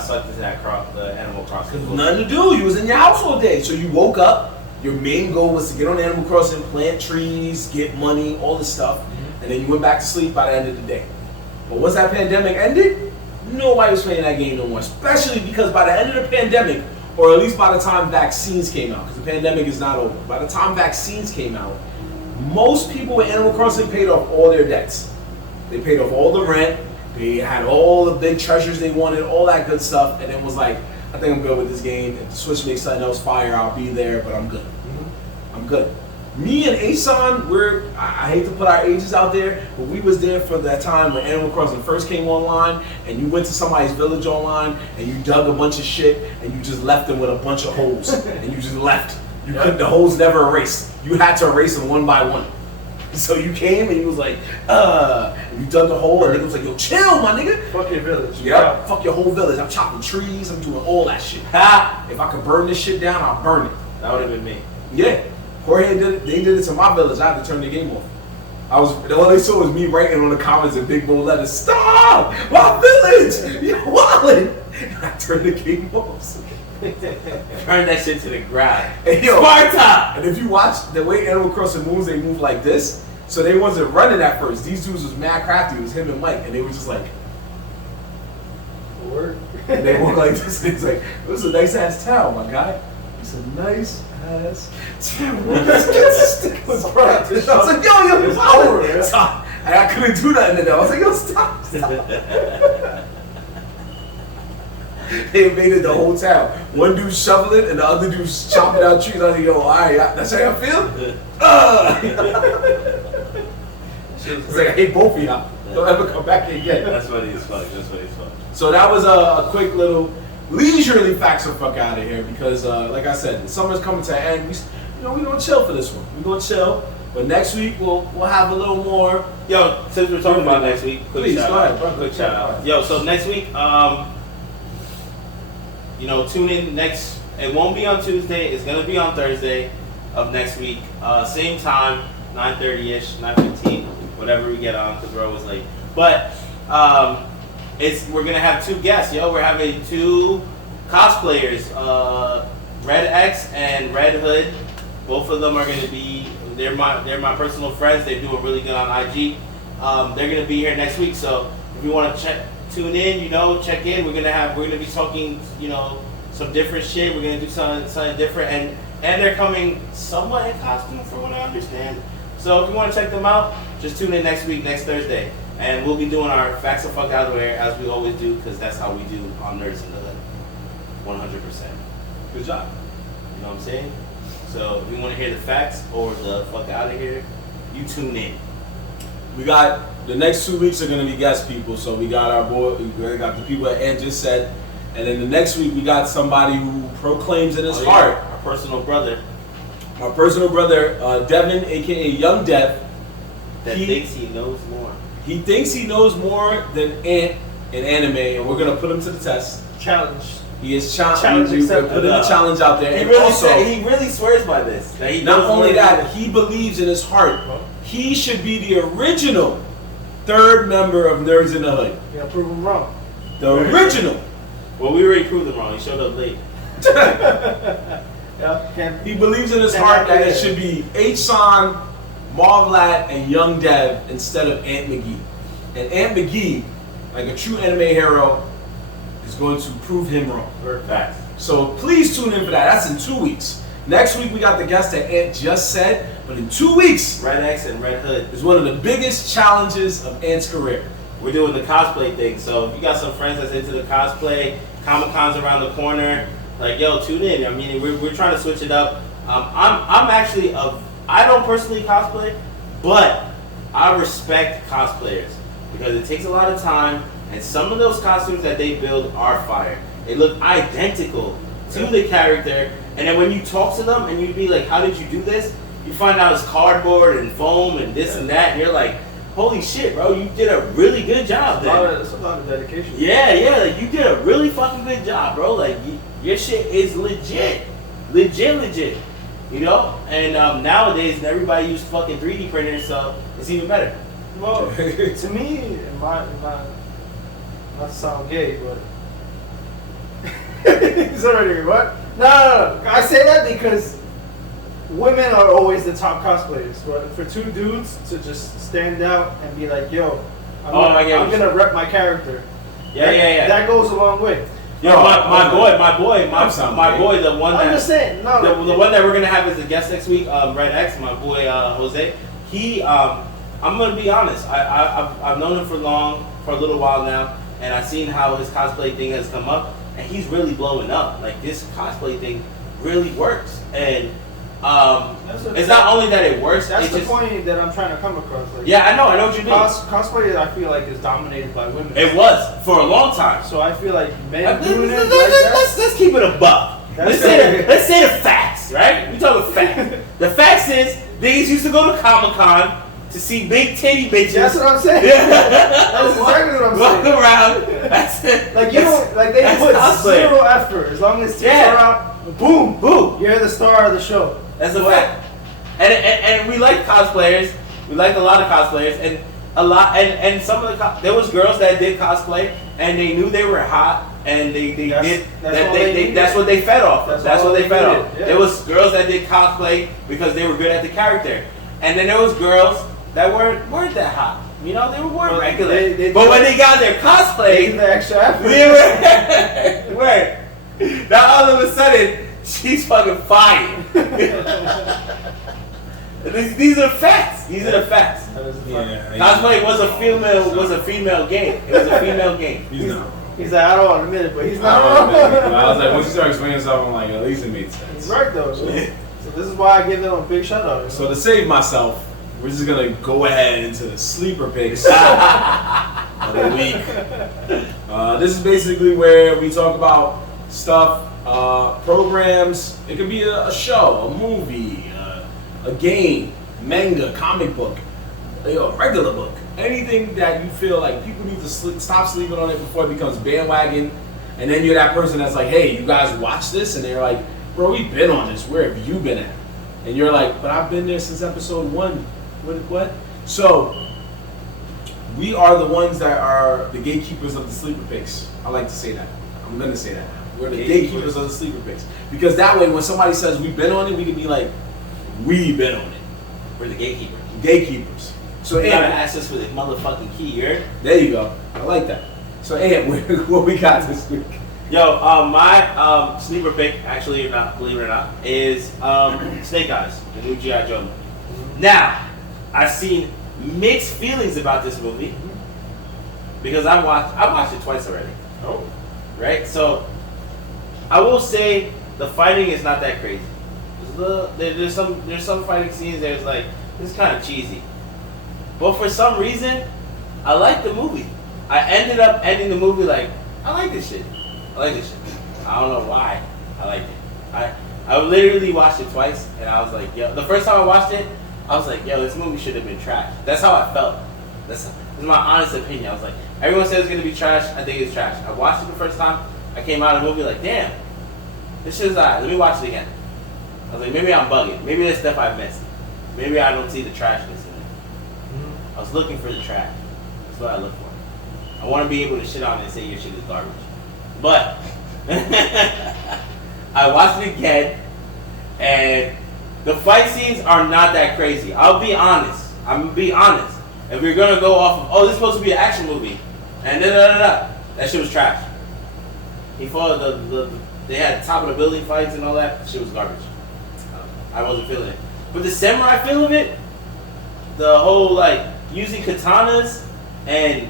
sucked into that the Animal Crossing. Because nothing to do. You was in your house all day. So you woke up, your main goal was to get on Animal Crossing, plant trees, get money, all this stuff, and then you went back to sleep by the end of the day. But once that pandemic ended, Nobody was playing that game no more, especially because by the end of the pandemic, or at least by the time vaccines came out, because the pandemic is not over, by the time vaccines came out, most people with Animal Crossing paid off all their debts. They paid off all the rent, they had all the big treasures they wanted, all that good stuff, and it was like, I think I'm good with this game. If the Switch makes something else fire, I'll be there, but I'm good. I'm good. Me and Asan, I hate to put our ages out there, but we was there for that time when Animal Crossing first came online, and you went to somebody's village online, and you dug a bunch of shit, and you just left them with a bunch of holes, and you just left. The holes never erased. You had to erase them one by one. So you came and you was like, and you dug a hole, and nigga was like, yo, chill, my nigga. Fuck your village. Yeah, fuck your whole village. I'm chopping trees, I'm doing all that shit. Ha! If I could burn this shit down, I'll burn it. That would have been me. Yeah. Jorge did it. They did it to my village. I had to turn the game off. All they saw was me writing on the comments in big bold letters. Stop! My village! You're wildin'! I turned the game off. Burn that shit to the ground. Hey, yo, Sparta! And if you watch the way Animal Crossing moves, they move like this. So they wasn't running at first. These dudes was mad crafty. It was him and Mike, and they were just like, word. And they walk like this. It's like, it was a nice ass town, my guy. It's a nice ass town. Let's get this stick. I was like, yo, power. Stop. And I couldn't do nothing to them. I was like, yo, stop. They invaded the whole town. One dude shoveling and the other dude's chopping out trees. I was like, yo, all right, that's how y'all feel? It's like, I hate both of y'all. Don't ever come back here again. That's funny as fuck. So that was a quick little leisurely facts the fuck out of here because, like I said, the summer's coming to an end. We're gonna chill for this one. We're gonna chill, but next week we'll have a little more. Yo, since we're talking about next week, please go ahead, bro. Quick shout out. Yo, so next week, tune in next. It won't be on Tuesday. It's gonna be on Thursday of next week. Same time, 9:30ish, 9:15, whatever we get on, because we're always late. But we're gonna have two guests, yo. We're having two cosplayers, Red X and Red Hood. Both of them are gonna be. They're my personal friends. They do it really good on IG. They're gonna be here next week. So if you want to tune in, check in. We're gonna be talking, some different shit. We're gonna do something different, and they're coming somewhat in costume, from what I understand. So if you want to check them out, just tune in next week, next Thursday. And we'll be doing our Facts of Fuck Out of Here as we always do, because that's how we do on Nerdz in the Hood. 100%. Good job. You know what I'm saying? So if you want to hear the facts or the fuck out of here, you tune in. We got the next 2 weeks are gonna be guest people. So we got our boy, we got the people that Ed just said, and then the next week we got somebody who proclaims in his heart. Our personal brother. My personal brother, Devin, aka Young Dev. That thinks he knows more. He thinks he knows more than Ant in anime, and we're gonna put him to the test. Challenge. He is challenging. We're putting a challenge out there. He and really also, he really swears by this. That he not knows only more that, he believes in his heart he should be the original third member of Nerdz in the Hood. You gotta prove him wrong. The original. Well, we already proved him wrong. He showed up late. Yeah, he believes in his heart that it should be H-San, Marv, and Young Dev instead of Ant McGee. And Ant McGee, like a true anime hero, is going to prove him wrong. Facts. So please tune in for that. That's in 2 weeks. Next week we got the guest that Ant just said, but in 2 weeks, Red X and Red Hood is one of the biggest challenges of Ant's career. We're doing the cosplay thing, so if you got some friends that's into the cosplay, Comic-Con's around the corner, like, yo, tune in. I mean, we're trying to switch it up. I'm actually I don't personally cosplay, but I respect cosplayers because it takes a lot of time, and some of those costumes that they build are fire. They look identical to the character, and then when you talk to them and you be like, how did you do this? You find out it's cardboard and foam and this and that, and you're like, holy shit, bro, you did a really good job there. It's a lot of dedication. Yeah, like, you did a really fucking good job, bro. Like, your shit is legit. Legit. You know? And nowadays, everybody use fucking 3D printers, so it's even better. Well, to me, not to sound gay, but it's already what? No. I say that because women are always the top cosplayers. But for two dudes to just stand out and be like, yo, I'm gonna rep my character. Yeah. That goes a long way. Yo, my boy, the one I'm that just saying, the one that we're gonna have as a guest next week, Red X, my boy Jose. He, I'm gonna be honest. I've known him for a little while now, and I've seen how his cosplay thing has come up, and he's really blowing up. Like this cosplay thing really works, and it's not only that it works. That's the just, point that I'm trying to come across. Like, yeah, I know what you mean. Cosplay, I feel like, is dominated by women. It was for a long time. So I feel like men doing it like that. Let's keep it a buck. Let's say the facts, right? We talking facts. The facts is niggas used to go to Comic-Con to see big titty bitches. That's what I'm saying. That's exactly what I'm Walk saying. around. That's it. Like you don't like they That's put cosplay. zero effort. As long as tits are out, boom, Boom. you're the star of the show. That's a fact. And we like cosplayers. We liked a lot of cosplayers, and some of there was girls that did cosplay and they knew they were hot and that's what they fed off of. That's what they fed off. Yeah. There was girls that did cosplay because they were good at the character, and then there was girls that weren't that hot. You know, they were regular. But when they got their cosplay, the extra effort. they were. Now all of a sudden, she's fucking fire. These are facts. These are the facts. Cosplay was a female game. It was a female game. He's like, I don't want to admit it, but he's not wrong. I was like, once you start explaining stuff, I'm like, at least it made sense. He's right though. So this is why I give them a big shout out. You know? So to save myself, we're just gonna go ahead into the sleeper picks of the week. This is basically where we talk about stuff, programs. It could be a show, a movie, a game, manga, comic book, a regular book. Anything that you feel like people need to stop sleeping on it before it becomes bandwagon. And then you're that person that's like, hey, you guys watch this? And they're like, bro, we've been on this. Where have you been at? And you're like, but I've been there since episode 1. What? So, we are the ones that are the gatekeepers of the sleeper picks. I like to say that. I'm going to say that now. We're the gatekeepers of the sleeper picks. Because that way, when somebody says we've been on it, we can be like, we've been on it. We're the gatekeeper. Gatekeepers. So, you gotta ask us for the motherfucking key, you heard? There you go. I like that. So, what we got this week? Yo, my sleeper pick, actually, believe it or not, is Snake Eyes, the new G.I. Joe movie. Now, I've seen mixed feelings about this movie because I watched it twice already. Oh. Right? So, I will say the fighting is not that crazy. There's some fighting scenes that's like, this is kind of cheesy. But for some reason, I like the movie. I ended up ending the movie like, I like this shit. I don't know why I liked it. I literally watched it twice, and I was like, yo. The first time I watched it, I was like, yo, this movie should have been trash. That's how I felt. This is my honest opinion. I was like, everyone says it's gonna be trash. I think it's trash. I watched it the first time. I came out of the movie like, damn, this shit is alright. Let me watch it again. I was like, maybe I'm bugging. Maybe there's stuff I missed. Maybe I don't see the trashness in it. I was looking for the trash. That's what I look for. I want to be able to shit on it and say your shit is garbage. But I watched it again, and the fight scenes are not that crazy. I'll be honest. I'm gonna be honest. If we're gonna go off of, oh, this is supposed to be an action movie, and that shit was trash. He fought they had top of the building fights and all that. Shit was garbage. I wasn't feeling it. But the samurai feel of it, the whole like using katanas and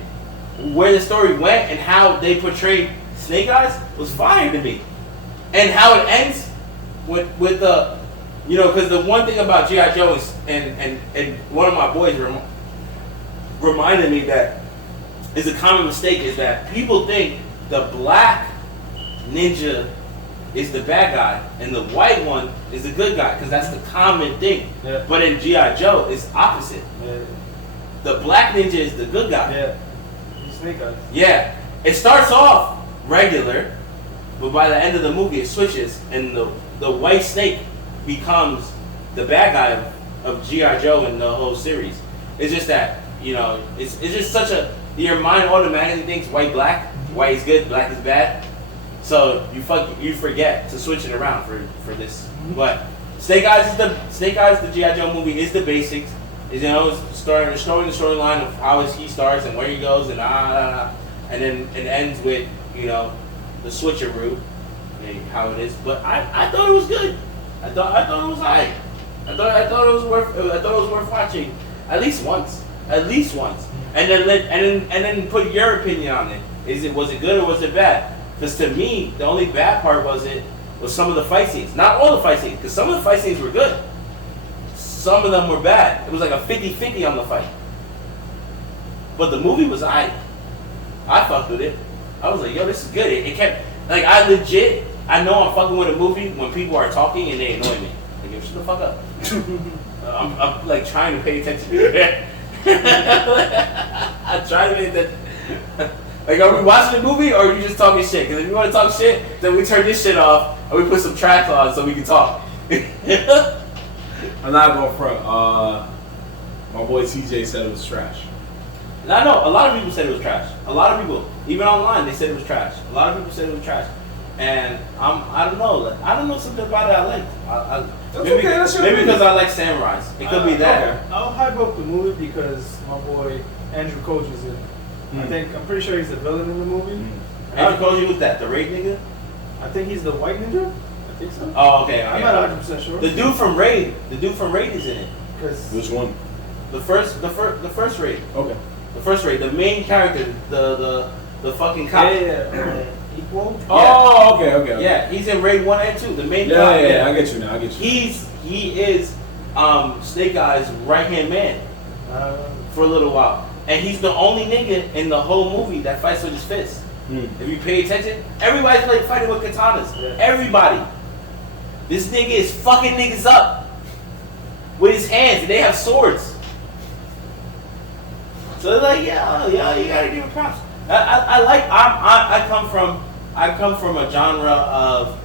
where the story went and how they portrayed Snake Eyes was fire to me. And how it ends with the, you know, because the one thing about G.I. Joe is, and one of my boys reminded me that is a common mistake is that people think the black ninja is the bad guy and the white one is the good guy because that's the common thing. Yeah. But in G.I. Joe, it's opposite. Yeah. The black ninja is the good guy. Yeah. He's Snake Eyes. Yeah. It starts off regular, but by the end of the movie it switches and the white snake becomes the bad guy of G.I. Joe in the whole series. It's just that, you know, it's just such a, your mind automatically thinks white black, white is good, black is bad. So you forget to switch it around for this. But Snake Eyes, the G.I. Joe movie is the basics. Is, you know, it's showing the storyline of how he starts and where he goes and and then it ends with, you know, the switcheroo, how it is. But I thought it was good. I thought it was alright. I thought it was worth watching at least once. And then put your opinion on it. Was it good or was it bad? Because to me, the only bad part was some of the fight scenes. Not all the fight scenes, because some of the fight scenes were good. Some of them were bad. It was like a 50-50 on the fight. But the movie was alright. I fucked with it. I was like, yo, this is good. It kept, like, I know I'm fucking with a movie when people are talking and they annoy me. Like, yo, shut the fuck up. I'm like trying to pay attention. I'm trying to pay attention. Like, are we watching the movie or are you just talking shit? Because if you want to talk shit, then we turn this shit off and we put some tracks on so we can talk. I'm not going front. My boy TJ said it was trash. And I know a lot of people said it was trash. A lot of people, even online, they said it was trash. A lot of people said it was trash. And I don't know. Like, I don't know something about it I liked. Maybe because I like samurais. It could be that. Okay. I'll hype up the movie because my boy Andrew Koji is in it. I'm pretty sure he's the villain in the movie. Andrew Koji was that, the Raid nigga? I think he's the white ninja. I think so. Oh, okay. I'm not 100% sure. The dude from Raid is in it. Which one? The first Raid. Okay. The first Raid, the main character, the fucking cop. Yeah. Equal. Oh, okay. Yeah, he's in Raid 1 and 2. The main cop. Yeah, I get you now. He is Snake Eyes' right-hand man for a little while. And he's the only nigga in the whole movie that fights with his fist. If you pay attention, everybody's like fighting with katanas. Yeah. Everybody. This nigga is fucking niggas up with his hands, and they have swords. So they're like, yeah, you gotta give him props. I come from a genre of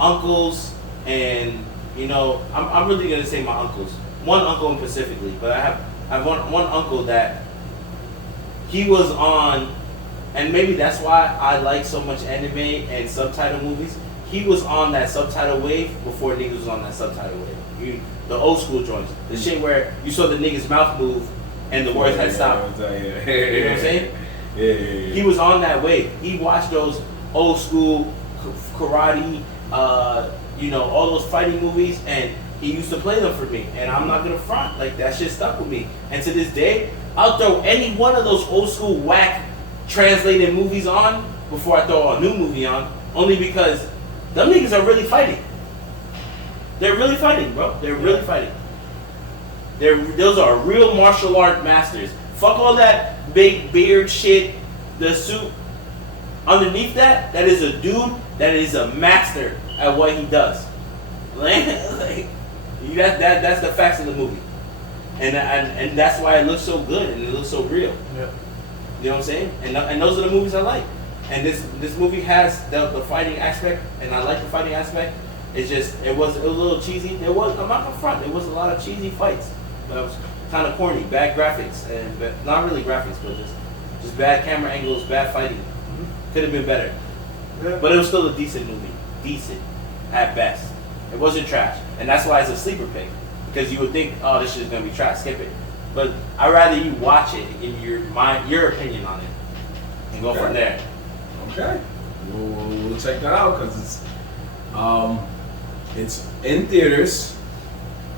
uncles, and you know, I'm really gonna say my uncles. One uncle specifically, but I have one uncle that he was on, and maybe that's why I like so much anime and subtitle movies. He was on that subtitle wave before niggas was on that subtitle wave. The old school joints, the shit where you saw the nigga's mouth move and the words had stopped. You know what I'm saying? Yeah. He was on that wave. He watched those old school karate, you know, all those fighting movies, and he used to play them for me. And I'm not gonna front, like that shit stuck with me. And to this day, I'll throw any one of those old school whack translated movies on before I throw a new movie on, only because them niggas are really fighting. They're really fighting, bro. They're really fighting. Those are real martial art masters. Fuck all that big beard shit, the suit. Underneath that is a dude that is a master at what he does. That's the facts of the movie. And that's why it looks so good and it looks so real. Yeah. You know what I'm saying? And those are the movies I like. And this movie has the fighting aspect, and I like the fighting aspect. It's just it was a little cheesy. I'm not gonna front. There was a lot of cheesy fights. That was kind of corny, bad graphics, and not really graphics, but just bad camera angles, bad fighting. Could have been better. Yeah. But it was still a decent movie. Decent at best. It wasn't trash, and that's why it's a sleeper pick. Because you would think, oh, this shit is gonna be trash, skip it. But I'd rather you watch it and give your opinion on it, and go from there. Okay, we'll check that out because it's in theaters,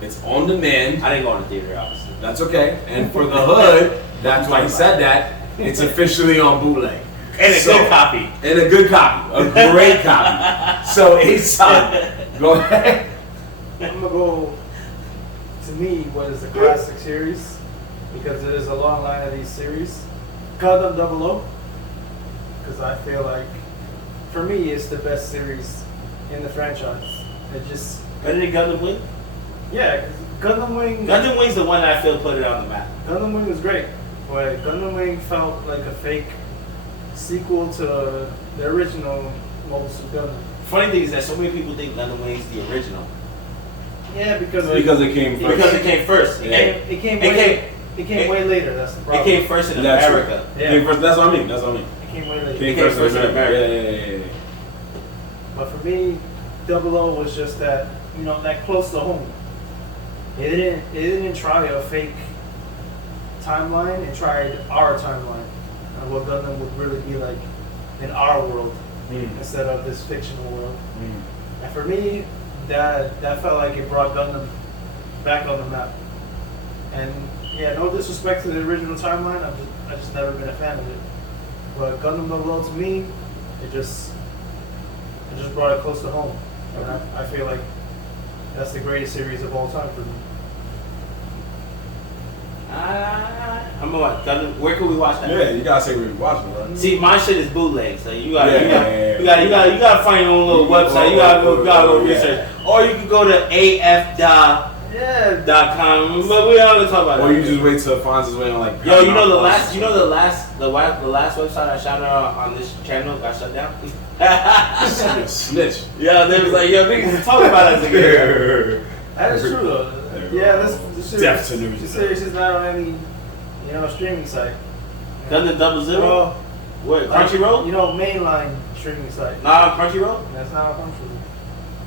it's on demand. I didn't go to the theater, obviously. That's okay. And for the hood, that's why he said that. It's officially on bootleg. And a good copy. And a good copy, a great copy. So it's go ahead. I'm gonna go. To me, what is the classic series, because there is a long line of these series. Gundam 00, because I feel like, for me, it's the best series in the franchise. It just better than Gundam Wing. Yeah, Gundam Wing. Gundam Wing's the one that I feel put it on the map. Gundam Wing was great, but Gundam Wing felt like a fake sequel to the original Mobile Suit Gundam. Funny thing is that so many people think Gundam Wing's the original. Yeah, because it came first. Because it came first. Yeah. It came way later. That's the problem. It came first in America. Yeah. It came first, that's what I mean. It came way later. It came first in America. Yeah. But for me, 00 was just that, that close to home. It didn't try a fake timeline. It tried our timeline. and what Gundam would really be like in our world instead of this fictional world. And for me, that felt like it brought Gundam back on the map. And yeah, no disrespect to the original timeline, I've just never been a fan of it. But Gundam the World to me, it just brought it close to home. And I feel like that's the greatest series of all time for me. I'm gonna watch Gundam. Where can we watch that? Yeah, you gotta say where you watching, right? See, my shit is bootleg, so you gotta find your own little website. You gotta go research, or you can go to af.com. But we don't talk about it. Or you just wait till it finds its way on like. Yo, the last website I shouted out on this channel got shut down. Snitch. Yeah, they was like, yo, niggas talk about us again. That is true though. Yeah, this series is not on any, streaming site. Gundam 00? Well, What, Crunchyroll? Mainline streaming site. Not on Crunchyroll? That's not on Crunchyroll.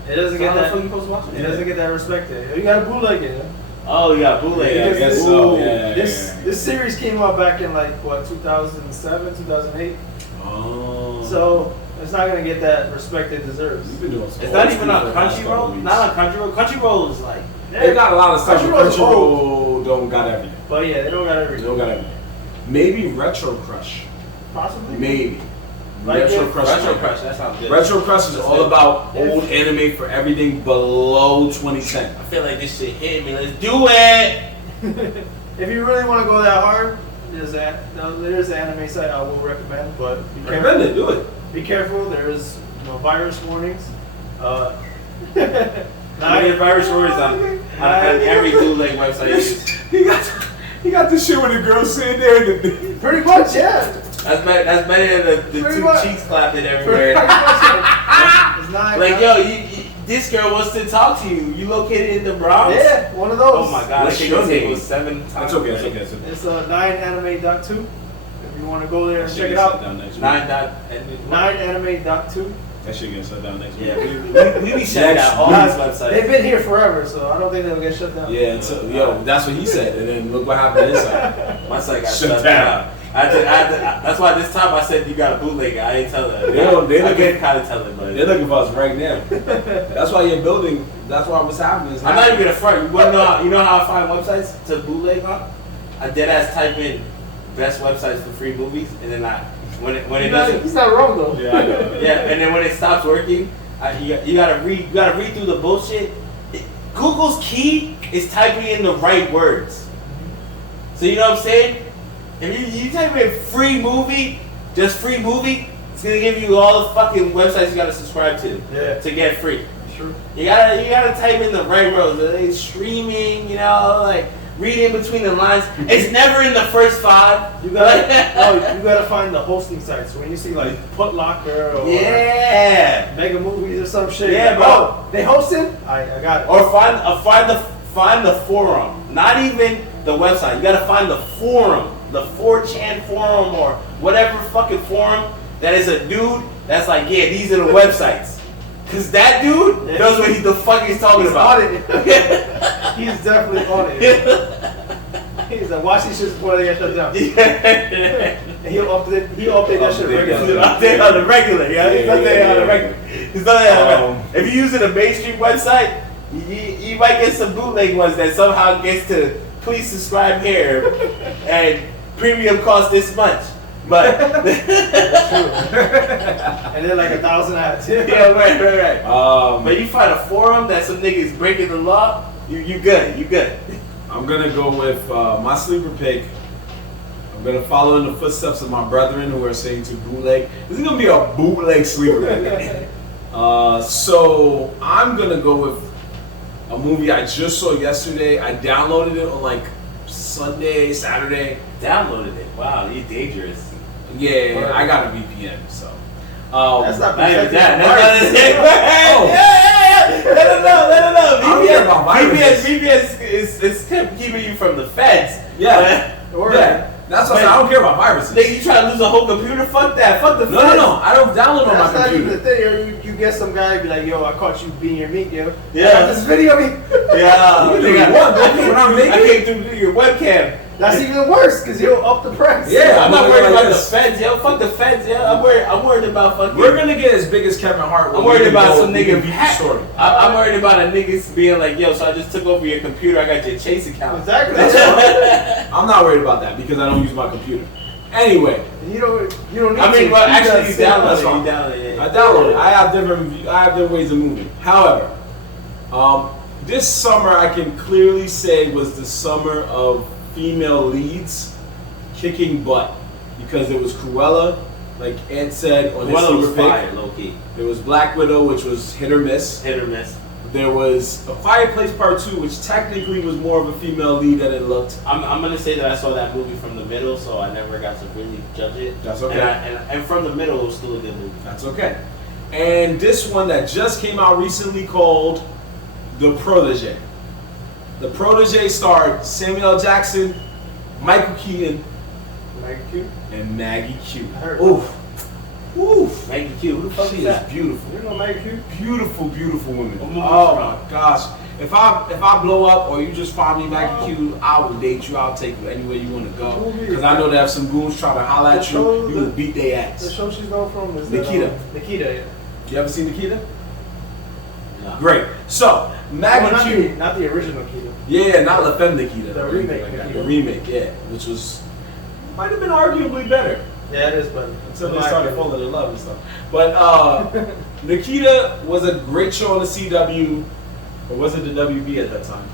It doesn't get that. It doesn't get that respect there. You got to bootleg it. Oh, you got bootleg. Yeah, I guess so. Yeah, this series came out back in 2007, 2008. Oh. So it's not gonna get that respect it deserves. It's not even on Crunchyroll. Not on Crunchyroll. Crunchyroll is like. They got a lot of stuff. Crunchyroll don't got everything. But yeah, they don't got everything. Maybe Retro Crush. Possibly. Maybe. Retro Crush. That sounds good. Retro Crush is all about old anime for everything below 2010. I feel like this shit hit me. Let's do it. If you really want to go that hard, there's an anime site I will recommend, but be careful. Recommend it. Do it. Be careful. There's virus warnings. Virus warnings on every bootleg website. He got this shit with the girl sitting there. Pretty much, yeah. That's better than the two cheeks clapping everywhere. It's not like, yo, this girl wants to talk to you. You located in the Bronx? Yeah, one of those. Oh my god, I think your name was 7 times. It's okay. It's 9anime.2. If you want to go there and check it out. 9anime.2. That shit gets shut down next week. Yeah, we be shutting down all these websites. They've been here forever, so I don't think they'll get shut down. Yeah, that's what he said, and then look what happened inside. My site got shut down. That's why this time I said you got a bootlegger. I didn't tell them. I didn't kind of tell them, but they're looking for us right now. That's why you're building. That's why what's happening. I'm not even gonna front. You wanna know? You know how I find websites to bootleg on? I dead ass type in best websites for free movies, and then when it doesn't. He's not wrong though. Yeah, I know. Yeah, and then when it stops working, you gotta read through the bullshit. Google's key is typing in the right words. So you know what I'm saying? If you type in free movie, just free movie, it's gonna give you all the fucking websites you gotta subscribe to to get free. True. You gotta type in the right words. Like streaming, read in between the lines. It's never in the first 5. You gotta find the hosting sites. So when you see Put Locker or Mega Movies or some shit. Yeah, bro. They hosted? I got it. Or find the forum. Not even the website. You gotta find the forum. The 4chan forum or whatever fucking forum that is a dude that's like, yeah, these are the websites. Cause that dude knows what the fuck he's talking about. On it. He's definitely on it. He's like, watch these shits before they get shut down. And he'll update that shit regularly. Update on the regular, yeah? He's updating on the regular. If you're using a mainstream website, you might get some bootleg ones that somehow gets to please subscribe here and premium costs this much. But that's true. And they're like 1,000 ads. Yeah, right. But you find a forum that some niggas breaking the law, you good. I'm gonna go with my sleeper pick. I'm gonna follow in the footsteps of my brethren who are saying to bootleg. This is gonna be a bootleg sleeper pick. So I'm gonna go with a movie I just saw yesterday. I downloaded it on Sunday, Saturday. Downloaded it. Wow, you're dangerous. Yeah, I got a VPN, so. That's not even that. No. VPN is keeping you from the feds. Yeah. That's what I don't care about viruses. Nigga, you try to lose a whole computer? Fuck that. Fuck the feds. No. I don't download on my computer. That's not even the thing. You get some guy be like, yo, I caught you being your meat, yo. Yeah. This video me. Yeah. You can do what, baby? When I'm I naked? came through your webcam. That's even worse because he'll up the price. Yeah, I'm not I'm worried like about the this. feds, yo. Fuck the feds, yo. I'm worried about fucking. We're gonna get as big as Kevin Hart. I'm worried about some nigga. story. I'm worried about a niggas being like, yo, so I just took over your computer. I got your Chase account. Exactly. That's fine. I'm not worried about that because I don't use my computer. Anyway, You don't need I mean, to. well, You actually, just you sit download on it. You download it. I download it. I have different ways of moving. However, this summer I can clearly say was the summer of female leads kicking butt because there was Cruella, like Ed said on his One was super fire, pick. low key. There was Black Widow, which was hit or miss. Hit or miss. There was A Fireplace Part 2, which technically was more of a female lead than it looked. I'm gonna say that I saw that movie from the middle, so I never got to really judge it. That's okay. And from the middle, it was still a good movie. That's okay. And this one that just came out recently called The Protege. The Protege starred Samuel L. Jackson, Michael Keaton, Maggie Q. and Maggie Q. I heard Oof. Oof. Maggie Q, who the fuck She is is that? beautiful. You know Maggie Q? Beautiful, beautiful woman. What movie Oh is my from? gosh. If I blow up or you just find me Maggie Q, I will date you. I'll take you anywhere you want to go. Movie. Because I know that if some goons try to holler at you, you will beat their The ass. show she's known from is Nikita. Nikita, yeah. You ever seen Nikita? No. Great. So, Maggie Well, Q. not the original Nikita. Yeah, not La Femme Nikita. The or remake anything like that. Nikita. The remake, yeah. Which was, might have been arguably better. Yeah, it is better. Until they started falling in love and stuff. But Nikita was a great show on the CW, or was it the WB at that time?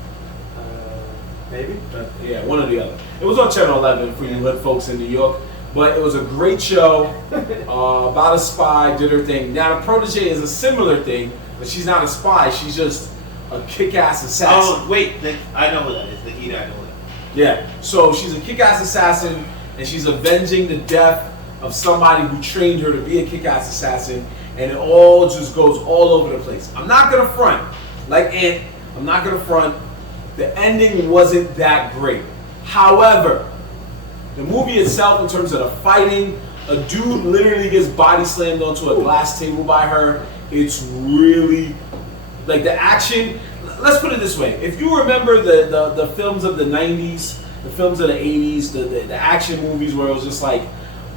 Maybe. Yeah, one or the other. It was on Channel 11 for you hood folks in New York. But it was a great show about a spy, did her thing. Now, the Protege is a similar thing, but she's not a spy. She's just a kick-ass assassin. Oh, wait, I know who that is. Nikita, I know who that is. Yeah, so she's a kick-ass assassin, and she's avenging the death of somebody who trained her to be a kick-ass assassin, and it all just goes all over the place. I'm not gonna front, like Ant, I'm not gonna front. The ending wasn't that great. However, the movie itself, in terms of the fighting, a dude literally gets body slammed onto a glass table by her. It's really, like the action, let's put it this way. If you remember the films of the 90s, the films of the 80s, the action movies where it was just like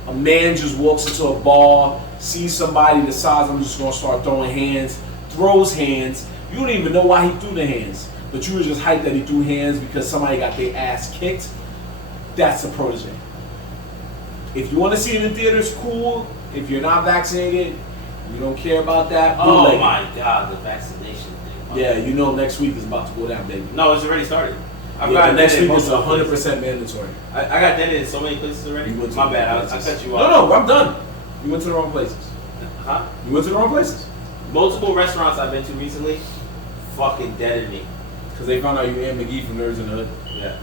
a man just walks into a bar, sees somebody, decides I'm just gonna start throwing hands, throws hands. You don't even know why he threw the hands, but you were just hyped that he threw hands because somebody got their ass kicked. That's the Protege. If you want to see it in theaters, cool. If you're not vaccinated, you don't care about that. Oh bootleg. my god, the vaccination thing. Yeah, you know next week is about to go down, baby. No, it's already started. I've Yeah, gotten next that in week is multiple 100% places. mandatory. I got that in so many places already. You went to My the bad, wrong I places. cut you off. No, I'm done. You went to the wrong places. Huh? You went to the wrong places. Multiple restaurants I've been to recently, fucking dead in me. Because they found out you Ann McGee from Nerdz in the Hood. Yeah.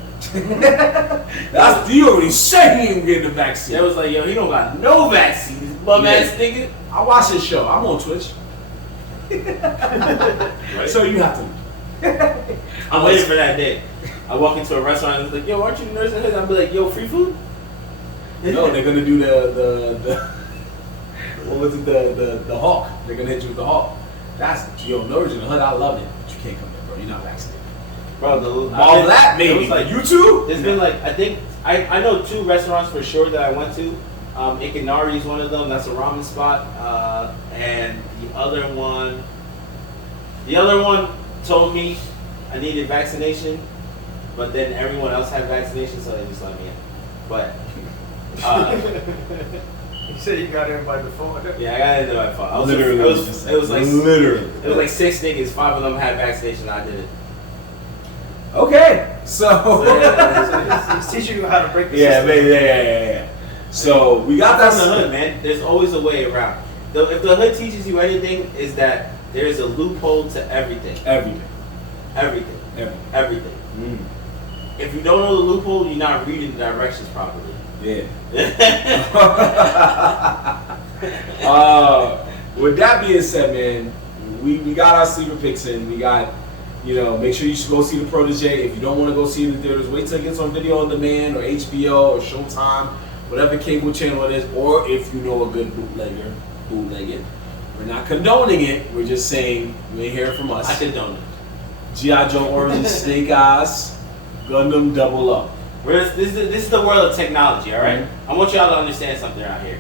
That's, you already said he ain't getting the vaccine. They was like, yo, he don't got no vaccine, this bum ass nigga. I watch this show. I'm on Twitch. Right? So you have to. I'm waiting for that day. I walk into a restaurant and it's like, yo, aren't you Nerdz in the Hood? I'll be like, yo, free food? No, they're gonna do the what was it, the Hawk. They're gonna hit you with the Hawk. That's yo, Nerdz in the Hood. I love it. But you can't come there, bro. You're not vaccinated. Bro, All that maybe. It was like you too? There's been like, I think, I know 2 restaurants for sure that I went to. Ikinari is one of them. That's a ramen spot. And the other one told me I needed vaccination, but then everyone else had vaccination, so they just let me in. But You said you got in by default. yeah, I got into my fault. I was Literally, it was like literally. it was like 6 niggas. 5 of them had vaccination. I didn't. Okay, so He's teaching you how to break the yeah, system. yeah. So we got That's that the hood, man. There's always a way around. If the hood teaches you anything, is that there is a loophole to everything. Everything. Everything. Mm. If you don't know the loophole, you're not reading the directions properly. Yeah. With that being said, man, we got our sleeper picks in. We got, make sure you should go see the Protege. If you don't want to go see it in the theaters, wait till it gets on video on demand or HBO or Showtime, whatever cable channel it is, or if you know a good bootleg it. We're not condoning it. We're just saying you ain't hear it from us. I condone it. G.I. Joe Origins, Snake Eyes, Gundam Double Up. This is the world of technology, all right? I want y'all to understand something out here.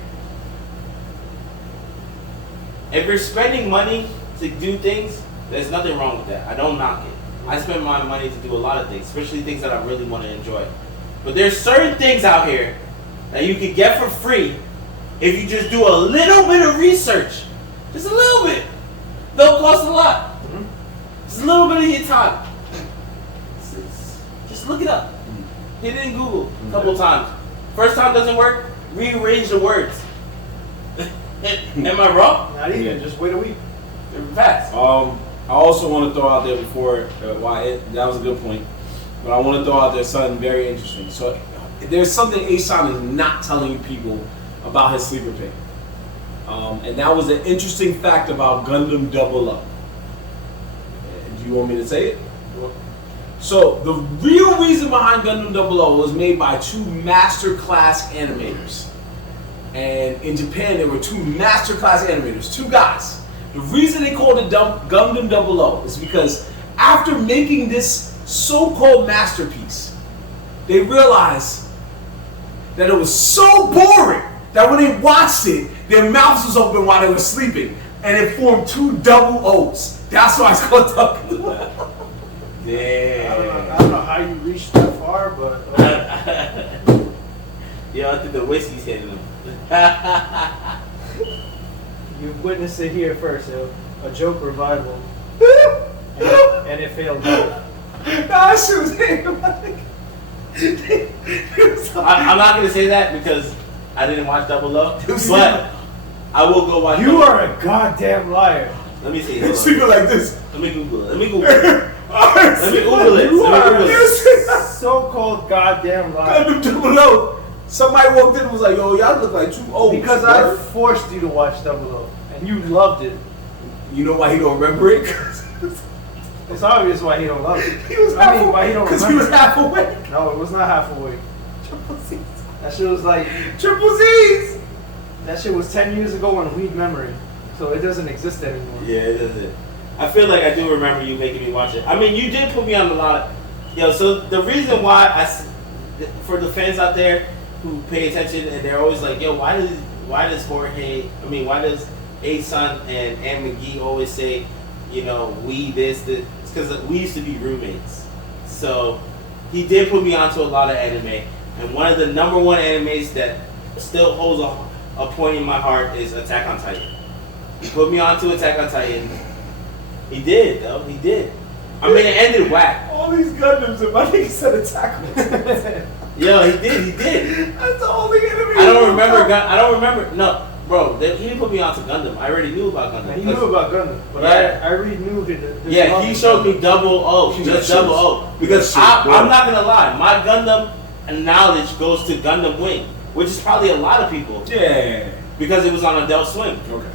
If you're spending money to do things, there's nothing wrong with that. I don't knock it. I spend my money to do a lot of things, especially things that I really want to enjoy. But there's certain things out here that you can get for free if you just do a little bit of research. Just a little bit. Don't cost a lot. Just a little bit of your time. Just look it up. Hit it in Google a couple times. First time doesn't work, rearrange the words. Am I wrong? Not even, just wait a week. Fast. I also want to throw out there before, that was a good point, but I want to throw out there something very interesting. So there's something A-Sean is not telling people about his sleeper pick. And that was an interesting fact about Gundam 00. Do you want me to say it? So the real reason behind Gundam 00 was made by two master class animators. And in Japan there were two master class animators, two guys. The reason they called it Gundam 00 is because after making this so-called masterpiece, they realized that it was so boring that when they watched it, their mouths was open while they were sleeping, and it formed two double O's. That's why it's called Gundam. Damn. I don't know how you reached that far, but Yo, I think the whiskey's hitting them. you witnessed it here first, yo. A joke revival, and it failed. That shit was hitting I'm not gonna say that because I didn't watch 00, but I will go watch. You are a goddamn liar. Let me see. Speaking like this. Let me Google it. Let me Google it. You are a so-called goddamn liar. Gundam 00. Somebody walked in and was like, yo, y'all look like two O's. Because I forced you to watch 00, and you loved it. You know why he don't remember it? It's obvious why he don't love it. He was why he don't remember because he was half awake. No, it was not half awake. Triple Z's. That shit was like, Triple Z's. that shit was 10 years ago on Weed Memory. So it doesn't exist anymore. Yeah, it doesn't. I feel like I do remember you making me watch it. I mean, you did put me on a lot of. Yo, so the reason why for the fans out there who pay attention and they're always like, yo, why does A-Sun and McGee always say, you know, we this? It's because we used to be roommates. So he did put me onto a lot of anime, and one of the number one animes that still holds a point in my heart is Attack on Titan. He put me onto Attack on Titan. He did, though. He did. I mean, it ended whack. All these Gundams, and my nigga said Attack on Titan. Yo, he did. That's the only enemy. I don't remember. No, bro, he didn't put me onto Gundam. I already knew about Gundam. He knew about Gundam, but Yeah. I already knew that. Yeah, he showed me 00, just 00. Because I'm not gonna lie, my Gundam knowledge goes to Gundam Wing, which is probably a lot of people. Yeah. Because it was on Adult Swim. Okay.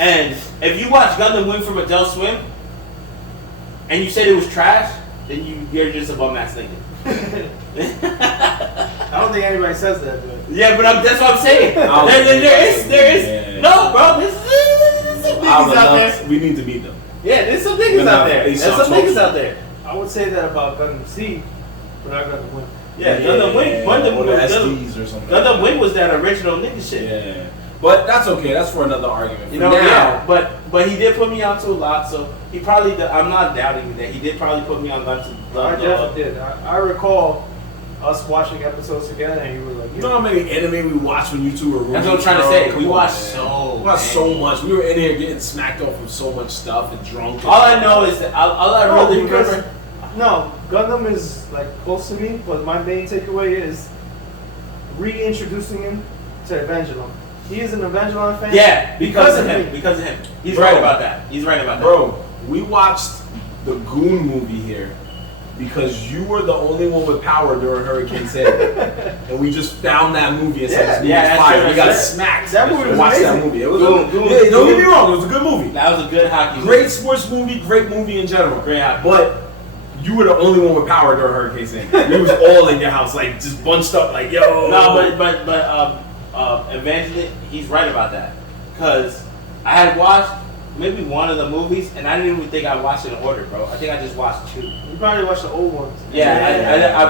And if you watch Gundam Wing from Adult Swim, and you said it was trash, then you're just a bum-ass nigga. I don't think anybody says that, but Yeah, but that's what I'm saying. There is. Yeah. No, bro, there's some niggas out there. We need to meet them. Yeah, there's some niggas out there. There's some niggas out there. I would say that about Gundam C, but not Gundam Wing. Yeah, Gundam Wing. Or the SDs or something. Gundam Wing was that original nigga shit. Yeah. But that's okay. That's for another argument. You know, yeah. But he did put me onto a lot, so he probably. I'm not doubting that he did probably put me on Gundam. I definitely did. I recall us watching episodes together, and you were like, You know how many anime we watched when you two were roommates? That's what I'm trying to say. We watched so much. We were in here getting smacked off of so much stuff and drunk. All I know is that all I really remember. No, Gundam is like close to me, but my main takeaway is reintroducing him to Evangelon. He is an Evangelon fan. Yeah, because of him. me. Because of him. He's Bro. right about that. Bro, we watched the Goon movie here because you were the only one with power during Hurricane Sandy. And we just found that movie and said, this movie's fire. We got smacked. That movie was Watched that amazing. movie. It was Goon, don't get me wrong, it was a good movie. That was a good hockey movie. Great sports movie, great movie in general. Great hockey. But you were the only one with power during Hurricane Sandy. We was all in your house, like just bunched up, like yo. No, but Evangelist, he's right about that. Cause I had watched maybe one of the movies, and I didn't even think I watched it in order, bro. I think I just watched 2. You probably watched the old ones. Yeah, I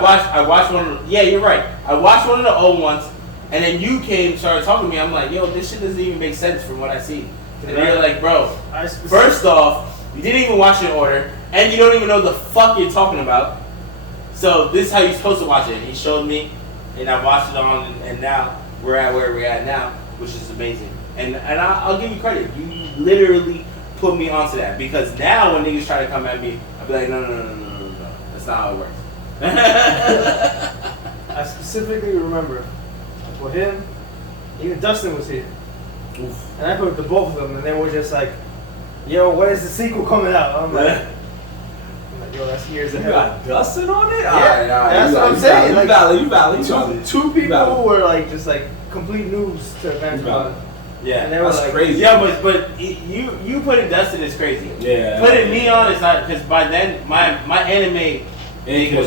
watched one. Yeah, you're right. I watched one of the old ones, and then you started talking to me. I'm like, yo, this shit doesn't even make sense from what I see. And you're like, bro, first off, you didn't even watch it in order, and you don't even know the fuck you're talking about. So this is how you're supposed to watch it. And he showed me, and I watched it on, and now we're at where we're at now, which is amazing. And I'll give you credit. You literally put me onto that, because now when niggas try to come at me, I'll be like, no. That's not how it works. I specifically remember for him, even Dustin was here. Oof. And I put the both of them, and they were just like, yo, when is the sequel coming out? I'm like, yo, that's years ahead. You got Dustin on it? Yeah, all right. that's what I'm saying. You valid. Two people who were like, just like complete noobs to fans about it. Yeah, and they were like, crazy. Yeah, but you putting Dustin is crazy. Yeah. Putting me on is not, because by then my anime. I've been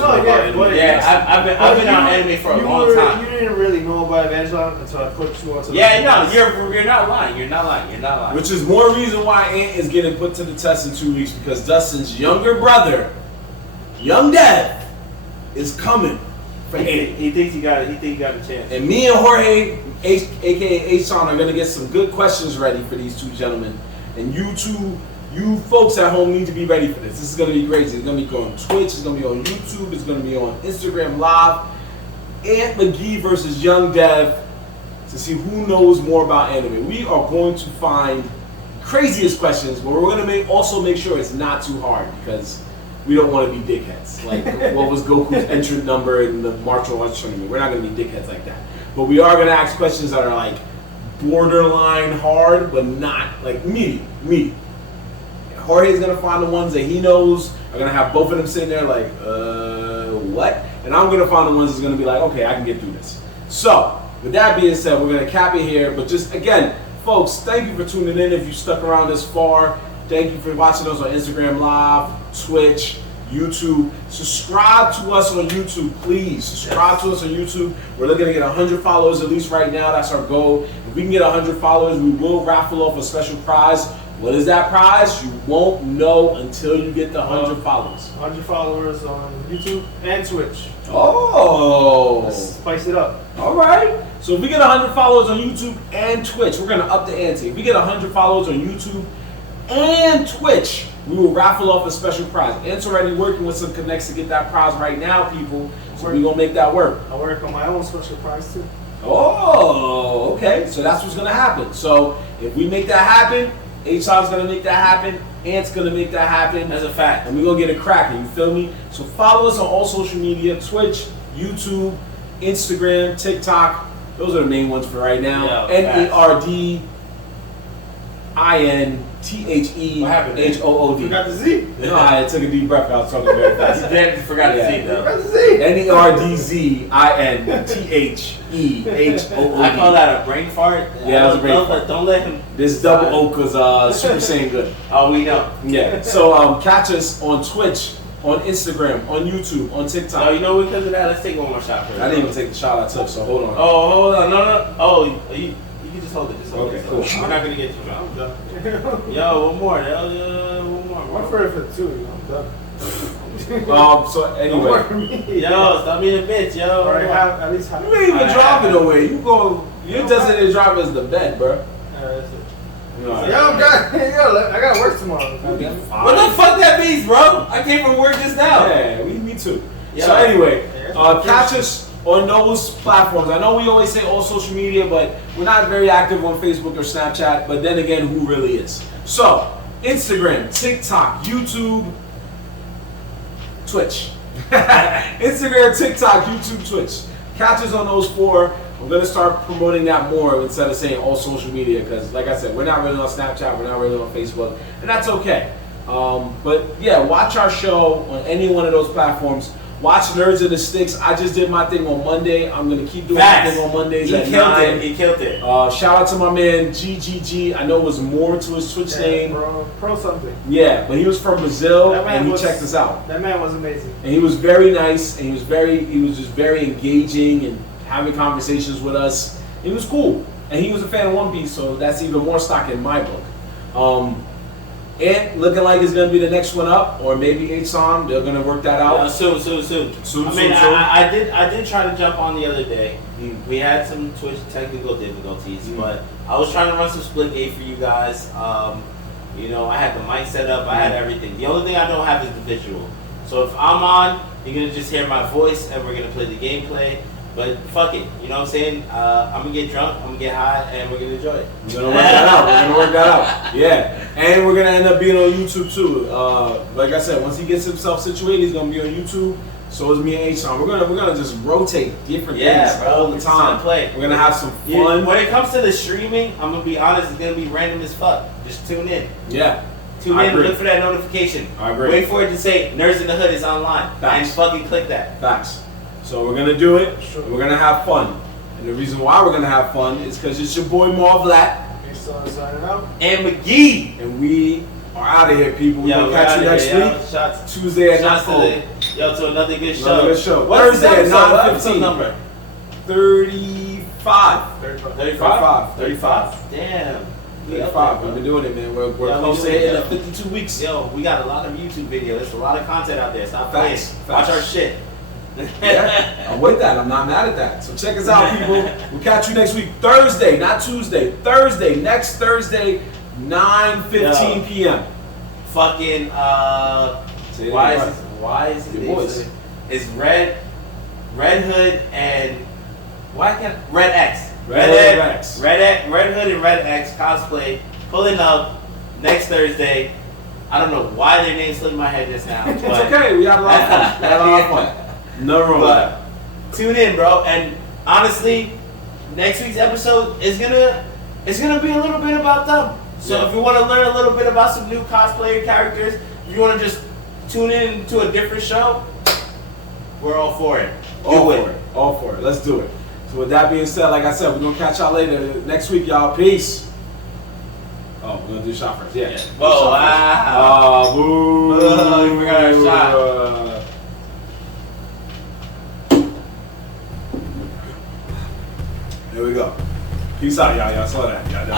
on anime for a long time. You didn't really know about Evangelon until I put you onto. Yeah, no, you're not lying. You're not lying. Which is more reason why Ant is getting put to the test in 2 weeks, because Dustin's younger brother, Young Dev, is coming for Ant. He thinks he got a chance. And me and Jorge, aka H-Son, are gonna get some good questions ready for these two gentlemen. And you folks at home need to be ready for this. This is gonna be crazy. It's gonna be on Twitch, it's gonna be on YouTube, it's gonna be on Instagram Live. Ant McGee versus Young Dev to see who knows more about anime. We are going to find craziest questions, but we're gonna also make sure it's not too hard, because we don't want to be dickheads. Like, what was Goku's entrant number in the martial arts tournament? We're not gonna be dickheads like that. But we are gonna ask questions that are like borderline hard, but not like medium. Jorge's gonna find the ones that he knows are gonna have both of them sitting there like, what? And I'm gonna find the ones that's gonna be like, okay, I can get through this. So, with that being said, we're gonna cap it here. But just again, folks, thank you for tuning in. If you stuck around this far, thank you for watching us on Instagram Live, Twitch, YouTube. Subscribe to us on YouTube, please. Subscribe to us on YouTube. We're looking to get 100 followers at least right now. That's our goal. If we can get 100 followers, we will raffle off a special prize. What is that prize? You won't know until you get the 100 followers. 100 followers on YouTube and Twitch. Oh. Let's spice it up. All right. So if we get 100 followers on YouTube and Twitch, we're going to up the ante. If we get 100 followers on YouTube and Twitch, we will raffle off a special prize. Ant's already working with some connects to get that prize right now, people. So we're going to make that work. I work on my own special prize too. Oh, okay. So that's what's going to happen. So if we make that happen, H-Sog's going to make that happen. Ant's going to make that happen. That's a fact. And we're going to get it cracking. You feel me? So follow us on all social media. Twitch, YouTube, Instagram, TikTok. Those are the main ones for right now. Nerdzinhood. What happened? HOOD. Forgot the Z. No, I took a deep breath. I was talking very fast. You definitely forgot the Z though. Forgot the Z. Nerdzinhood. I call that a brain fart. Yeah, that was a brain fart. Don't let him. This double O because Super Saiyan good. Oh, we know. Yeah. So catch us on Twitch, on Instagram, on YouTube, on TikTok. No, you know, because of that, let's take one more shot first. I didn't even take the shot I took, so hold on. Oh, hold on. No. Oh, you can just hold it. Just hold it. Cool. We're not going to get too much. I'm done. Yo, one more. One more. I'm for two. I'm done. So anyway. Yo, stop being a bitch, yo. Or at least have. You ain't even driving away. You go. Your designated driver is the bed, bro. That's it. Right. I got work tomorrow. What the fuck that means, bro? I came from work just now. Yeah, me too. Yeah. So anyway, catch us on those platforms. I know we always say all social media, but we're not very active on Facebook or Snapchat. But then again, who really is? So Instagram, TikTok, YouTube, Twitch. Instagram, TikTok, YouTube, Twitch. Catch us on those four. I'm going to start promoting that more instead of saying all social media, because like I said, we're not really on Snapchat, we're not really on Facebook, and that's okay. But yeah, watch our show on any one of those platforms. Watch Nerds in the Sticks. I just did my thing on Monday. I'm going to keep doing my thing on Mondays at 9. He killed it. Shout out to my man, GGG. I know it was more to his Twitch name. Pro something. Yeah, but he was from Brazil, and he checked us out. That man was amazing. And he was very nice, and he was just very engaging and having conversations with us. It was cool. And he was a fan of One Piece, so that's even more stock in my book. And looking like it's gonna be the next one up, or maybe H-Time. They're gonna work that out. Soon. Soon. I did try to jump on the other day. Mm. We had some Twitch technical difficulties, but I was trying to run some split gate for you guys. You know, I had the mic set up, I had everything. The only thing I don't have is the visual. So if I'm on, you're gonna just hear my voice, and we're gonna play the gameplay. But fuck it, you know what I'm saying? I'm gonna get drunk, I'm gonna get high, and we're gonna enjoy it. We're gonna work that out. Yeah, and we're gonna end up being on YouTube too. Like I said, once he gets himself situated, he's gonna be on YouTube. So is me and H-Time. We're gonna just rotate different things all the time. We're gonna have some fun. Yeah, when it comes to the streaming, I'm gonna be honest, it's gonna be random as fuck. Just tune in. Yeah. Tune in, look for that notification. I agree. Wait for it to say Nerds in the Hood is online. Facts. And fucking click that. Facts. So we're gonna do it, and we're gonna have fun. And the reason why we're gonna have fun is because it's your boy Marv Signing out. And McGee. and we are out of here, people. We're gonna catch you next week. Shots. Tuesday at 9. To another good show. Another good show. What's Thursday at the episode 9:15. number? 35. 35. Damn. 35. We've been doing it, man. We're close to hitting at 52 weeks. Yo, we got a lot of YouTube videos. There's a lot of content out there. Stop playing. Facts. Watch our shit. Yeah, I'm with that. I'm not mad at that. So check us out, people. We'll catch you next week. Thursday, not Tuesday. Thursday. Next Thursday, 9:15 p.m. Fucking, why is it Your boys. It's Red Hood and why can't Red X? Red Hood and Red X cosplay pulling up next Thursday. I don't know why their names slipped in my head just now. It's okay. We had a lot of fun. No wrong with that. Tune in, bro. And honestly, next week's episode is gonna be a little bit about them. So if you want to learn a little bit about some new cosplayer characters, if you want to just tune in to a different show, we're all for it. All for it. Let's do it. So with that being said, like I said, we're gonna catch y'all later next week, y'all. Peace. Oh, we're gonna do shot first. Yeah. Whoa, wow. Boo. We forgot our shot. Here we go. Peace out, y'all. Y'all saw that. Y'all done.